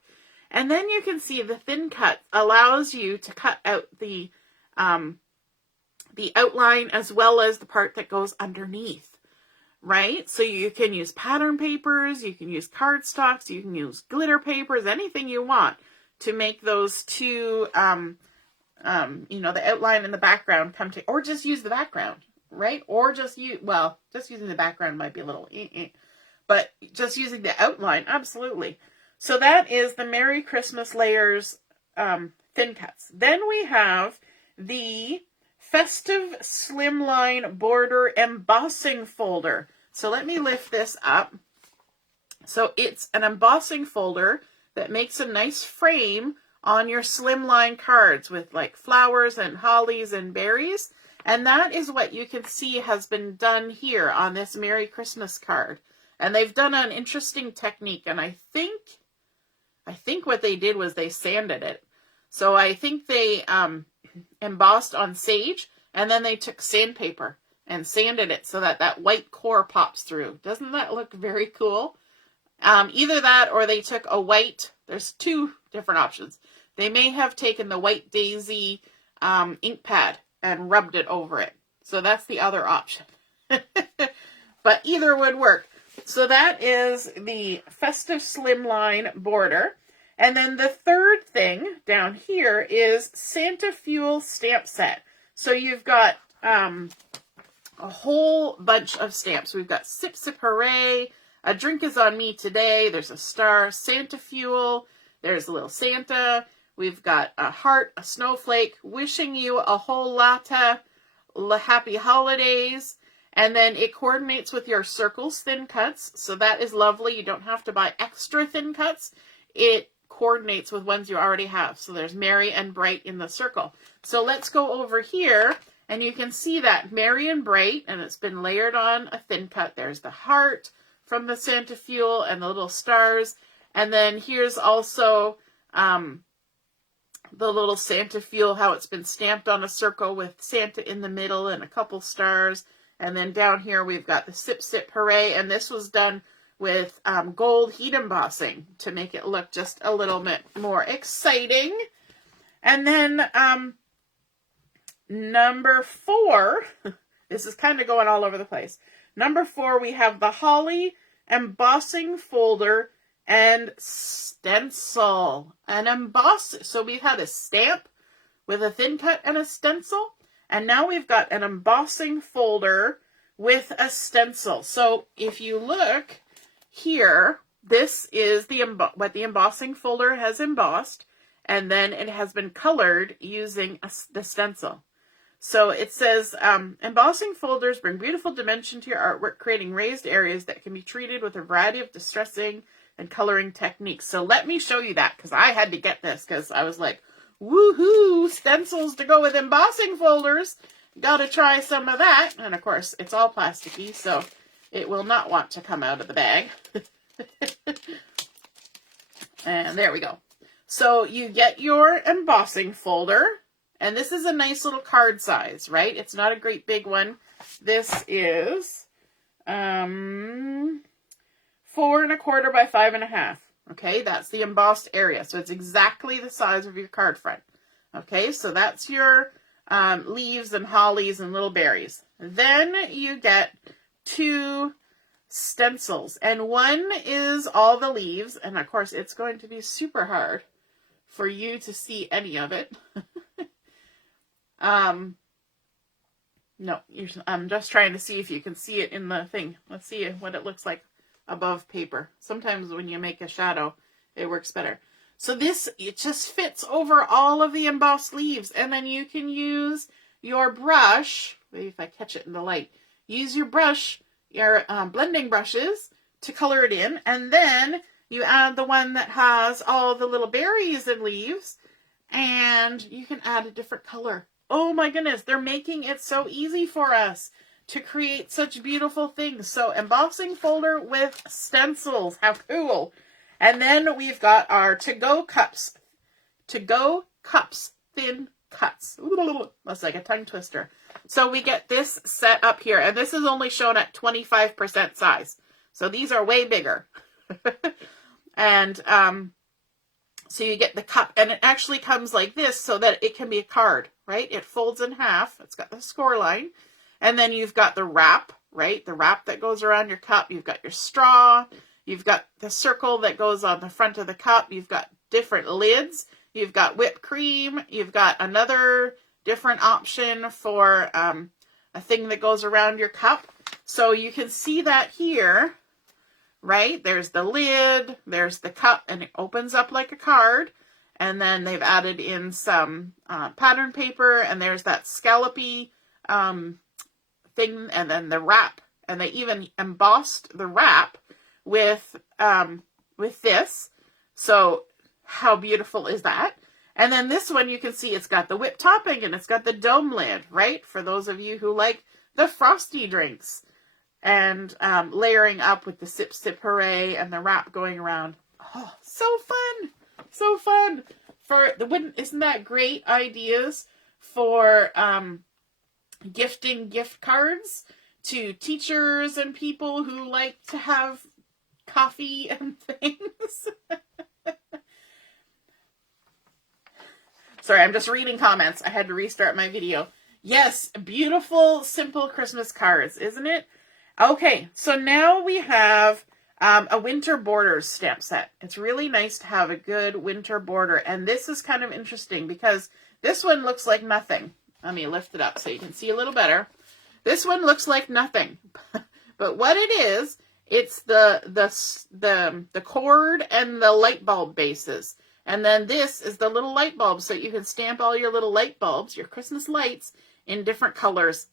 And then you can see the thin cut allows you to cut out the outline as well as the part that goes underneath, right? So you can use pattern papers, you can use cardstocks, you can use glitter papers, anything you want to make those two the outline and the background come to, or just use the background, right? Or just using the background might be a little, but just using the outline, absolutely. So that is the Merry Christmas Layers thin cuts. Then we have the Festive Slimline Border Embossing Folder. So let me lift this up. So it's an embossing folder that makes a nice frame on your slimline cards with like flowers and hollies and berries. And that is what you can see has been done here on this Merry Christmas card. And they've done an interesting technique. And I think what they did was they sanded it. So I think they embossed on sage and then they took sandpaper and sanded it so that that white core pops through. Doesn't that look very cool? Either that or they took a white, there's 2 different options. They may have taken the White Daisy ink pad and rubbed it over it. So that's the other option. But either would work. So that is the Festive Slimline border. And then the third thing down here is Santa Fuel Stamp Set. So you've got a whole bunch of stamps. We've got Sip Sip Hooray, A Drink Is On Me Today, there's a star, Santa Fuel, there's a little Santa, we've got a heart, a snowflake, wishing you a whole lotta happy holidays, and then it coordinates with your circles thin cuts, so that is lovely. You don't have to buy extra thin cuts. It coordinates with ones you already have. So there's merry and bright in the circle. So let's go over here And you can see that merry and bright, and it's been layered on a thin cut. There's the heart from the Santa Fuel and the little stars. And then here's also the little Santa Fuel, how it's been stamped on a circle with Santa in the middle and a couple stars. And then down here we've got the Sip Sip Hooray, and this was done with gold heat embossing to make it look just a little bit more exciting. And then number 4, this is kind of going all over the place. Number 4, we have the Holly embossing folder and stencil. An emboss. So we've had a stamp with a thin cut and a stencil. And now we've got an embossing folder with a stencil. So if you look here, this is what the embossing folder has embossed. And then it has been colored using the stencil. So it says, embossing folders bring beautiful dimension to your artwork, creating raised areas that can be treated with a variety of distressing and coloring techniques. So let me show you that, because I had to get this, because I was like, woohoo, stencils to go with embossing folders. Gotta try some of that. And of course, it's all plasticky, so it will not want to come out of the bag. And there we go. So you get your embossing folder. And this is a nice little card size, right? It's not a great big one. This is 4 1/4 by 5 1/2. Okay, that's the embossed area. So it's exactly the size of your card front. Okay, so that's your leaves and hollies and little berries. Then you get 2 stencils. And one is all the leaves. And of course, it's going to be super hard for you to see any of it. No, I'm just trying to see if you can see it in the thing. Let's see what it looks like above paper. Sometimes when you make a shadow, it works better. So this, it just fits over all of the embossed leaves. And then you can use your brush, maybe if I catch it in the light, use your brush, your blending brushes to color it in. And then you add the one that has all the little berries and leaves, and you can add a different color. Oh my goodness, they're making it so easy for us to create such beautiful things. So embossing folder with stencils, how cool. And then we've got our to-go cups. To-go cups, thin cuts. Ooh, that's like a tongue twister. So we get this set up here, and this is only shown at 25% size. So these are way bigger. And so you get the cup, and it actually comes like this so that it can be a card, right? It folds in half. It's got the score line. And then you've got the wrap, right? The wrap that goes around your cup. You've got your straw. You've got the circle that goes on the front of the cup. You've got different lids. You've got whipped cream. You've got another different option for a thing that goes around your cup. So you can see that here. Right? There's the lid, there's the cup, and it opens up like a card. And then they've added in some pattern paper, and there's that scallopy thing, and then the wrap. And they even embossed the wrap with this. So how beautiful is that? And then this one, you can see it's got the whipped topping, and it's got the dome lid, right? For those of you who like the frosty drinks. And layering up with the Sip Sip Hooray and the wrap going around. Oh, so fun! So fun! Isn't that great ideas for gifting gift cards to teachers and people who like to have coffee and things? Sorry, I'm just reading comments. I had to restart my video. Yes, beautiful, simple Christmas cards, isn't it? Okay, so now we have a winter borders stamp set. It's really nice to have a good winter border. And this is kind of interesting because this one looks like nothing. Let me lift it up so you can see a little better. This one looks like nothing. But what it is, it's the cord and the light bulb bases. And then this is the little light bulbs, so you can stamp all your little light bulbs, your Christmas lights, in different colors.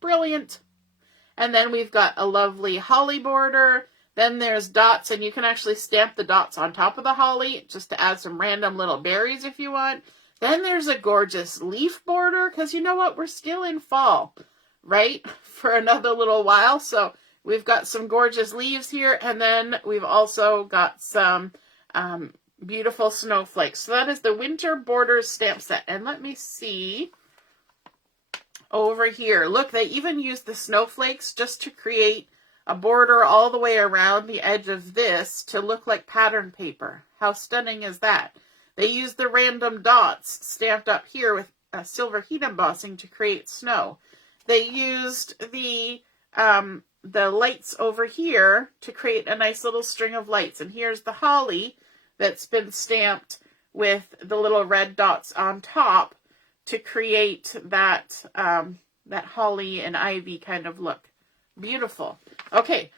Brilliant. And then we've got a lovely holly border. Then there's dots, and you can actually stamp the dots on top of the holly just to add some random little berries if you want. Then there's a gorgeous leaf border, because you know what? We're still in fall, right? For another little while. So we've got some gorgeous leaves here, and then we've also got some beautiful snowflakes. So that is the Winter Borders Stamp Set. And let me see over here. Look, they even used the snowflakes just to create a border all the way around the edge of this to look like pattern paper. How stunning is that? They used the random dots stamped up here with silver heat embossing to create snow. They used the lights over here to create a nice little string of lights. And here's the holly that's been stamped with the little red dots on top to create that, that holly and ivy kind of look. Beautiful. Okay.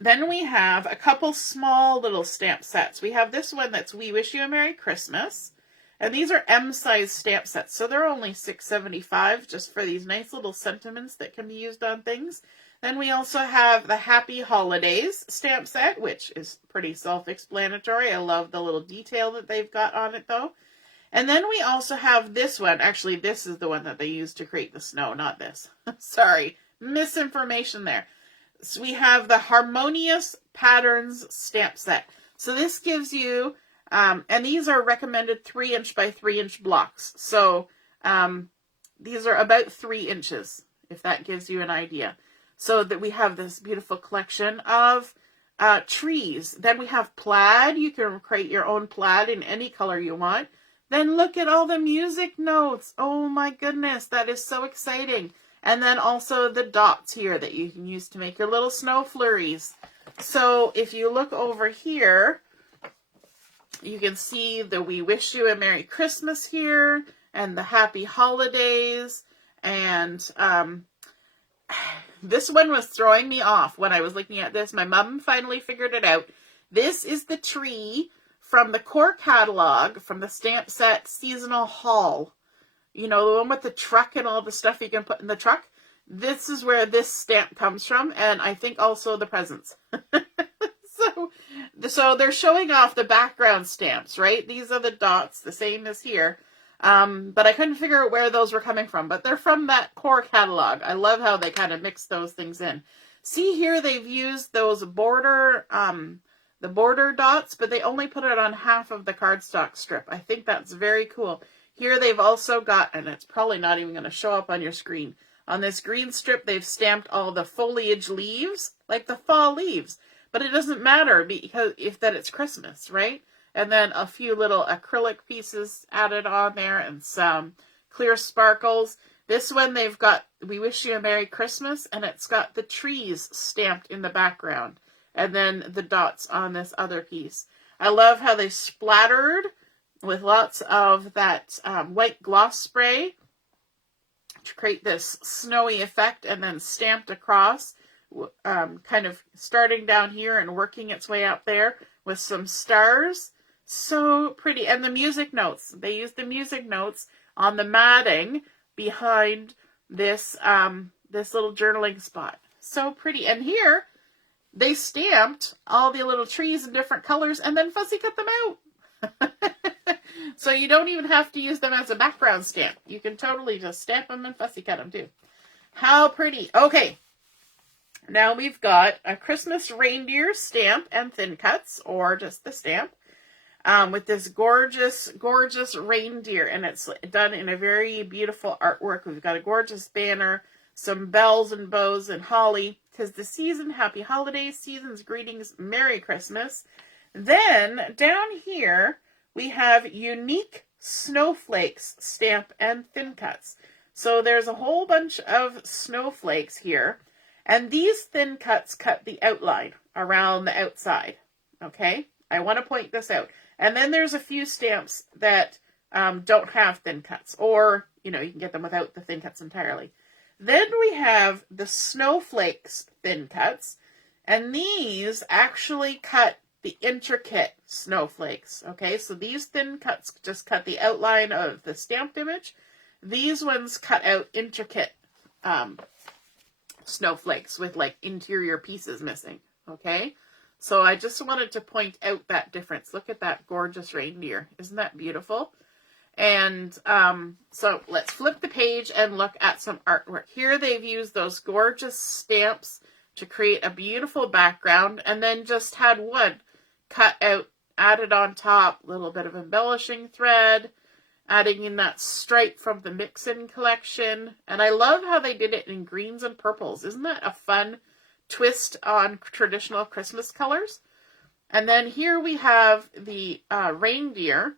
Then we have a couple small little stamp sets. We have this one that's We Wish You a Merry Christmas. And these are M-size stamp sets. So they're only $6.75 just for these nice little sentiments that can be used on things. Then we also have the Happy Holidays stamp set, which is pretty self-explanatory. I love the little detail that they've got on it, though. And then we also have this one. Actually, this is the one that they used to create the snow, not this. Sorry, misinformation there. So we have the Harmonious Patterns stamp set. So this gives you, and these are recommended 3" by 3" blocks. So these are about 3 inches, if that gives you an idea. So that we have this beautiful collection of trees. Then we have plaid. You can create your own plaid in any color you want. Then look at all the music notes. Oh my goodness, that is so exciting. And then also the dots here that you can use to make your little snow flurries. So if you look over here, you can see the We Wish You a Merry Christmas here and the Happy Holidays. And this one was throwing me off when I was looking at this. My mom finally figured it out. This is the tree from the core catalog from the stamp set seasonal haul. You know, the one with the truck and all the stuff you can put in the truck. This is where this stamp comes from, and I think also the presents. So they're showing off the background stamps, right? These are the dots, the same as here. But I couldn't figure out where those were coming from. But they're from that core catalog. I love how they kind of mix those things in. See here, they've used those border, the border dots, but they only put it on half of the cardstock strip. I think that's very cool. Here they've also got, and it's probably not even going to show up on your screen, on this green strip they've stamped all the foliage leaves, like the fall leaves. But it doesn't matter because it's Christmas, right? And then a few little acrylic pieces added on there and some clear sparkles. This one they've got We Wish You a Merry Christmas, and it's got the trees stamped in the background. And then the dots on this other piece. I love how they splattered with lots of that white gloss spray to create this snowy effect, and then stamped across, kind of starting down here and working its way up there with some stars. So pretty. And the music notes. They used the music notes on the matting behind this, this little journaling spot. So pretty. And here they stamped all the little trees in different colors and then fussy cut them out. So you don't even have to use them as a background stamp. You can totally just stamp them and fussy cut them too. How pretty. Okay. Now we've got a Christmas reindeer stamp and thin cuts, or just the stamp, with this gorgeous, gorgeous reindeer. And it's done in a very beautiful artwork. We've got a gorgeous banner, some bells and bows and holly. 'Tis the season, happy holidays, season's greetings, Merry Christmas. Then down here, we have unique snowflakes stamp and thin cuts. So there's a whole bunch of snowflakes here. And these thin cuts cut the outline around the outside. Okay? I want to point this out. And then there's a few stamps that don't have thin cuts. Or, you know, you can get them without the thin cuts entirely. Then we have the snowflakes thin cuts. And these actually cut the intricate snowflakes. Okay, so these thin cuts just cut the outline of the stamped image. These ones cut out intricate snowflakes with like interior pieces missing. Okay, so I just wanted to point out that difference. Look at that gorgeous reindeer. Isn't that beautiful? And so let's flip the page and look at some artwork. Here they've used those gorgeous stamps to create a beautiful background, and then just had wood cut out, added on top, a little bit of embellishing thread, adding in that stripe from the Mix-In collection. And I love how they did it in greens and purples. Isn't that a fun twist on traditional Christmas colors? And then here we have the reindeer.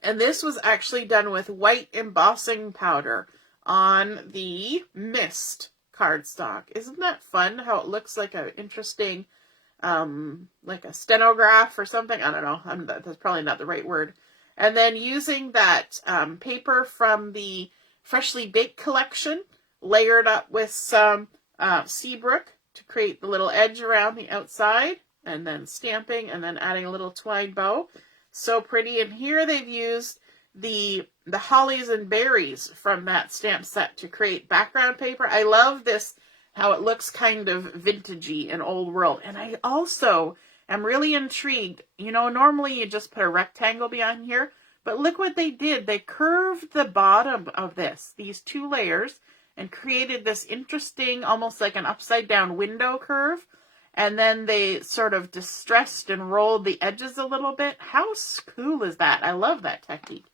And this was actually done with white embossing powder on the mist cardstock. Isn't that fun? How it looks like an interesting, like a stenograph or something. I don't know. That's probably not the right word. And then using that paper from the Freshly Baked collection, layered up with some Seabrook to create the little edge around the outside, and then stamping, and then adding a little twine bow. So pretty. And here they've used the hollies and berries from that stamp set to create background paper. I love this, how it looks kind of vintagey and old world. And I also am really intrigued. You know, normally you just put a rectangle behind here, but look what they did. They curved the bottom of these two layers, and created this interesting, almost like an upside down window curve. And then they sort of distressed and rolled the edges a little bit. How cool is that? I love that technique.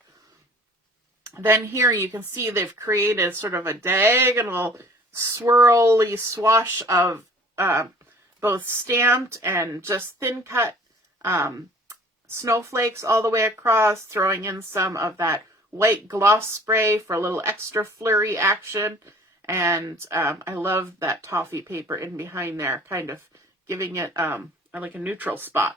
Then here you can see they've created sort of a diagonal swirly swash of both stamped and just thin cut snowflakes all the way across, throwing in some of that white gloss spray for a little extra flurry action. And I love that toffee paper in behind there, kind of giving it like a neutral spot.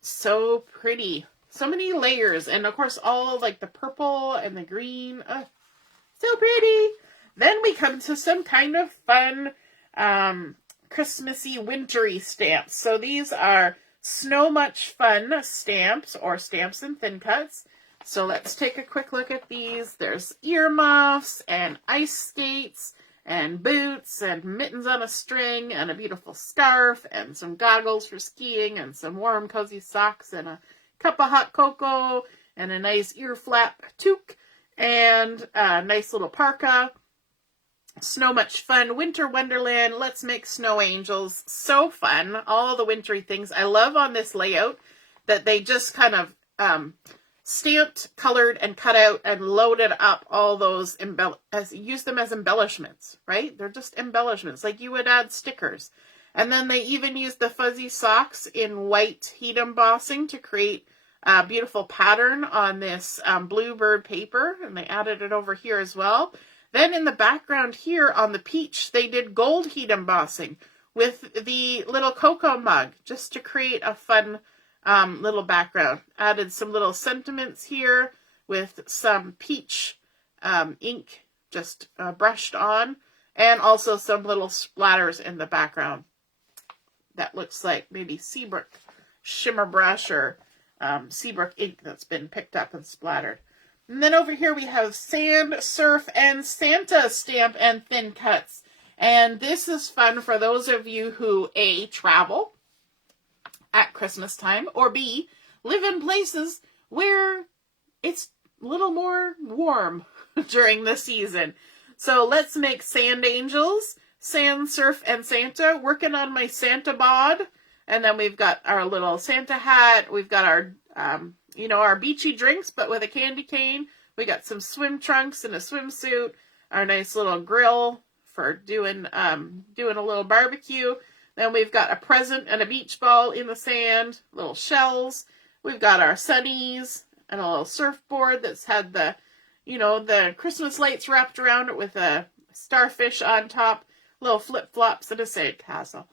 So pretty. So many layers. And of course, all like the purple and the green. So pretty. Then we come to some kind of fun Christmassy, wintry stamps. So these are Snow Much Fun stamps, or stamps and thin cuts. So let's take a quick look at these. There's earmuffs and ice skates and boots and mittens on a string and a beautiful scarf and some goggles for skiing and some warm cozy socks and a cup of hot cocoa and a nice ear flap toque and a nice little parka. Snow Much Fun, Winter Wonderland, Let's Make Snow Angels. So fun. All the wintry things. I love on this layout that they just kind of stamped, colored, and cut out and loaded up all those, use them as embellishments, right? They're just embellishments, like you would add stickers. And then they even used the fuzzy socks in white heat embossing to create a beautiful pattern on this bluebird paper, and they added it over here as well. Then in the background here on the peach, they did gold heat embossing with the little cocoa mug, just to create a fun little background. Added some little sentiments here with some peach ink just brushed on, and also some little splatters in the background. That looks like maybe Seabrook shimmer brush or Seabrook ink that's been picked up and splattered. And then over here we have Sand, Surf, and Santa stamp and thin cuts. And this is fun for those of you who A, travel at Christmas time, or B, live in places where it's a little more warm during the season. So let's make sand angels, Sand, Surf, and Santa. Working on my Santa bod. And then we've got our little Santa hat. We've got our our beachy drinks, but with a candy cane. We got some swim trunks and a swimsuit. Our nice little grill for doing a little barbecue. Then we've got a present and a beach ball in the sand, little shells. We've got our sunnies and a little surfboard that's had the Christmas lights wrapped around it with a starfish on top, little flip-flops and a sandcastle.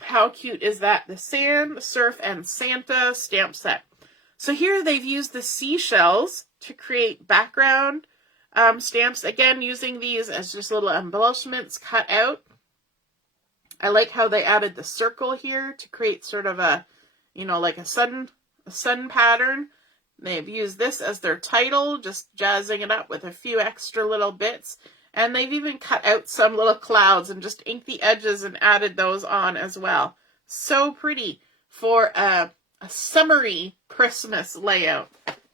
How cute is that? The Sand, Surf, and Santa stamp set. So here they've used the seashells to create background stamps. Again, using these as just little embellishments cut out. I like how they added the circle here to create sort of a, like a sun pattern. They've used this as their title, just jazzing it up with a few extra little bits. And they've even cut out some little clouds and just inked the edges and added those on as well. So pretty for a summery Christmas layout.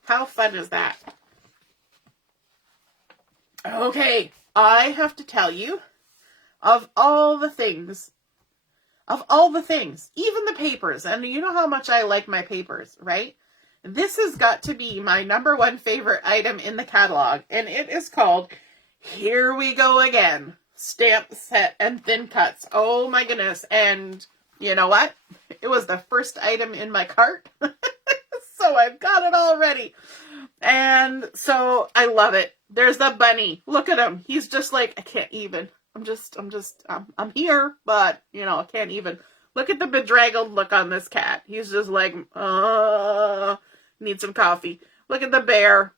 How fun is that? Okay, I have to tell you, of all the things, even the papers, and you know how much I like my papers, right? This has got to be my #1 favorite item in the catalog, and it is called Here We Go Again, Stamp Set and Thin Cuts. Oh my goodness, and you know what? It was the first item in my cart, so I've got it already. And so I love it. There's the bunny. Look at him. He's just like, I can't even. I'm here, but, you know, I can't even. Look at the bedraggled look on this cat. He's just like, need some coffee. Look at the bear.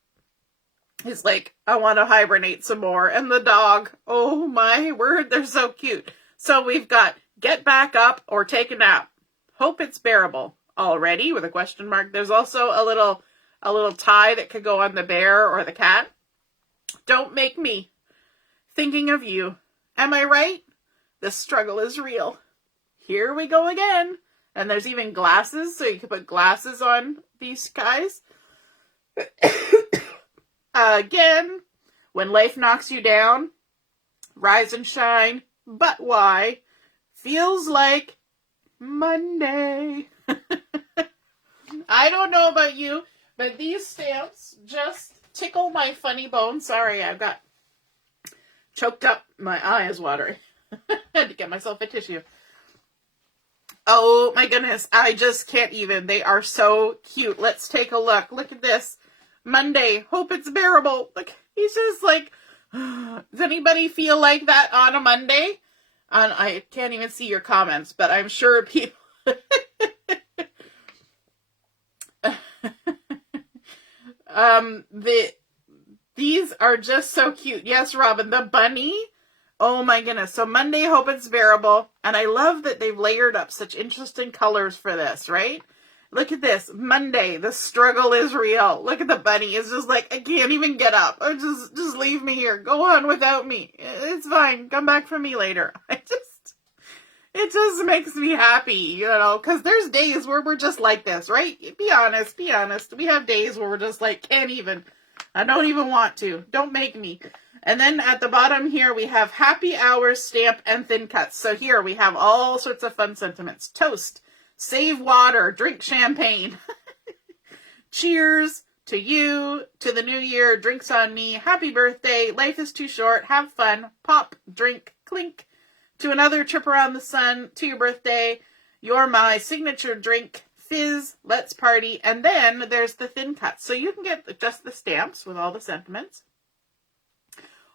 He's like, I want to hibernate some more. And the dog, oh my word, they're so cute. So we've got get back up or take a nap. Hope it's bearable. Already with a question mark. There's also a little tie that could go on the bear or the cat. Don't make me. Thinking of you. Am I right? The struggle is real. Here we go again. And there's even glasses, so you can put glasses on these guys. Again, when life knocks you down, rise and shine, but why? Feels like Monday. I don't know about you, but these stamps just tickle my funny bone. Sorry, I've got choked up. My eye is watering. Had to get myself a tissue. Oh my goodness, I just can't even. They are so cute. Let's take a look. Look at this. Monday, hope it's bearable. Look, he's just like, does anybody feel like that on a Monday? And I can't even see your comments, but I'm sure people... These are just so cute. Yes, Robin, the bunny. Oh my goodness. So Monday, hope it's bearable. And I love that they've layered up such interesting colors for this, right? Look at this. Monday, the struggle is real. Look at the bunny. It's just like, I can't even get up. Or just leave me here. Go on without me. It's fine. Come back for me later. It just makes me happy, you know, because there's days where we're just like this, right? Be honest. We have days where we're just like, can't even. I don't even want to. Don't make me. And then at the bottom here, we have happy hours, stamp, and thin cuts. So here we have all sorts of fun sentiments. Toast, save water, drink champagne. Cheers to you, to the new year, drinks on me, happy birthday, life is too short, have fun, pop, drink, clink. To another trip around the sun, to your birthday, you're my signature drink, fizz, let's party, and then there's the thin cuts. So you can get just the stamps with all the sentiments,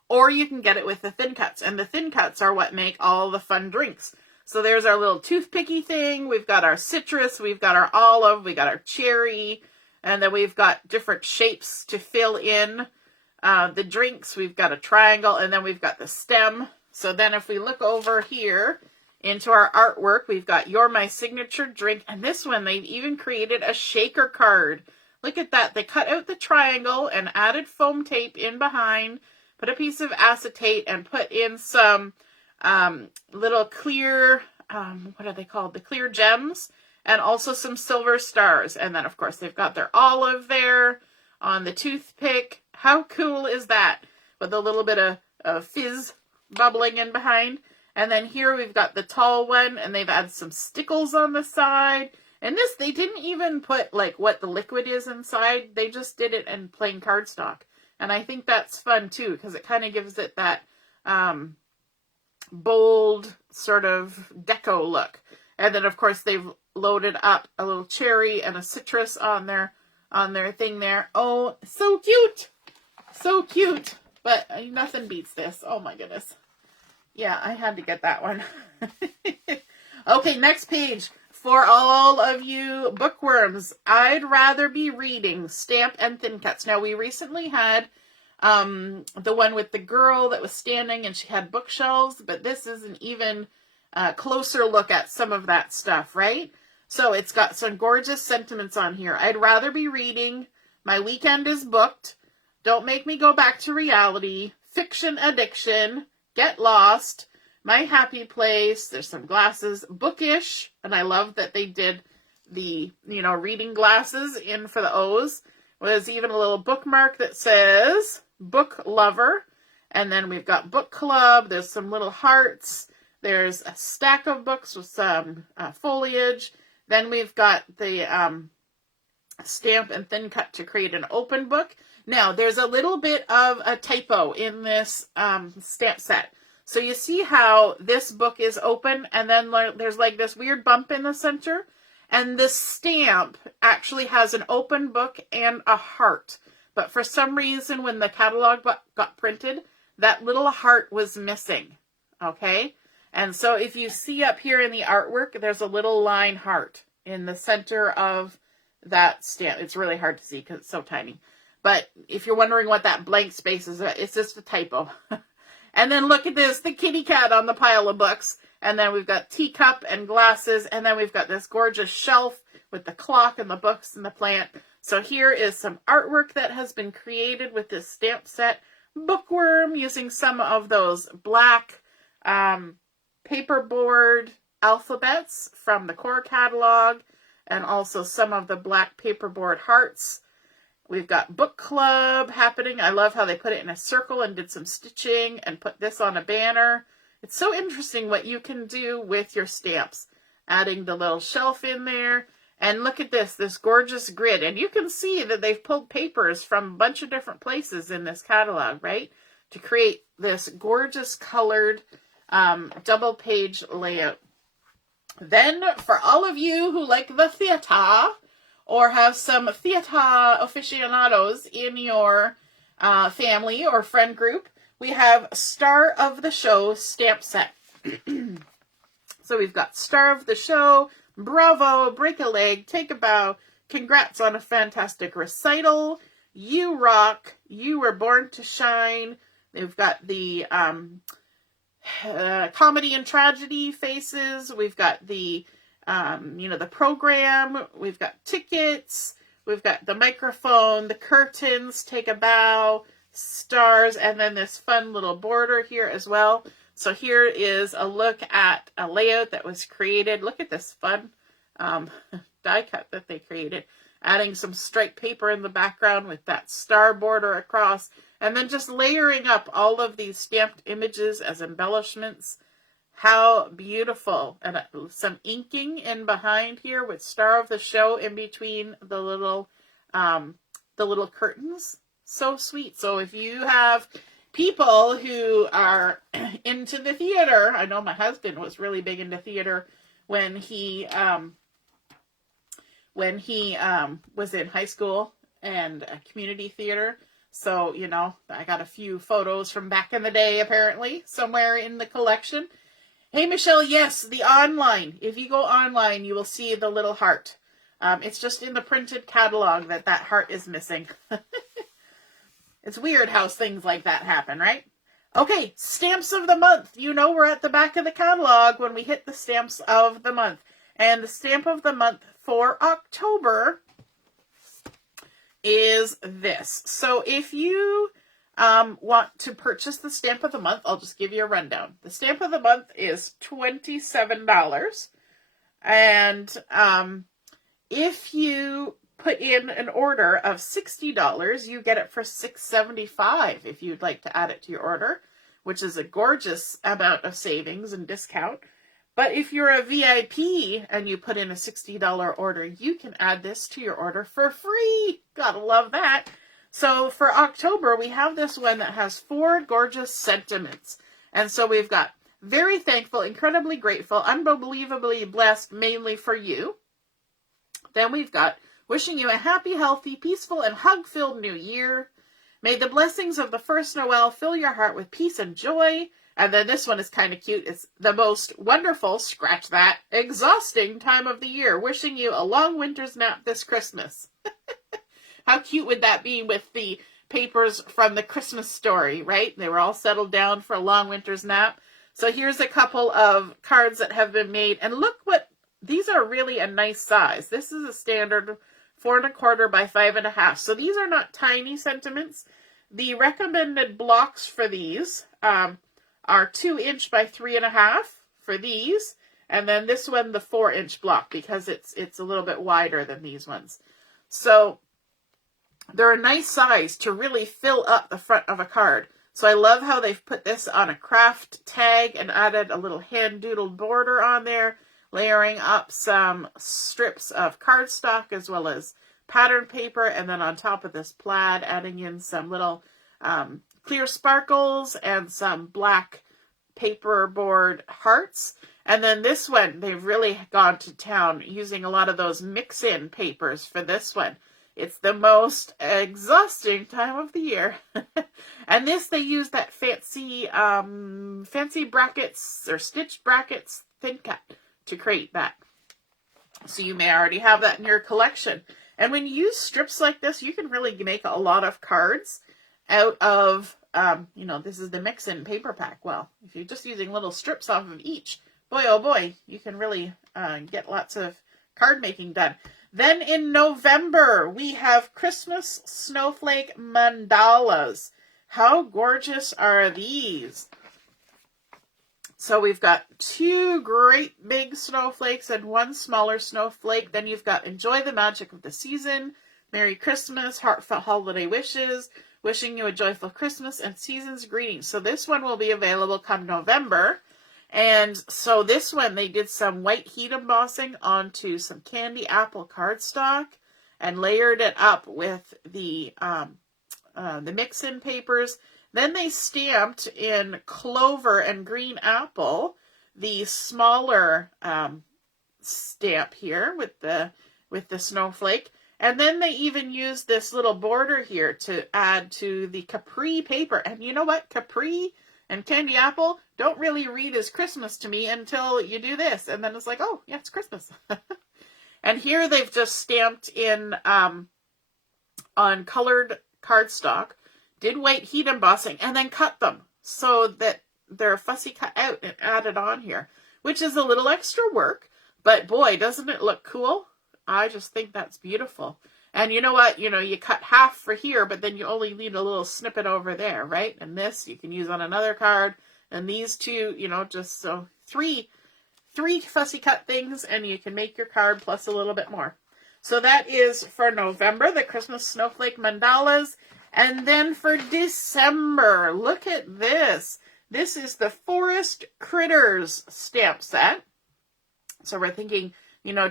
or you can get it with the thin cuts, and the thin cuts are what make all the fun drinks. So there's our little toothpicky thing, we've got our citrus, we've got our olive, we got our cherry, and then we've got different shapes to fill in the drinks. We've got a triangle, and then we've got the stem. So then if we look over here into our artwork, we've got You're My Signature Drink. And this one, they've even created a shaker card. Look at that. They cut out the triangle and added foam tape in behind, put a piece of acetate, and put in some little clear, what are they called? The clear gems, and also some silver stars. And then, of course, they've got their olive there on the toothpick. How cool is that? With a little bit of fizz bubbling in behind. And then here we've got the tall one, and they've added some stickles on the side. And this, they didn't even put like what the liquid is inside. They just did it in plain cardstock. And I think that's fun too, because it kind of gives it that bold sort of deco look. And then of course they've loaded up a little cherry and a citrus on their thing there. Oh, so cute. So cute. But nothing beats this. Oh my goodness. Yeah, I had to get that one. Okay, next page. For all of you bookworms, I'd rather be reading Stamp and Thin Cuts. Now, we recently had the one with the girl that was standing and she had bookshelves, but this is an even closer look at some of that stuff, right? So it's got some gorgeous sentiments on here. I'd rather be reading. My weekend is booked. Don't make me go back to reality. Fiction addiction. Get lost. My happy place. There's some glasses. Bookish. And I love that they did the, reading glasses in for the O's. There's even a little bookmark that says Book Lover. And then we've got Book Club. There's some little hearts. There's a stack of books with some foliage. Then we've got the stamp and thin cut to create an open book. Now, there's a little bit of a typo in this stamp set. So you see how this book is open and then there's like this weird bump in the center? And this stamp actually has an open book and a heart. But for some reason, when the catalog got printed, that little heart was missing. Okay? And so if you see up here in the artwork, there's a little line heart in the center of that stamp. It's really hard to see because it's so tiny. But if you're wondering what that blank space is, it's just a typo. And then look at this, the kitty cat on the pile of books. And then we've got teacup and glasses. And then we've got this gorgeous shelf with the clock and the books and the plant. So here is some artwork that has been created with this stamp set. Bookworm using some of those black paperboard alphabets from the core catalog. And also some of the black paperboard hearts. We've got Book Club happening. I love how they put it in a circle and did some stitching and put this on a banner. It's so interesting what you can do with your stamps. Adding the little shelf in there. And look at this gorgeous grid. And you can see that they've pulled papers from a bunch of different places in this catalog, right? To create this gorgeous colored double page layout. Then for all of you who like the theater, or have some theater aficionados in your family or friend group, we have Star of the Show stamp set. So we've got Star of the Show, bravo, break a leg, take a bow, congrats on a fantastic recital, you rock, you were born to shine. We've got the comedy and tragedy faces. We've got the the program, we've got tickets, we've got the microphone, the curtains, take a bow, stars, and then this fun little border here as well. So here is a look at a layout that was created. Look at this fun die cut that they created. Adding some striped paper in the background with that star border across, and then just layering up all of these stamped images as embellishments. How beautiful. And some inking in behind here with Star of the Show in between the little curtains. So sweet. So if you have people who are into the theater, I know my husband was really big into theater when he was in high school and community theater. So, I got a few photos from back in the day, apparently, somewhere in the collection. Hey, Michelle, yes, the online. If you go online, you will see the little heart. It's just in the printed catalog that heart is missing. It's weird how things like that happen, right? Okay, stamps of the month. We're at the back of the catalog when we hit the stamps of the month. And the stamp of the month for October is this. So if you want to purchase the stamp of the month, I'll just give you a rundown. The stamp of the month is $27. And if you put in an order of $60, you get it for $6.75 if you'd like to add it to your order, which is a gorgeous amount of savings and discount. But if you're a VIP and you put in a $60 order, you can add this to your order for free. Gotta love that. So for October, we have this one that has 4 gorgeous sentiments. And so we've got very thankful, incredibly grateful, unbelievably blessed, mainly for you. Then we've got wishing you a happy, healthy, peaceful, and hug-filled new year. May the blessings of the first Noel fill your heart with peace and joy. And then this one is kind of cute. It's the most wonderful, scratch that, exhausting time of the year. Wishing you a long winter's nap this Christmas. How cute would that be with the papers from the Christmas story, right? They were all settled down for a long winter's nap. So here's a couple of cards that have been made. And look these are really a nice size. This is a standard 4 1/4 by 5 1/2. So these are not tiny sentiments. The recommended blocks for these are 2 inch by 3 1/2 for these. And then this one, the 4 inch block, because it's a little bit wider than these ones. So They're a nice size to really fill up the front of a card. So I love how they've put this on a craft tag and added a little hand doodled border on there, layering up some strips of cardstock as well as pattern paper, and then on top of this plaid, adding in some little clear sparkles and some black paperboard hearts. And then this one, they've really gone to town using a lot of those mix-in papers for this one. It's the most exhausting time of the year. And this, they use that fancy brackets or stitched brackets thin cut to create that. So you may already have that in your collection. And when you use strips like this, you can really make a lot of cards out of, this is the mix-in paper pack. Well, if you're just using little strips off of each, boy, oh boy, you can really get lots of card making done. Then in November, we have Christmas Snowflake Mandalas. How gorgeous are these? So we've got 2 great big snowflakes and 1 smaller snowflake. Then you've got Enjoy the Magic of the Season, Merry Christmas, Heartfelt Holiday Wishes, Wishing You a Joyful Christmas, and Season's Greetings. So this one will be available come November. And so this one, they did some white heat embossing onto some candy apple cardstock and layered it up with the mix-in papers. Then they stamped in clover and green apple the smaller stamp here with the snowflake. And then they even used this little border here to add to the Capri paper. And you know what? Capri and candy apple don't really read as Christmas to me until you do this. And then it's like, oh, yeah, it's Christmas. And here they've just stamped in on colored cardstock, did white heat embossing, and then cut them so that they're fussy cut out and added on here, which is a little extra work. But boy, doesn't it look cool? I just think that's beautiful. And you know what? You cut half for here, but then you only need a little snippet over there, right? And this you can use on another card. And these 2, just so 3 fussy cut things, and you can make your card plus a little bit more. So that is for November, the Christmas Snowflake Mandalas. And then for December, look at this. This is the Forest Critters stamp set. So we're thinking,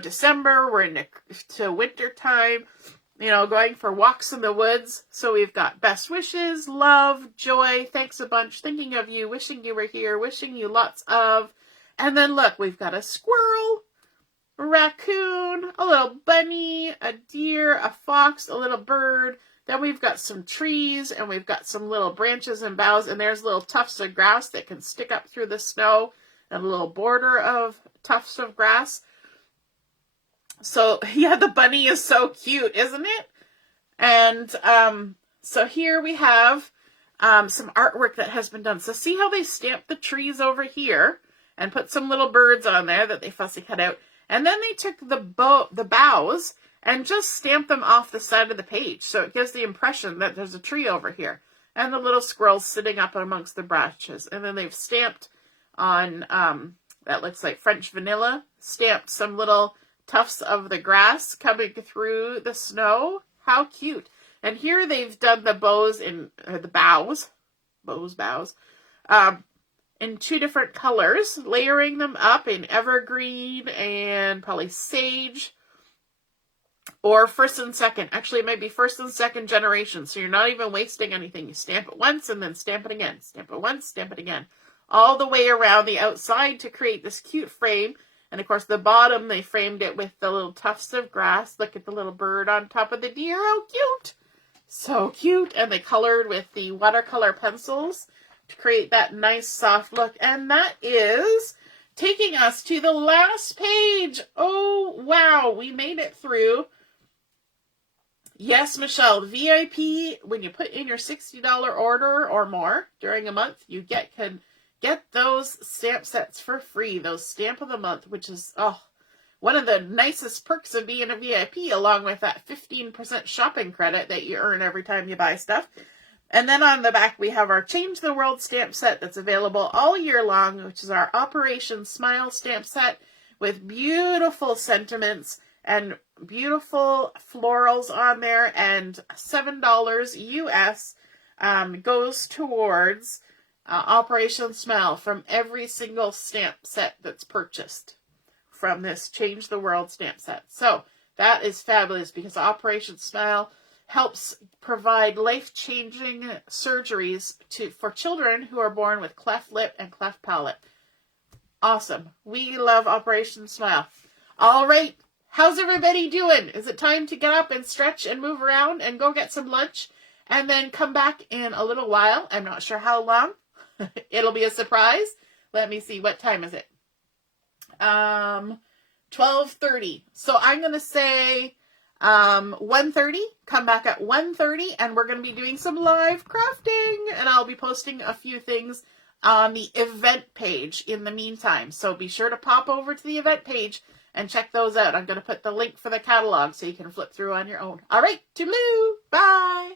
December, we're into winter time, going for walks in the woods. So we've got best wishes, love, joy, thanks a bunch, thinking of you, wishing you were here, wishing you lots of. And then look, we've got a squirrel, a raccoon, a little bunny, a deer, a fox, a little bird. Then we've got some trees, and we've got some little branches and boughs, and there's little tufts of grass that can stick up through the snow, and a little border of tufts of grass. So, yeah, the bunny is so cute, isn't it? And so here we have some artwork that has been done. So see how they stamped the trees over here and put some little birds on there that they fussy cut out. And then they took the boughs and just stamped them off the side of the page. So it gives the impression that there's a tree over here. And the little squirrels sitting up amongst the branches. And then they've stamped on, that looks like French vanilla, stamped some little tufts of the grass coming through the snow. How cute. And here they've done the bows in, the boughs, in 2 different colors, layering them up in evergreen and probably sage, or first and second. Actually, it might be first and second generation, so you're not even wasting anything. You stamp it once and then stamp it again. Stamp it once, stamp it again. All the way around the outside to create this cute frame. And of course, the bottom, they framed it with the little tufts of grass. Look at the little bird on top of the deer. How cute! So cute. And they colored with the watercolor pencils to create that nice soft look. And that is taking us to the last page. Oh, wow. We made it through. Yes, Michelle, VIP, when you put in your $60 order or more during a month, you can get those stamp sets for free, those Stamp of the Month, which is one of the nicest perks of being a VIP, along with that 15% shopping credit that you earn every time you buy stuff. And then on the back, we have our Change the World stamp set that's available all year long, which is our Operation Smile stamp set with beautiful sentiments and beautiful florals on there, and $7 US goes towards Operation Smile from every single stamp set that's purchased from this Change the World stamp set. So that is fabulous because Operation Smile helps provide life-changing surgeries for children who are born with cleft lip and cleft palate. Awesome. We love Operation Smile. All right. How's everybody doing? Is it time to get up and stretch and move around and go get some lunch and then come back in a little while? I'm not sure how long. It'll be a surprise. Let me see. What time is it? 12:30. So I'm going to say 1:30. Come back at 1:30 and we're going to be doing some live crafting, and I'll be posting a few things on the event page in the meantime. So be sure to pop over to the event page and check those out. I'm going to put the link for the catalog so you can flip through on your own. All right, toodaloo. Bye.